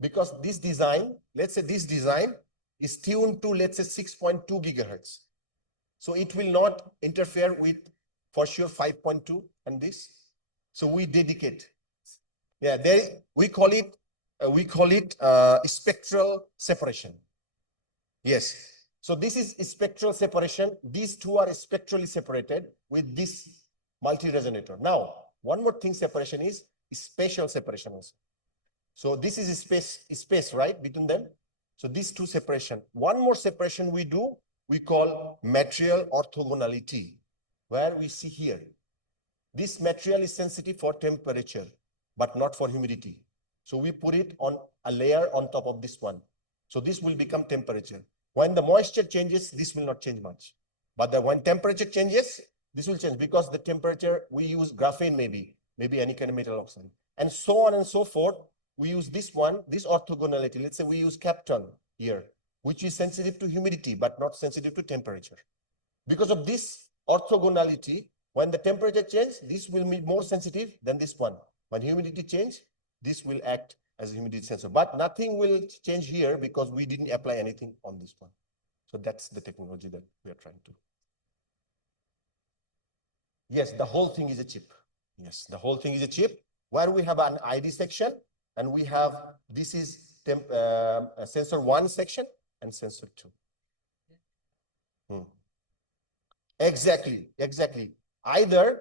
because this design, let's say this design is tuned to, let's say 6.2 gigahertz. So it will not interfere with, for sure, 5.2 and this. So we dedicate. Yeah, we call it spectral separation. Yes. So this is spectral separation. These two are spectrally separated with this multi-resonator. Now, one more thing separation is spatial separation also. So this is space, right, between them. So these two separation. One more separation we do, we call material orthogonality, where we see here. This material is sensitive for temperature, but not for humidity. So we put it on a layer on top of this one. So this will become temperature. When the moisture changes, this will not change much. But when temperature changes, this will change because the temperature, we use graphene maybe any kind of metal oxide. And so on and so forth, we use this one, this orthogonality. Let's say we use Kapton here, which is sensitive to humidity, but not sensitive to temperature. Because of this orthogonality, when the temperature changes, this will be more sensitive than this one. When humidity changes, this will act as a humidity sensor. But nothing will change here because we didn't apply anything on this one. So that's the technology that we are trying to. Yes, the whole thing is a chip. Yes, the whole thing is a chip where we have an ID section and we have, this is sensor 1 section and sensor 2. Exactly. Either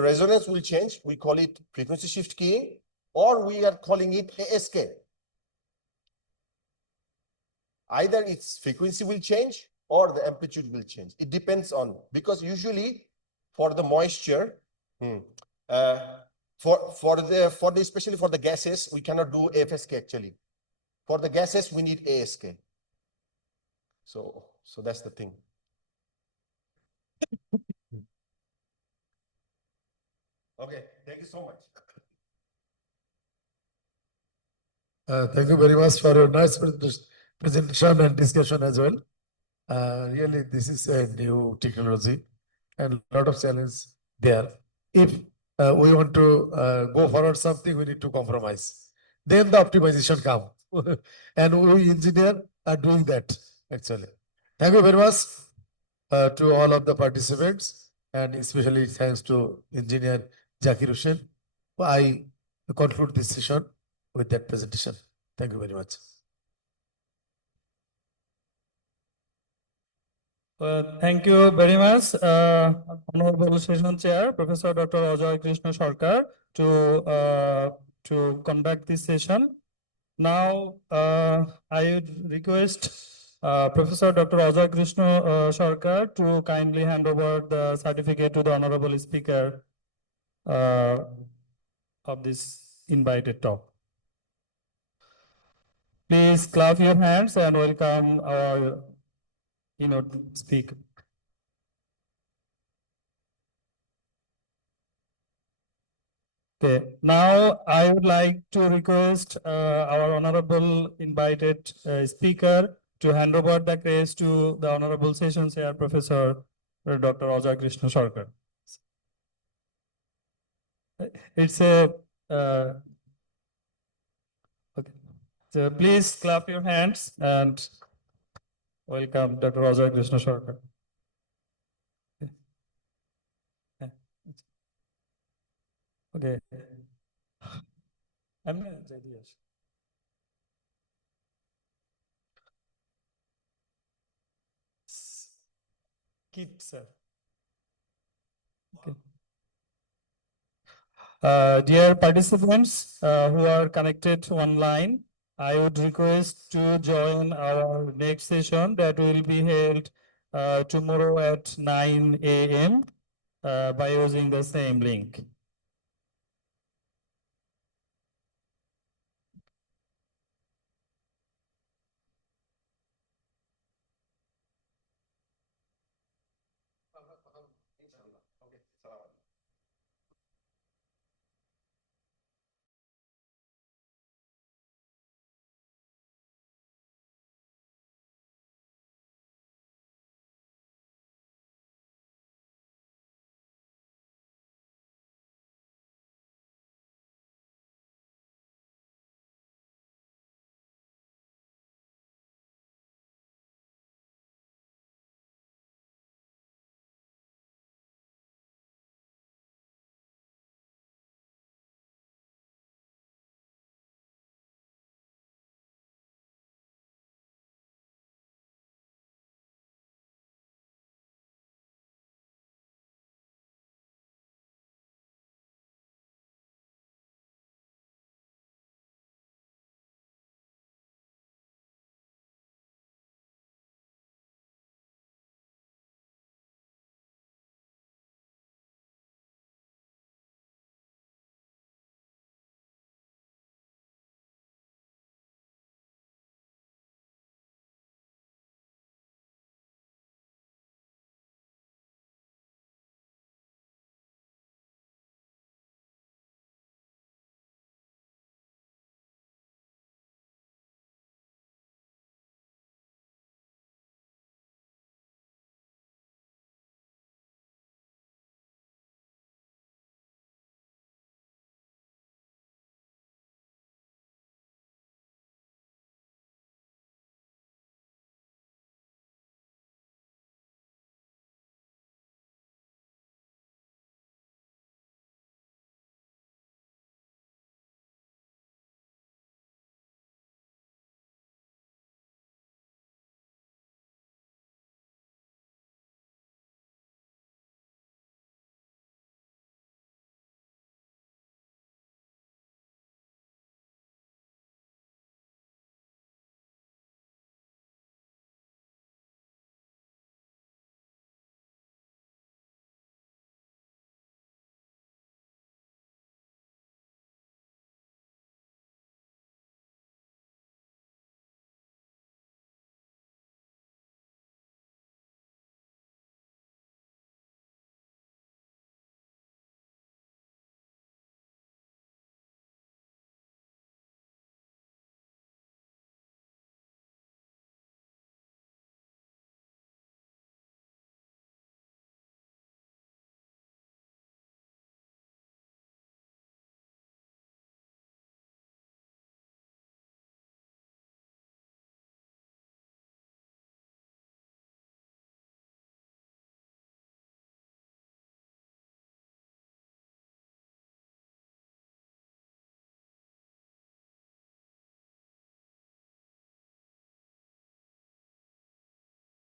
resonance will change, we call it frequency shift keying, or we are calling it ASK. Either its frequency will change or the amplitude will change. It depends on, because usually for the moisture, especially for the gases, we cannot do AFSK actually. For the gases, we need ASK. So that's the thing. Okay, thank you so much. Thank you very much for your nice presentation and discussion as well. Really, this is a new technology and a lot of challenge there. If we want to go forward something, we need to compromise. Then the optimization comes. And we engineer are doing that actually. Thank you very much to all of the participants, and especially thanks to engineer Zakir Hussain. I conclude this session with that presentation. Thank you very much. Thank you very much, Honorable Session Chair, Professor Dr. Ajay Krishna Sarkar, to conduct this session. Now, I would request Professor Dr. Ajay Krishna Sarkar to kindly hand over the certificate to the Honorable Speaker of this invited talk. Please clap your hands and welcome our speaker. Okay, now I would like to request our honorable invited speaker to hand over the case to the Honorable Session Chair, Professor Dr. Ajay Krishna Sarkar. It's a okay. So please clap your hands and welcome Dr. Ajay Krishna Sarkar. Okay. Keep, sir. Okay. Dear participants who are connected online, I would request to join our next session that will be held tomorrow at 9 a.m. By using the same link.